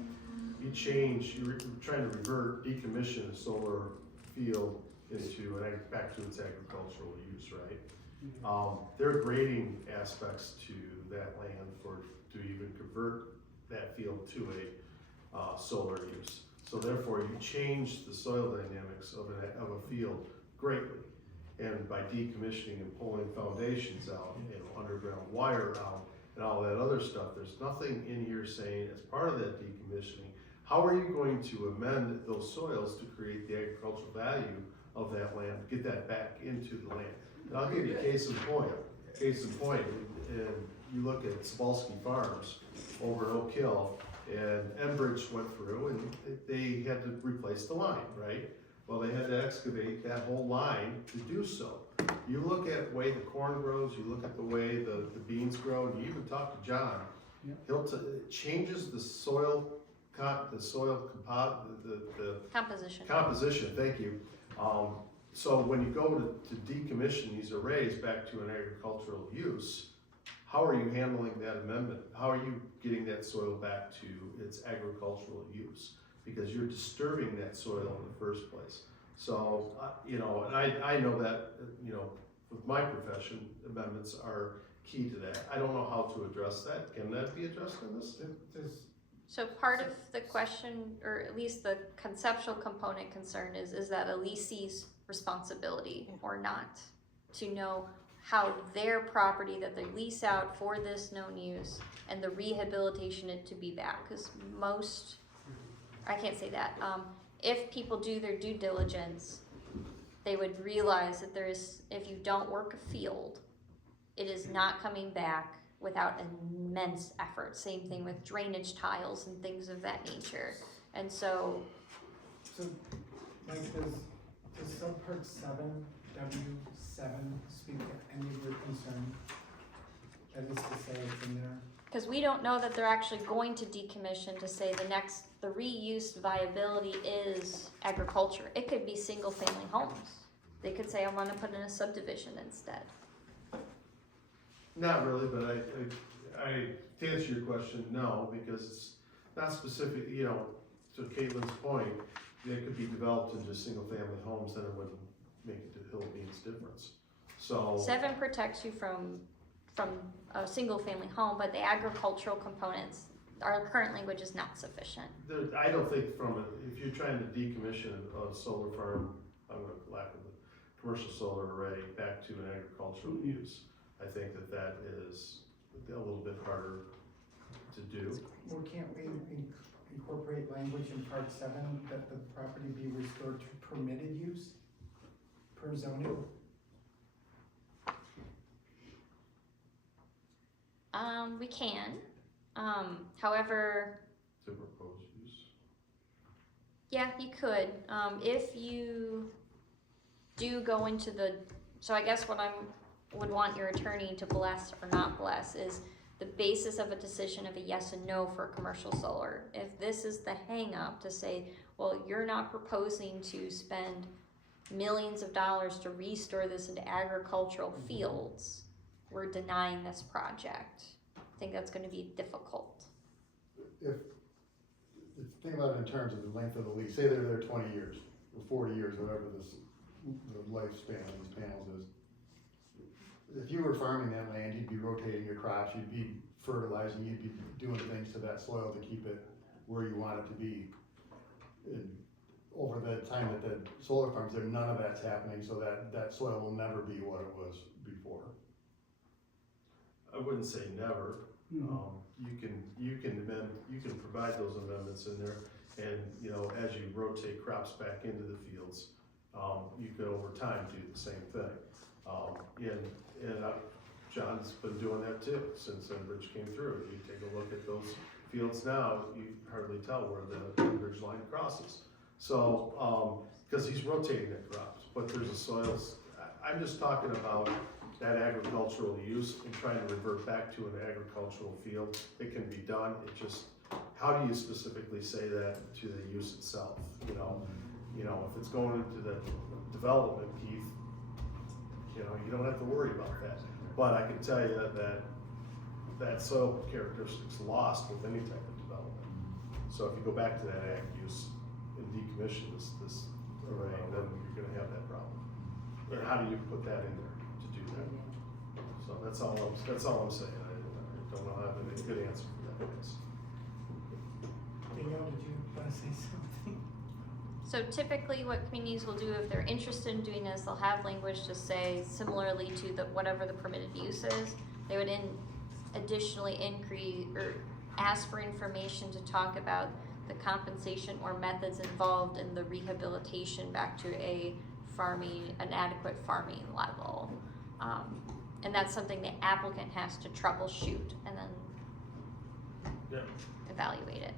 You change, you're trying to revert, decommission a solar field into, back to its agricultural use, right? There are grading aspects to that land to even convert that field to a solar use. So therefore, you change the soil dynamics of a field greatly. And by decommissioning and pulling foundations out, underground wire out, and all that other stuff, there's nothing in here saying as part of that decommissioning, how are you going to amend those soils to create the agricultural value of that land, get that back into the land? And I'll give you a case in point, and you look at Spolsky Farms over at Oak Hill, and Enbridge went through and they had to replace the line, right? Well, they had to excavate that whole line to do so. You look at the way the corn grows, you look at the way the beans grow, and you even talk to John, it changes the soil, Composition. composition, thank you. So when you go to decommission these arrays back to an agricultural use, how are you handling that amendment? How are you getting that soil back to its agricultural use? Because you're disturbing that soil in the first place. So, you know, and I know that, you know, with my profession, amendments are key to that. I don't know how to address that. Can that be addressed in this? Does, So part of the question, or at least the conceptual component concern is that a leasee's responsibility or not to know how their property that they lease out for this known use and the rehabilitation it to be back, because most, I can't say that, if people do their due diligence, they would realize that there is, if you don't work a field, it is not coming back without immense effort. Same thing with drainage tiles and things of that nature. And so, so, Mike, does subpart 7, W7 speak to any of your concern? That is to say, it's in there. because we don't know that they're actually going to decommission to say the reuse viability is agriculture. It could be single family homes. They could say, I want to put in a subdivision instead. Not really, but I to answer your question, no, because it's not specific, you know, to Caitlin's point, it could be developed into single family homes, then it wouldn't make it to Hill Beans difference. So. 7 protects you from a single family home, but the agricultural components, our current language is not sufficient. I don't think if you're trying to decommission a solar farm, I'm gonna lack of a commercial solar array back to an agricultural use, I think that is a little bit harder to do. Well, can't we incorporate language in part 7 that the property be restored to permitted use per zoning? We can, however, To propose use. yeah, you could, if you do go into so I guess what I would want your attorney to bless or not bless is the basis of a decision of a yes and no for commercial solar. If this is the hang up to say, well, you're not proposing to spend millions of dollars to restore this into agricultural fields, we're denying this project. I think that's gonna be difficult. If, think about it in terms of the length of the lease, say they're there 20 years, or 40 years, whatever the lifespan of these panels is. If you were farming that land, you'd be rotating your crops, you'd be fertilizing, you'd be doing things to that soil to keep it where you want it to be. And over the time that the solar farms there, none of that's happening, so that soil will never be what it was before. I wouldn't say never. You can provide those amendments in there, and you know, as you rotate crops back into the fields, you could over time do the same thing. John's been doing that too since Enbridge came through. You take a look at those fields now, you hardly tell where the Enbridge line crosses. So, because he's rotating the crops, but there's a soils. I'm just talking about that agricultural use and trying to revert back to an agricultural field. It can be done. It just, how do you specifically say that to the use itself? You know, if it's going into the development, Keith, you don't have to worry about that. But I can tell you that soil characteristics lost with any type of development. So if you go back to that ag use and decommission this array, then you're gonna have that problem. And how do you put that in there to do that? So that's all I'm saying. I don't know how to have a good answer for that, I guess. Danielle, did you want to say something? So typically what communities will do if they're interested in doing this, they'll have language to say similarly to whatever the permitted use is. They would additionally increase or ask for information to talk about the compensation or methods involved in the rehabilitation back to an adequate farming level. And that's something the applicant has to troubleshoot and then evaluate it.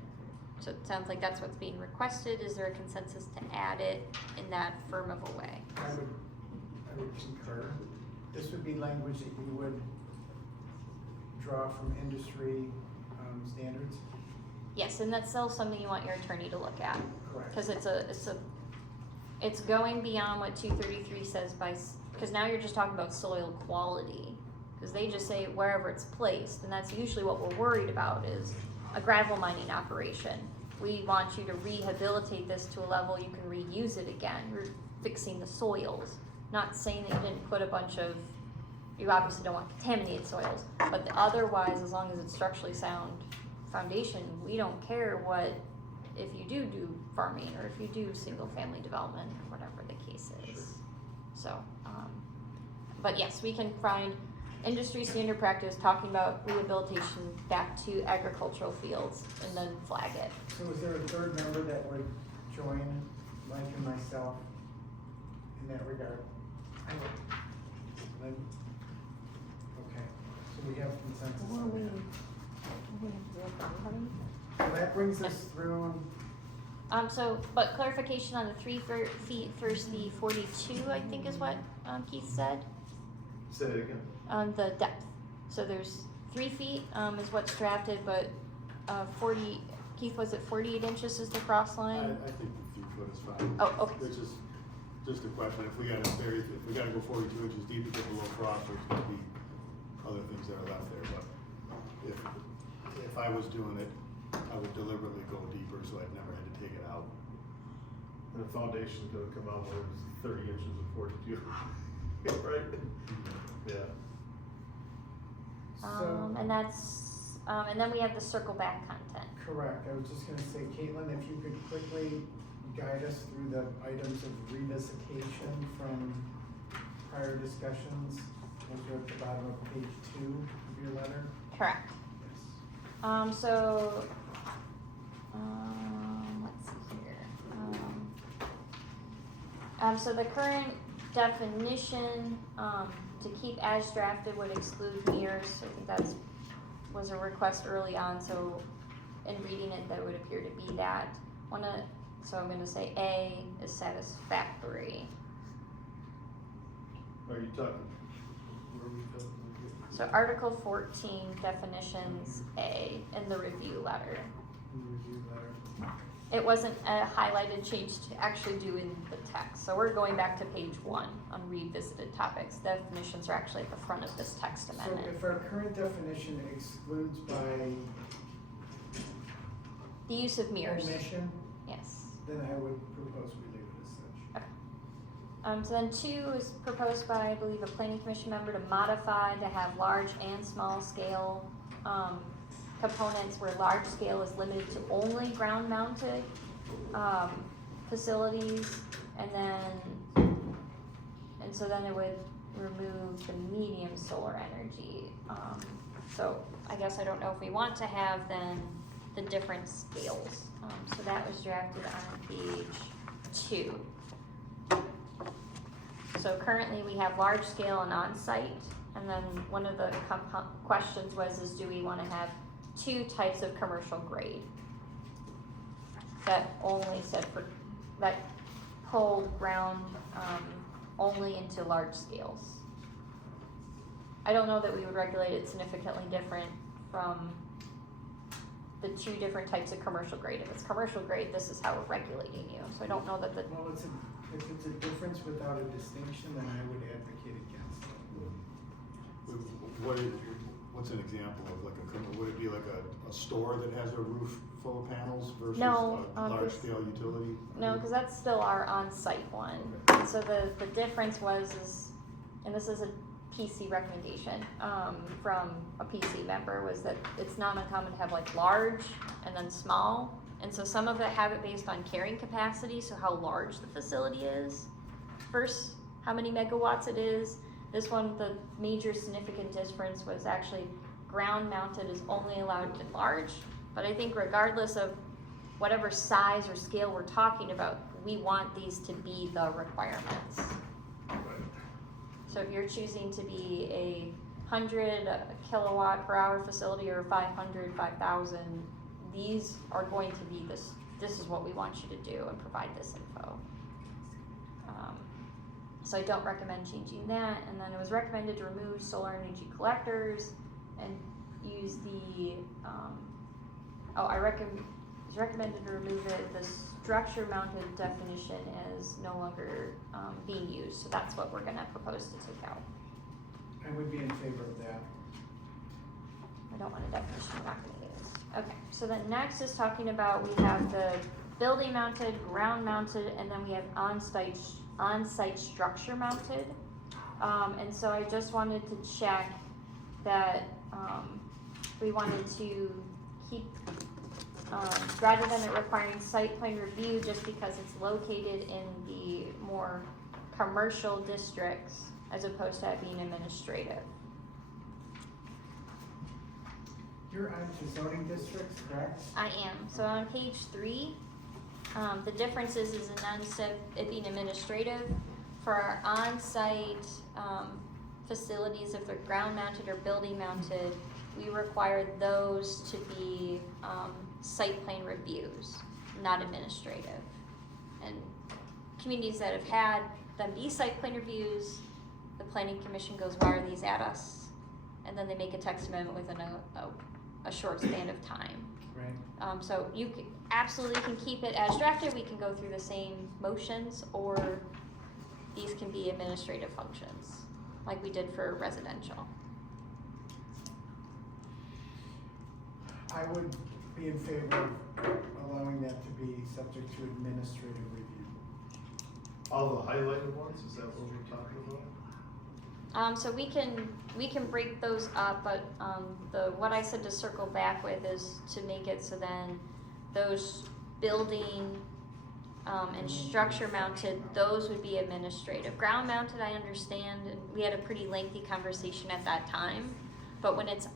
So it sounds like that's what's being requested. Is there a consensus to add it in that firm of a way? I would concur. This would be language that you would draw from industry standards. Yes, and that's still something you want your attorney to look at, Correct. because it's a It's going beyond what 233 says because now you're just talking about soil quality. Because they just say wherever it's placed, and that's usually what we're worried about is a gravel mining operation. We want you to rehabilitate this to a level you can reuse it again. We're fixing the soils, not saying that you didn't put a bunch of, you obviously don't want contaminated soils, but otherwise, as long as it's structurally sound foundation, we don't care what, if you do farming or if you do single family development or whatever the case is. So, but yes, we can find industry standard practice talking about rehabilitation back to agricultural fields and then flag it. So is there a third member that would join Mike and myself in that regard? I would. Lynn? Okay, so we have consensus on that. So that brings us through, So, but clarification on the 3 feet versus the 42, I think is what Keith said, Say it again. on the depth. So there's 3 feet is what's drafted, but 40, Keith, was it 48 inches is the cross I line? think the 3 foot is fine. Oh, okay. It's just a question, if we gotta bury, if we gotta go 42 inches deep to get below cross, there's gonna be other things that are left there, but if I was doing it, I would deliberately go deeper, so I'd never had to take it out. And the foundation's gonna come out where it's 30 inches and 42. Right? Yeah. so, And that's, and then we have the circle back content. correct, I was just gonna say, Caitlin, if you could quickly guide us through the items of revisitation from prior discussions, those are at the bottom of page 2 of your letter. Correct. Yes. So, let's see here. So the current definition, to keep as drafted would exclude mirrors. I think that's, was a request early on, so in reading it, that would appear to be that. So I'm gonna say A is satisfactory. Are you talking, where are we talking? So Article 14, definitions A in the review letter. Review letter. It wasn't a highlighted change to actually do in the text. So we're going back to page 1 on revisited topics. Definitions are actually at the front of this text So amendment. if our current definition excludes by The use of mirrors, omission, yes. then I would propose we leave it as such. So then 2 is proposed by, I believe, a planning commission member to modify to have large and small scale, components where large scale is limited to only ground mounted, facilities, and so then it would remove the medium solar energy. So I guess I don't know if we want to have then the different scales. So that was drafted on page 2. So currently we have large scale and on-site, and then one of the questions was is do we want to have 2 types of commercial grade that only said for, that pulled ground only into large scales. I don't know that we would regulate it significantly different from the 2 different types of commercial grade. If it's commercial grade, this is how we're regulating you. So I don't know that the, Well, if it's a difference without a distinction, then I would advocate against it. What's an example of like would it be like a store that has a roof full of panels versus No, a large this- scale utility? no, because that's still our on-site one. So the difference was, and this is a PC recommendation, from a PC member, was that it's not uncommon to have like large and then small. And so some of it have it based on carrying capacity, so how large the facility is, versus how many megawatts it is. This one, the major significant difference was actually ground mounted is only allowed in large, but I think regardless of whatever size or scale we're talking about, we want these to be the requirements. So if you're choosing to be a 100 kilowatt per hour facility or 500, 5,000, these are going to be this is what we want you to do and provide this info. So I don't recommend changing that. And then it was recommended to remove solar energy collectors and use the, it's recommended to remove it. The structure mounted definition is no longer, being used, so that's what we're gonna propose to take out. I would be in favor of that. I don't want a definition, we're not gonna use. Okay, so then next is talking about, we have the building mounted, ground mounted, and then we have on-site structure mounted. And so I just wanted to check that, we wanted to keep, rather than it requiring site plan review just because it's located in the more commercial districts as opposed to it being administrative. You're on to zoning districts, correct? I am. So on page 3, the difference is instead of it being administrative, for our on-site facilities, if they're ground mounted or building mounted, we require those to be site plan reviews, not administrative. And communities that have had them be site plan reviews, the planning commission goes, why are these at us? And then they make a text amendment within a short span of time. Right. So you absolutely can keep it as drafted, we can go through the same motions, or these can be administrative functions, like we did for residential. I would be in favor of allowing that to be subject to administrative review. All the highlighted ones, is that what we're talking about? So we can break those up, but, what I said to circle back with is to make it so then those building, and structure mounted, those would be administrative. Ground mounted, I understand, and we had a pretty lengthy conversation at that time, but when it's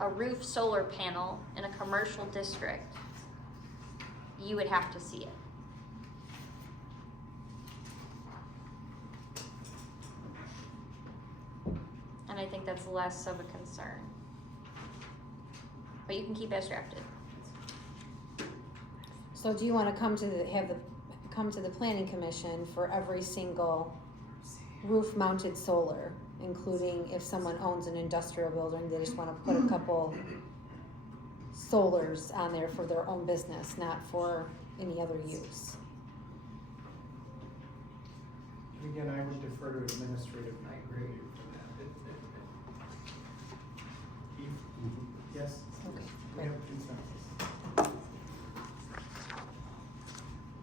a roof solar panel in a commercial district, you would have to see it. And I think that's less of a concern. But you can keep as drafted. So do you wanna come to the planning commission for every single roof mounted solar, including if someone owns an industrial building, they just wanna put a couple solars on there for their own business, not for any other use? Again, I would defer to administrative review for that. Keith? Yes? Okay, We great. have consensus.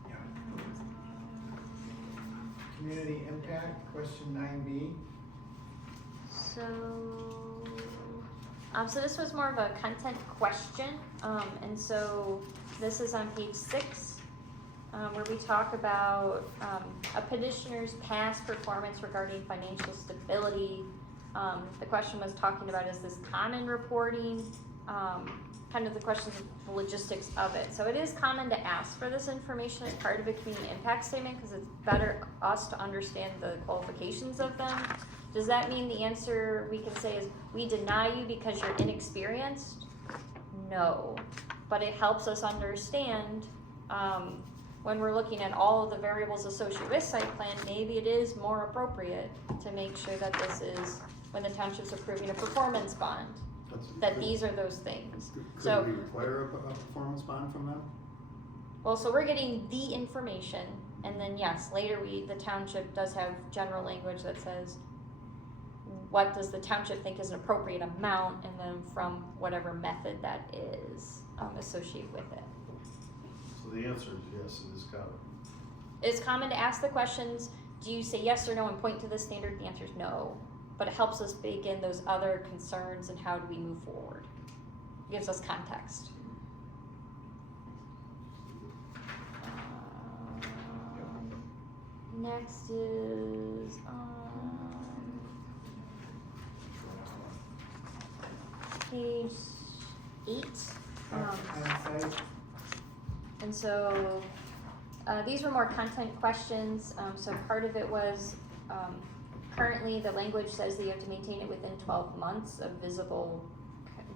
Yeah. Community impact, question 9B. So this was more of a content question, and so this is on page 6, where we talk about a petitioner's past performance regarding financial stability. The question was talking about, is this common reporting? Kind of the questions of the logistics of it. So it is common to ask for this information as part of a community impact statement because it's better us to understand the qualifications of them. Does that mean the answer we can say is, we deny you because you're inexperienced? No, but it helps us understand, when we're looking at all of the variables associated with site plan, maybe it is more appropriate to make sure that this is, when the township's approving a performance bond, that these are those things. So, Could we require a performance bond from them? well, so we're getting the information, and then yes, later the township does have general language that says, what does the township think is an appropriate amount, and then from whatever method that is, associated with it. So the answer is yes, it is common. It's common to ask the questions, do you say yes or no and point to the standard? The answer is no, but it helps us bake in those other concerns and how do we move forward. It gives us context. Next is page 8. On-site. And so, these were more content questions, so part of it was, currently the language says that you have to maintain it within 12 months of visible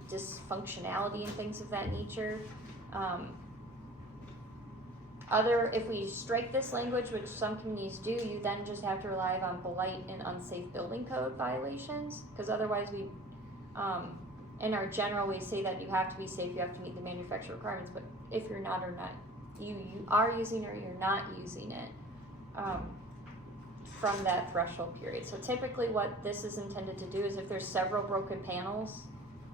dysfunctionality and things of that nature. If we strike this language, which some communities do, you then just have to rely on polite and unsafe building code violations, because otherwise in our general, we say that you have to be safe, you have to meet the manufacturer requirements, but if you're not or not, you are using or you're not using it, from that threshold period. So typically what this is intended to do is if there's several broken panels,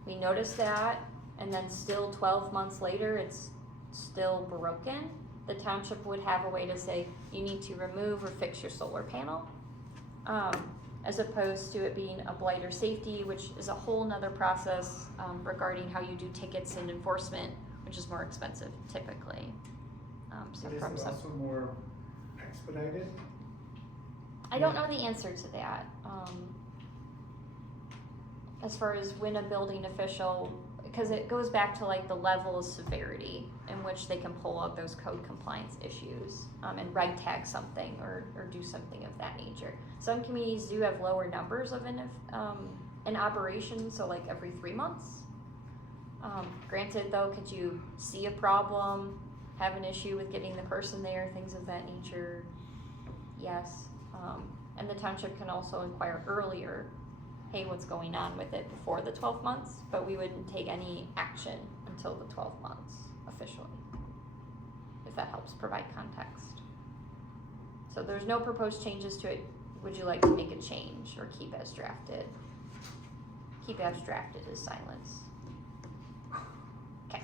we notice that, and then still 12 months later, it's still broken, the township would have a way to say, you need to remove or fix your solar panel. As opposed to it being a blight or safety, which is a whole nother process, regarding how you do tickets and enforcement, which is more expensive typically. So But is from it some, also more expedited? I don't know the answer to that. As far as when a building official, because it goes back to like the level of severity in which they can pull out those code compliance issues, and reg tag something or do something of that nature. Some communities do have lower numbers of in operation, so like every 3 months. Granted though, could you see a problem, have an issue with getting the person there, things of that nature? Yes. And the township can also inquire earlier, hey, what's going on with it before the 12 months, but we wouldn't take any action until the 12 months officially, if that helps provide context. So there's no proposed changes to it. Would you like to make a change or keep as drafted? Keep as drafted is silence. Okay.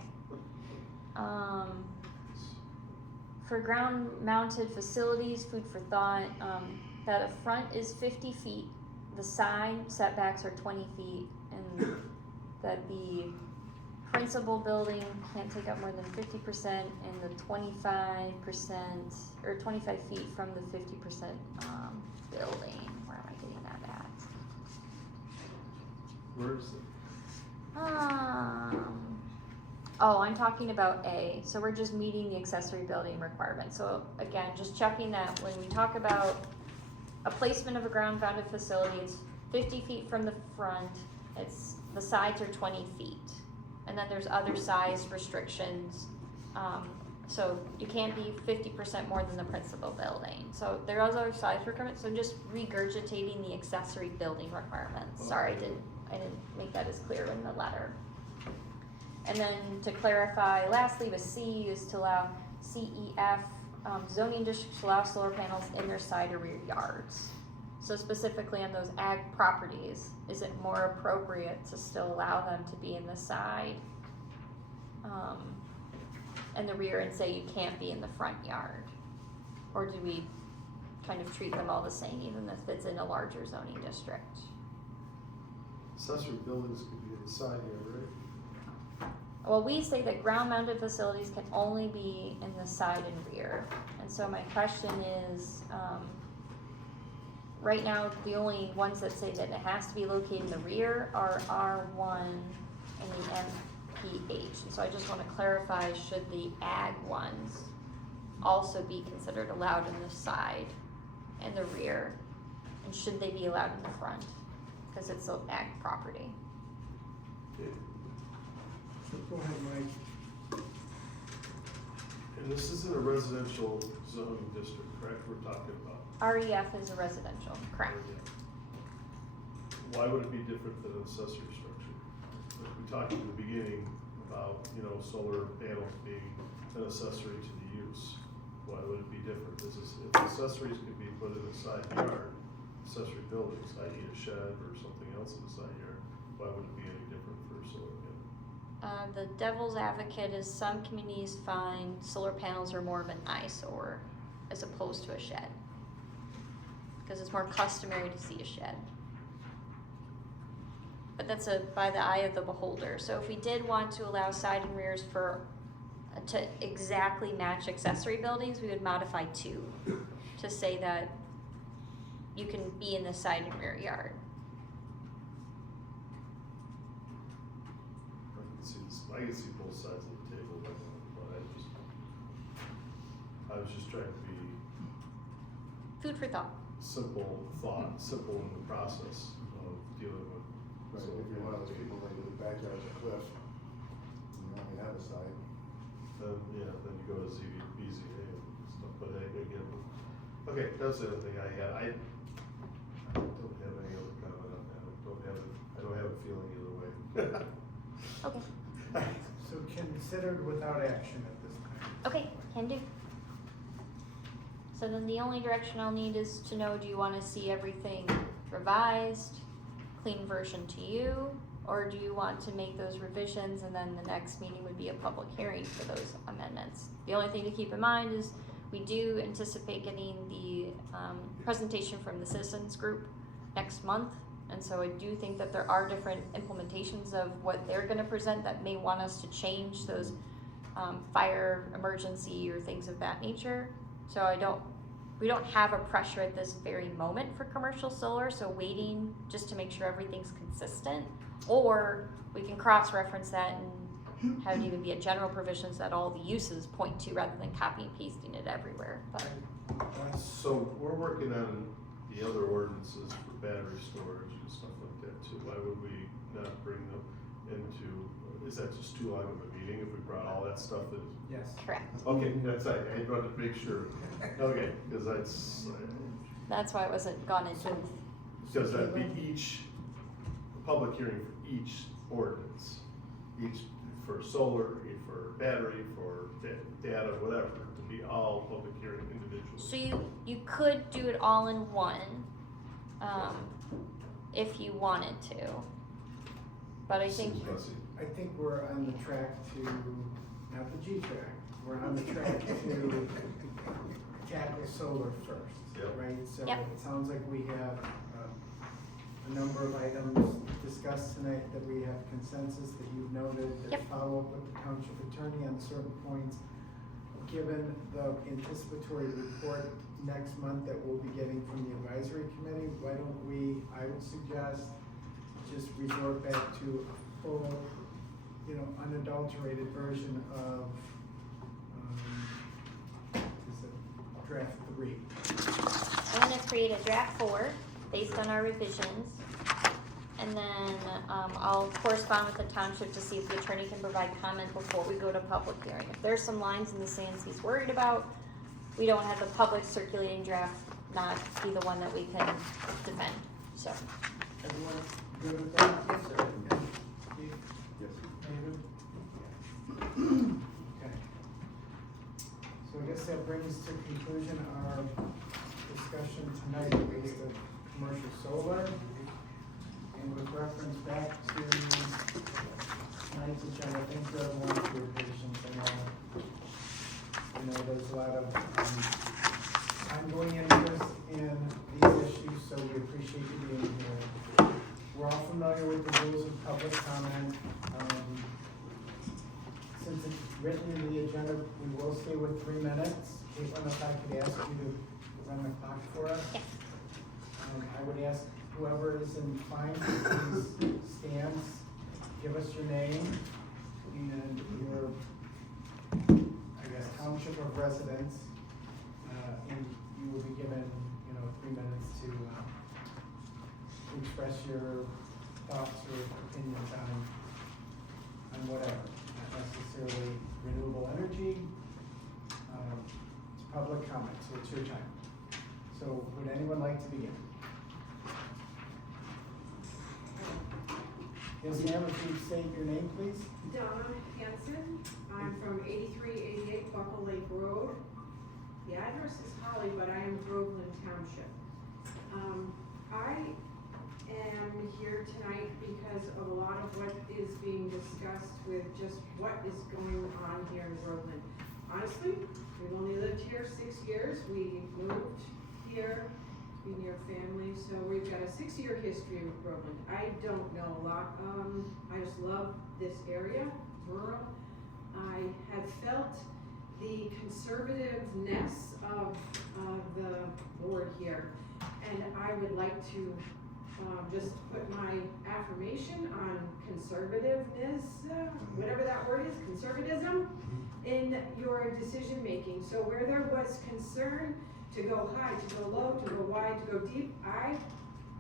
For ground mounted facilities, food for thought, that a front is 50 feet, the side setbacks are 20 feet, and that the principal building can't take up more than 50%, and the 25%, or 25 feet from the 50% building. Where am I getting that at? Where is it? Oh, I'm talking about A, so we're just meeting the accessory building requirement. So again, just checking that when we talk about a placement of a ground mounted facility, it's 50 feet from the front, it's, the sides are 20 feet. And then there's other size restrictions, so you can't be 50% more than the principal building. So there are other size requirements, so I'm just regurgitating the accessory building requirements. Sorry, I didn't make that as clear in the letter. And then to clarify, lastly with C is to allow CEF zoning districts to allow solar panels in their side or rear yards. So specifically on those ag properties, is it more appropriate to still allow them to be in the side and the rear, and say you can't be in the front yard? Or do we kind of treat them all the same even if it's in a larger zoning district? Accessory buildings could be inside here, right? Well, we say that ground mounted facilities can only be in the side and rear. And so my question is, right now, the only ones that say that it has to be located in the rear are R1 and the MPH. And so I just want to clarify, should the ag ones also be considered allowed in the side and the rear? And should they be allowed in the front? Because it's an ag property. Go ahead, Mike. And this isn't a residential zoning district, correct, we're talking about? REF is a residential, correct? Why would it be different than an accessory structure? Like we talked in the beginning about, solar panels being an accessory to the use. Why would it be different? If accessories could be put in a side yard, accessory buildings, i.e. a shed or something else in the side yard, why would it be any different for a solar panel? The devil's advocate is some communities find solar panels are more of an eyesore as opposed to a shed, because it's more customary to see a shed. But that's by the eye of the beholder. So if we did want to allow side and rears to exactly match accessory buildings, we would modify 2 to say that you can be in the side and rear yard. I can see both sides of the table, but I was just trying to be Food for thought. simple in the process of dealing with. Right, if you're one of those people that the backyard's a cliff, and you only have a side. Then you go to BZA and stuff, but again, okay, that's the other thing I had, I don't have any other comment on that, I don't have a feeling either way. Okay. So considered without action at this time. Okay, can do. So then the only direction I'll need is to know, do you wanna see everything revised, clean version to you? Or do you want to make those revisions and then the next meeting would be a public hearing for those amendments? The only thing to keep in mind is we do anticipate getting the presentation from the citizens group next month. And so I do think that there are different implementations of what they're gonna present that may want us to change those fire emergency or things of that nature. So we don't have a pressure at this very moment for commercial solar, so waiting just to make sure everything's consistent. Or we can cross-reference that and have it even be a general provisions that all the uses point to rather than copy and pasting it everywhere. But So we're working on the other ordinances for battery storage and stuff like that too. Why would we not bring them into, is that just too long of a meeting if we brought all that stuff that? Yes. correct. Okay, that's, I wanted to make sure. Okay, because That's why it wasn't gone into. because that'd be each, public hearing for each ordinance. Each, for solar, for battery, for data, whatever, to be all public hearing individually. So you could do it all in one, if you wanted to. But I think, I think we're on the track to, not the G track, we're on the track to tackle solar first, Yep. right? So Yep. it sounds like we have a number of items discussed tonight that we have consensus that you've noted, that Yep. follow up with the township attorney on certain points. Given the anticipatory report next month that we'll be getting from the advisory committee, why don't we, I would suggest, just resort back to a full, unadulterated version of, is it draft 3? I'm gonna create a draft 4 based on our revisions. And then, I'll correspond with the township to see if the attorney can provide comment before we go to public hearing. If there's some lines in the sands he's worried about, we don't have the public circulating draft not be the one that we can defend, so. Everyone good with that? Yes, sir. Steve? Yes. David? Okay. So I guess that brings to conclusion our discussion tonight, at least of commercial solar. And with reference back to tonight's agenda, thank you everyone for your patience. I know there's a lot of ongoing interest in these issues, so we appreciate you being here. We're all familiar with the rules of public comment. Since it's written in the agenda, we will stay with 3 minutes. Caitlin, if I could ask you to run the clock for us. Yes. I would ask whoever is inclined to please stand, give us your name and your, I guess, township of residence. And you will be given, 3 minutes to express your thoughts or opinions on whatever. Not necessarily renewable energy. It's public comment, so it's your time. So would anyone like to begin? Yes, ma'am, if you'd state your name, please. Donna Hanson, I'm from 8388 Buckle Lake Road. The address is Holly, but I am Groveland Township. I am here tonight because of a lot of what is being discussed with just what is going on here in Groveland. Honestly, we've only lived here 6 years. We moved here to be near family, so we've got a 6-year history of Groveland. I don't know a lot. I just love this area, rural. I have felt the conservativeness of the board here, and I would like to just put my affirmation on conservativeness, whatever that word is, conservatism, in your decision making. So where there was concern to go high, to go low, to go wide, to go deep, I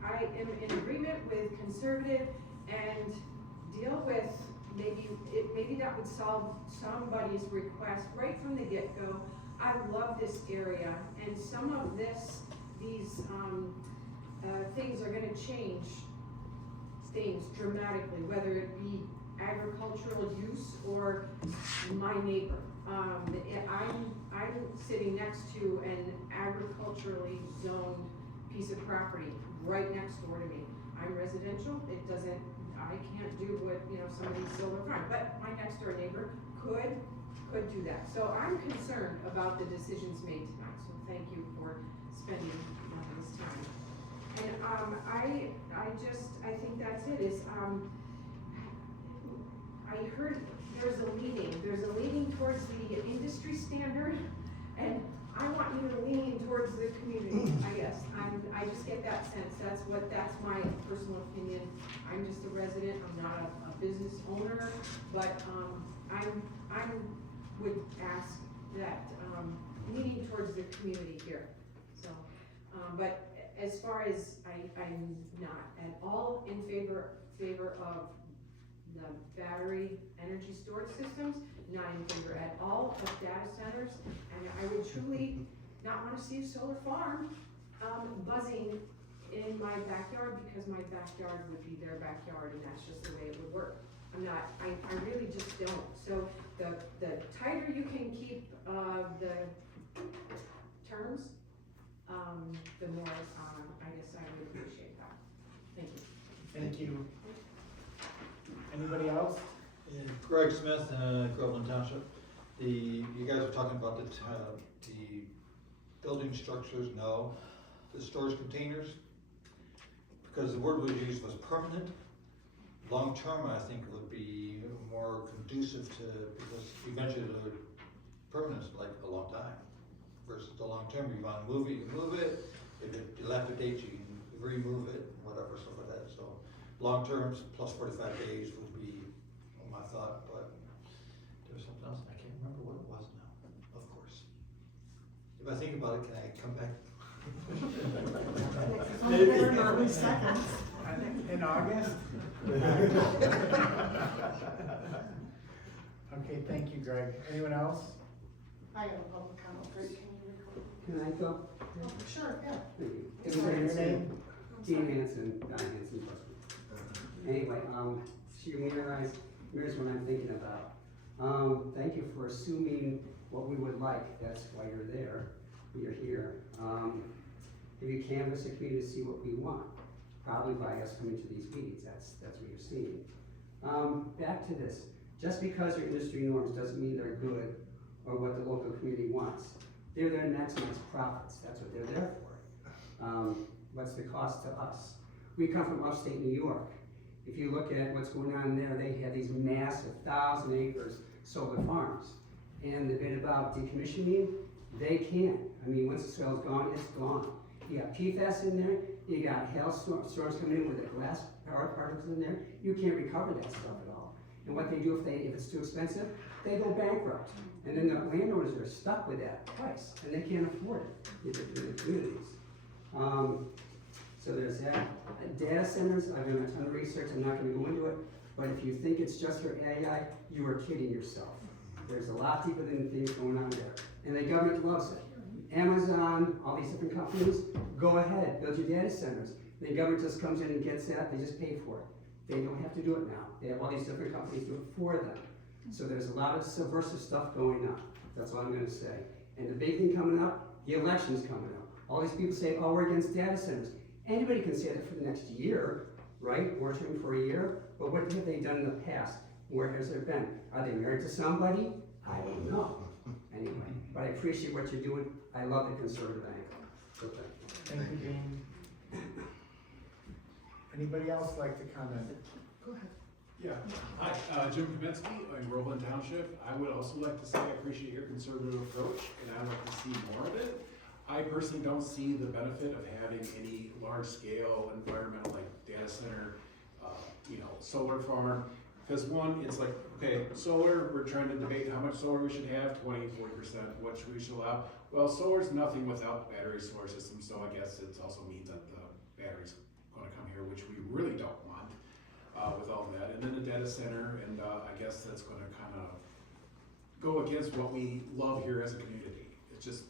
am in agreement with conservative and deal with maybe that would solve somebody's request right from the get-go. I love this area, and some of these things are gonna change things dramatically, whether it be agricultural use or my neighbor. I'm sitting next to an agriculturally zoned piece of property right next door to me. I'm residential, I can't do what, somebody's solar farm, but my next door neighbor could do that. So I'm concerned about the decisions made tonight, so thank you for spending this time. And, I think that's it, I heard there's a leaning towards the industry standard, and I want you to lean towards the community, I guess. I just get that sense, that's my personal opinion. I'm just a resident, I'm not a business owner, but, I would ask that, leaning towards the community here, so. But as far as, I'm not at all in favor of the battery energy storage systems, not in favor at all of data centers, and I would truly not wanna see a solar farm, buzzing in my backyard, because my backyard would be their backyard, and that's just the way it would work. I really just don't. So the tighter you can keep, the terms, the more, I guess I would appreciate that. Thank you. Thank you. Anybody else? Greg Smith, Groveland Township. You guys are talking about the building structures, no. The storage containers, because the word we used was permanent. Long-term, I think would be more conducive to, because eventually the permanent is like a long time. Versus the long-term, you wanna move it, you move it. If it dilapidates, you can remove it, whatever, stuff like that. So long terms plus 45 days would be my thought, but there was something else, and I can't remember what it was now, of course. If I think about it, can I come back? In August? Okay, thank you, Greg. Anyone else? I have a public comment. Greg, can you record? Can I go? Oh, sure, yeah. Thank you. Sorry, your name? Gene Hansen, Don Hansen, Brooklyn. Anyway, here's what I'm thinking about. Thank you for assuming what we would like. That's why you're there. You're here. If you canvass the community to see what we want, probably by us coming to these meetings, that's what you're seeing. Back to this. Just because they're industry norms doesn't mean they're good or what the local community wants. They're there to maximize profits. That's what they're there for. What's the cost to us? We come from upstate New York. If you look at what's going on there, they have these massive 1,000 acres solar farms. And the bit about decommissioning, they can't. I mean, once the soil's gone, it's gone. You got PFAS in there, you got hailstorms coming in with the glass particles in there. You can't recover that stuff at all. And what they do if it's too expensive, they go bankrupt. And then the landowners are stuck with that price, and they can't afford it in the communities. So there's that. Data centers, I've done a ton of research, I'm not gonna go into it, but if you think it's just for AI, you are kidding yourself. There's a lot deeper than things going on there. And the government loves it. Amazon, all these different companies, go ahead, build your data centers. The government just comes in and gets that, they just pay for it. They don't have to do it now. They have all these different companies do it for them. So there's a lot of subversive stuff going on. That's all I'm gonna say. And the big thing coming up, the election's coming up. All these people say, oh, we're against data centers. Anybody can say that for the next year, right? Working for a year. But what have they done in the past? Where has there been? Are they married to somebody? I don't know. Anyway, but I appreciate what you're doing. I love the conservative angle. So thank you. Thank you, Dean. Anybody else like to comment? Go ahead. Yeah, hi, Jim Kaminsky in Groveland Township. I would also like to say I appreciate your conservative approach, and I'd like to see more of it. I personally don't see the benefit of having any large-scale environmental, like data center, solar farm. Because one, it's like, okay, solar, we're trying to debate how much solar we should have, 20, 40%, what we should allow. Well, solar's nothing without battery storage systems, so I guess it also means that the battery's gonna come here, which we really don't want. With all that, and then the data center, and I guess that's going to kind of go against what we love here as a community. It's just,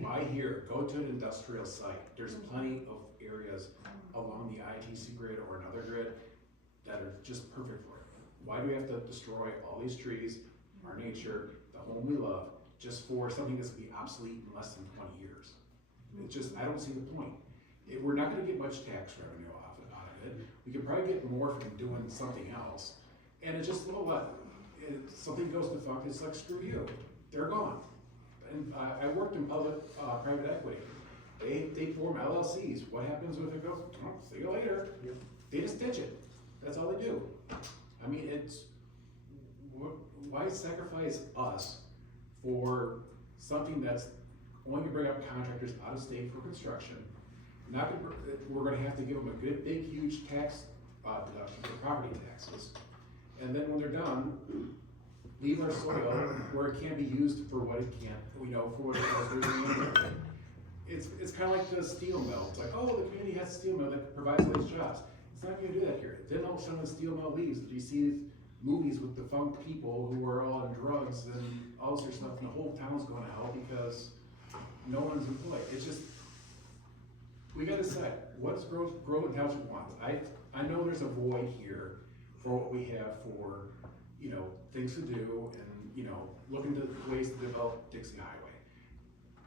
why here? Go to an industrial site. There's plenty of areas along the ITC grid or another grid that are just perfect for it. Why do we have to destroy all these trees, our nature, the home we love, just for something that's gonna be obsolete in less than 20 years? It's just, I don't see the point. We're not gonna get much tax revenue out of it. We could probably get more from doing something else. And it's just, well, what, if something goes defunct, it's like, screw you, they're gone. And I worked in private equity. They form LLCs. What happens if it goes, oh, see you later? They just ditch it. That's all they do. I mean, why sacrifice us for something that's only gonna bring up contractors out of state for construction? We're gonna have to give them a good, big, huge tax deduction for property taxes. And then when they're done, leave our soil where it can't be used for what it can't, for what it was. It's kind of like the steel mill. It's like, oh, the community has a steel mill that provides all these jobs. It's not gonna do that here. Then all of a sudden the steel mill leaves, you see movies with defunct people who are all on drugs and all this stuff, and the whole town's going to hell because no one's employed. It's just, we gotta decide, what does Groveland Township want? I know there's a void here for what we have for, things to do and, looking to ways to develop Dixie Highway.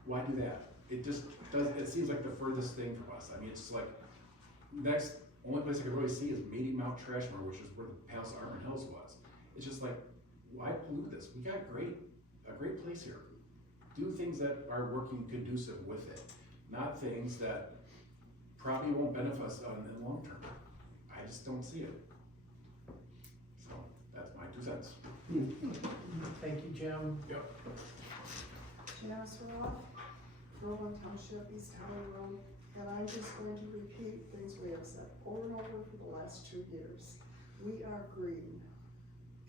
Why do that? It just does, it seems like the furthest thing from us. I mean, it's like, only place I could really see is maybe Mount Trashmore, which is where the Palace of Arbor Hills was. It's just like, why pollute this? We got a great place here. Do things that are working conducive with it, not things that probably won't benefit us in the long term. I just don't see it. So, that's my 2 cents. Thank you, Jim. Yep. Janice Roth, Groveland Township, East County Road, and I'm just going to repeat things we have said over and over for the last 2 years. We are green,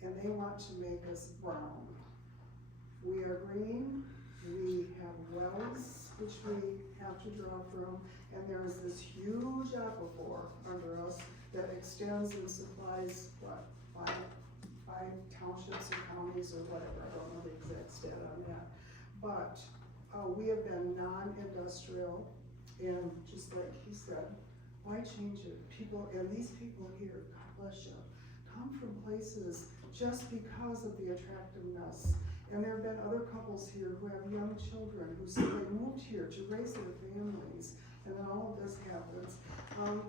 and they want to make us brown. We are green, we have wells, which we have to draw from, and there is this huge aquifer under us that extends and supplies, five townships or counties or whatever, I don't know the exact stat on that. But we have been non-industrial, and just like he said, why change it? And these people here, God bless you, come from places just because of the attractiveness. And there have been other couples here who have young children who say they moved here to raise their families, and then all of this happens.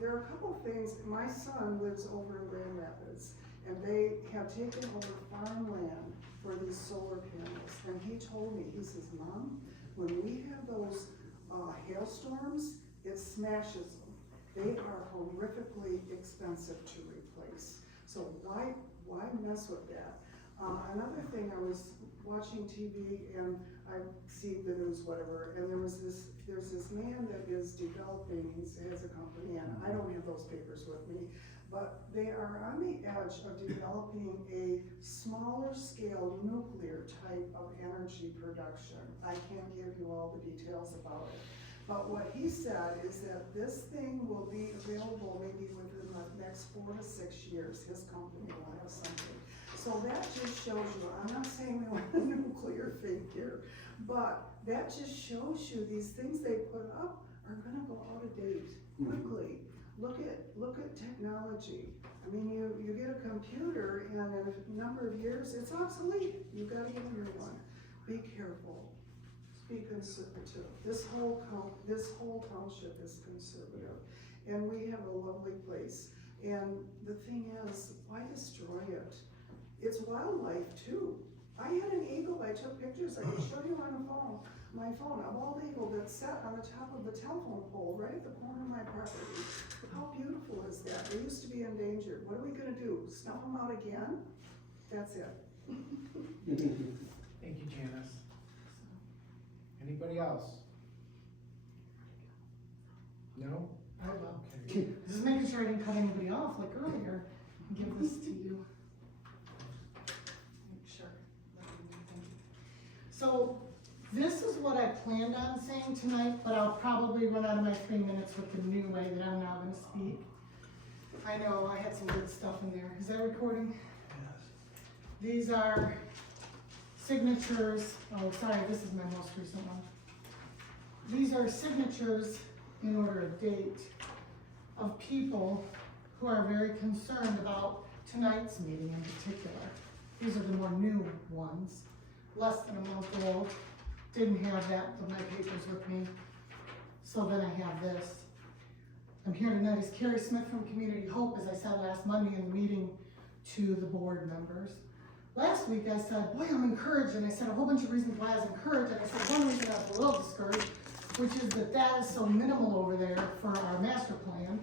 There are a couple of things. My son lives over in Grand Rapids, and they have taken over farmland for these solar panels. And he told me, he says, Mom, when we have those hailstorms, it smashes them. They are horrifically expensive to replace. So why mess with that? Another thing, I was watching TV and I see the news, whatever, and there's this man that is developing, he has a company, and I don't have those papers with me, but they are on the edge of developing a smaller scale nuclear type of energy production. I can't give you all the details about it. But what he said is that this thing will be available maybe within the next 4 to 6 years. His company will have something. So that just shows you, I'm not saying we want a nuclear thing here, but that just shows you these things they put up are gonna go out of date quickly. Look at technology. I mean, you get a computer and in a number of years, it's obsolete. You've gotta get a new one. Be careful. Be conservative. This whole township is conservative, and we have a lovely place. And the thing is, why destroy it? It's wildlife too. I had an eagle. I took pictures. I can show you on my phone. A bald eagle that sat on the top of the telephone pole right at the corner of my property. How beautiful is that? They used to be endangered. What are we gonna do? Snuff them out again? That's it. Thank you, Janice. Anybody else? No? I will. Okay. Just making sure I didn't cut anybody off like earlier. Give this to you. Make sure. Thank you. So this is what I planned on saying tonight, but I'll probably run out of my 3 minutes with the new way that I'm now going to speak. I know I had some good stuff in there. Is that recording? Yes. These are signatures. Oh, sorry, this is my most recent one. These are signatures in order of date of people who are very concerned about tonight's meeting in particular. These are the more new ones, less than a month old. Didn't have my papers with me, so then I have this. I'm here tonight as Carrie Smith from Community Hope, as I said last Monday in the meeting to the board members. Last week I said, boy, I'm encouraged, and I said a whole bunch of reasons why I was encouraged, and I said one reason I was a little discouraged, which is that is so minimal over there for our master plan.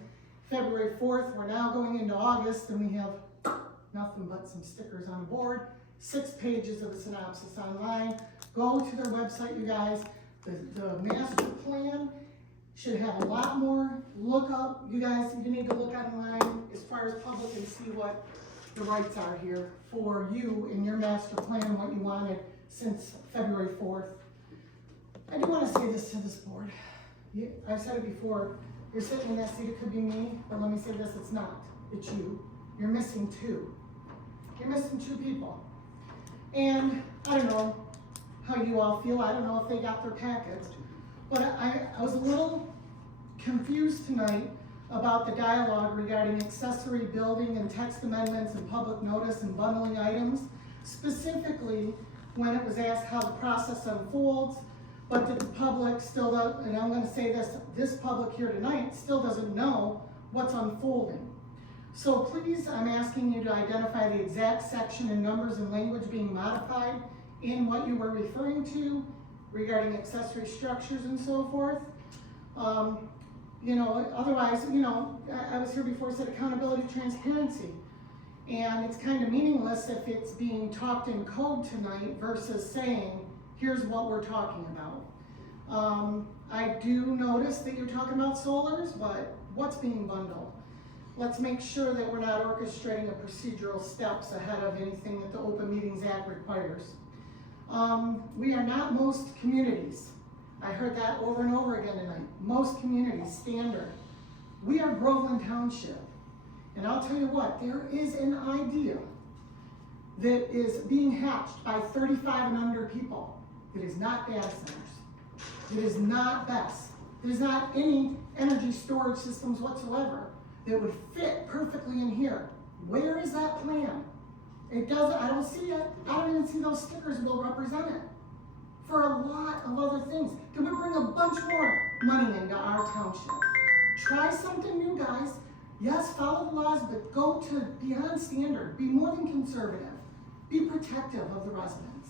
February 4th, we're now going into August, and we have nothing but some stickers on the board, 6 pages of a synopsis online. Go to their website, you guys. The master plan should have a lot more lookup. You guys, you need to look online as far as public and see what the rights are here for you in your master plan, what you wanted since February 4th. I do want to say this to this board. I've said it before, you're sitting in that seat, it could be me, but let me say this, it's not, it's you. You're missing 2. You're missing 2 people. And I don't know how you all feel, I don't know if they got their packets, but I was a little confused tonight about the dialogue regarding accessory building and text amendments and public notice and bundling items, specifically when it was asked how the process unfolds, but that the public still does, and I'm gonna say this public here tonight still doesn't know what's unfolding. So please, I'm asking you to identify the exact section and numbers and language being modified in what you were referring to regarding accessory structures and so forth. Otherwise, I was here before, said accountability, transparency. And it's kind of meaningless if it's being talked in code tonight versus saying, here's what we're talking about. I do notice that you're talking about solars, but what's being bundled? Let's make sure that we're not orchestrating a procedural steps ahead of anything that the Open Meetings Act requires. We are not most communities. I heard that over and over again tonight. Most communities, standard. We are Groveland Township. And I'll tell you what, there is an idea that is being hatched by 35 and under people. It is not data centers. It is not BESS. It is not any energy storage systems whatsoever that would fit perfectly in here. Where is that plan? It doesn't, I don't see it. I don't even see those stickers will represent it. For a lot of other things. Can we bring a bunch more money into our township? Try something new, guys. Yes, follow the laws, but go to beyond standard. Be more than conservative. Be protective of the residents.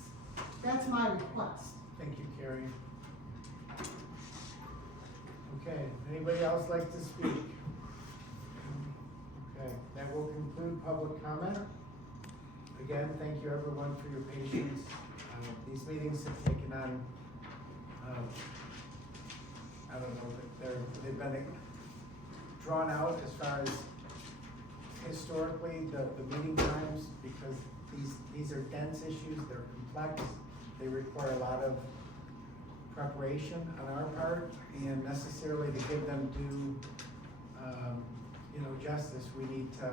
That's my request. Thank you, Carrie. Okay, anybody else like to speak? Okay, that will conclude public comment. Again, thank you everyone for your patience. These meetings have taken on, I don't know, but they've been drawn out as far as historically the meeting times, because these are dense issues, they're complex, they require a lot of preparation on our part, and necessarily to give them due, justice, we need to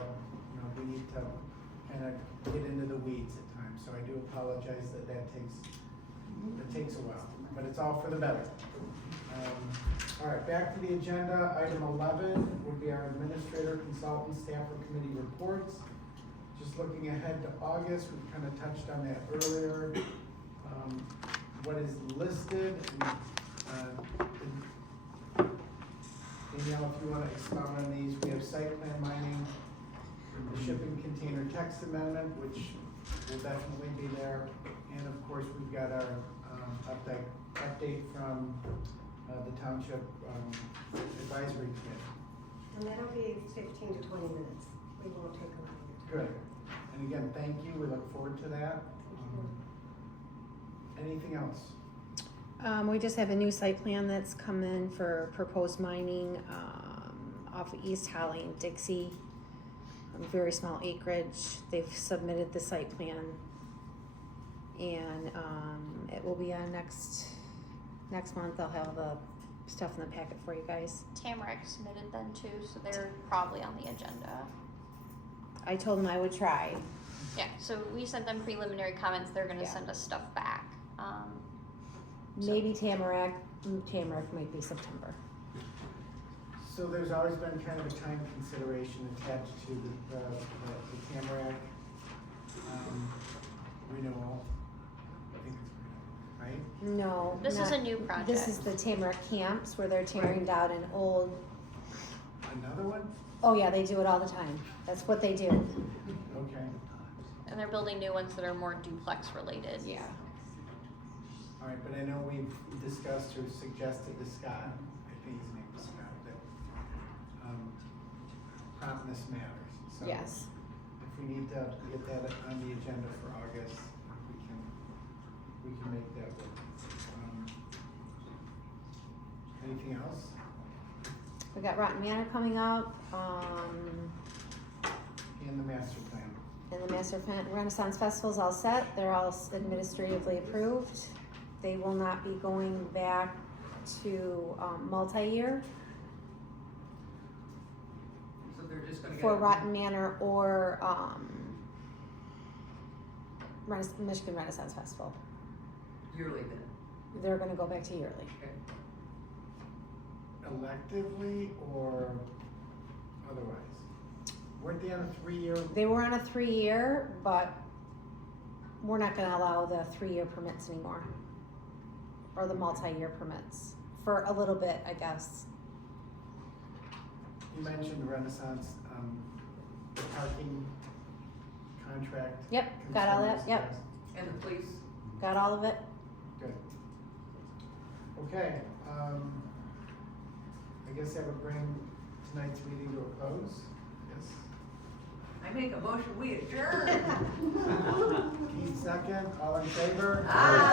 kind of get into the weeds at times. So I do apologize that takes a while, but it's all for the better. All right, back to the agenda. Item 11 will be our administrator, consultant, staff, or committee reports. Just looking ahead to August, we kind of touched on that earlier. What is listed, Danielle, if you want to expound on these, we have site plan mining, the shipping container text amendment, which will definitely be there, and of course, we've got our update from the Township Advisory Committee. And that'll be 15 to 20 minutes. We won't take a lot of your time. Good. And again, thank you. We look forward to that. Anything else? We just have a new site plan that's come in for proposed mining off of East Holly and Dixie. Very small acreage. They've submitted the site plan, and it will be on next month. I'll have the stuff in the packet for you guys. Tamarack submitted them too, so they're probably on the agenda. I told them I would try. Yeah, so we sent them preliminary comments, they're gonna send us stuff back. Maybe Tamarack might be September. So there's always been kind of a time consideration attached to the Tamarack, renewal. I think it's renewal, right? No. This is not- a new project. This is the Tamarack camps where they're tearing down an old, Another one? oh yeah, they do it all the time. That's what they do. Okay, And they're building new ones that are more duplex related. Yeah. all right, but I know we've discussed or suggested to Scott, I think his name was Scott, that, promptness matters, so. Yes. If we need to get that on the agenda for August, we can make that work. Anything else? We got Rotten Manor coming up, And the master plan. and the Master Plan Renaissance Festival's all set. They're all administratively approved. They will not be going back to, multi-year So they're just gonna get. for Rotten Manor or, Michigan Renaissance Festival. Yearly then, They're gonna go back to yearly. okay. Electively or otherwise? Weren't they on a 3-year? They were on a 3-year, but we're not gonna allow the 3-year permits anymore. Or the multi-year permits, for a little bit, I guess. You mentioned Renaissance, the parking contract. Yep, got all that, concerns, yep, yes. And the police, got all of it. Good. Okay, I guess that would bring tonight's meeting to a close, yes? I make a motion, we adjourn. Keith second, all in favor? Aye.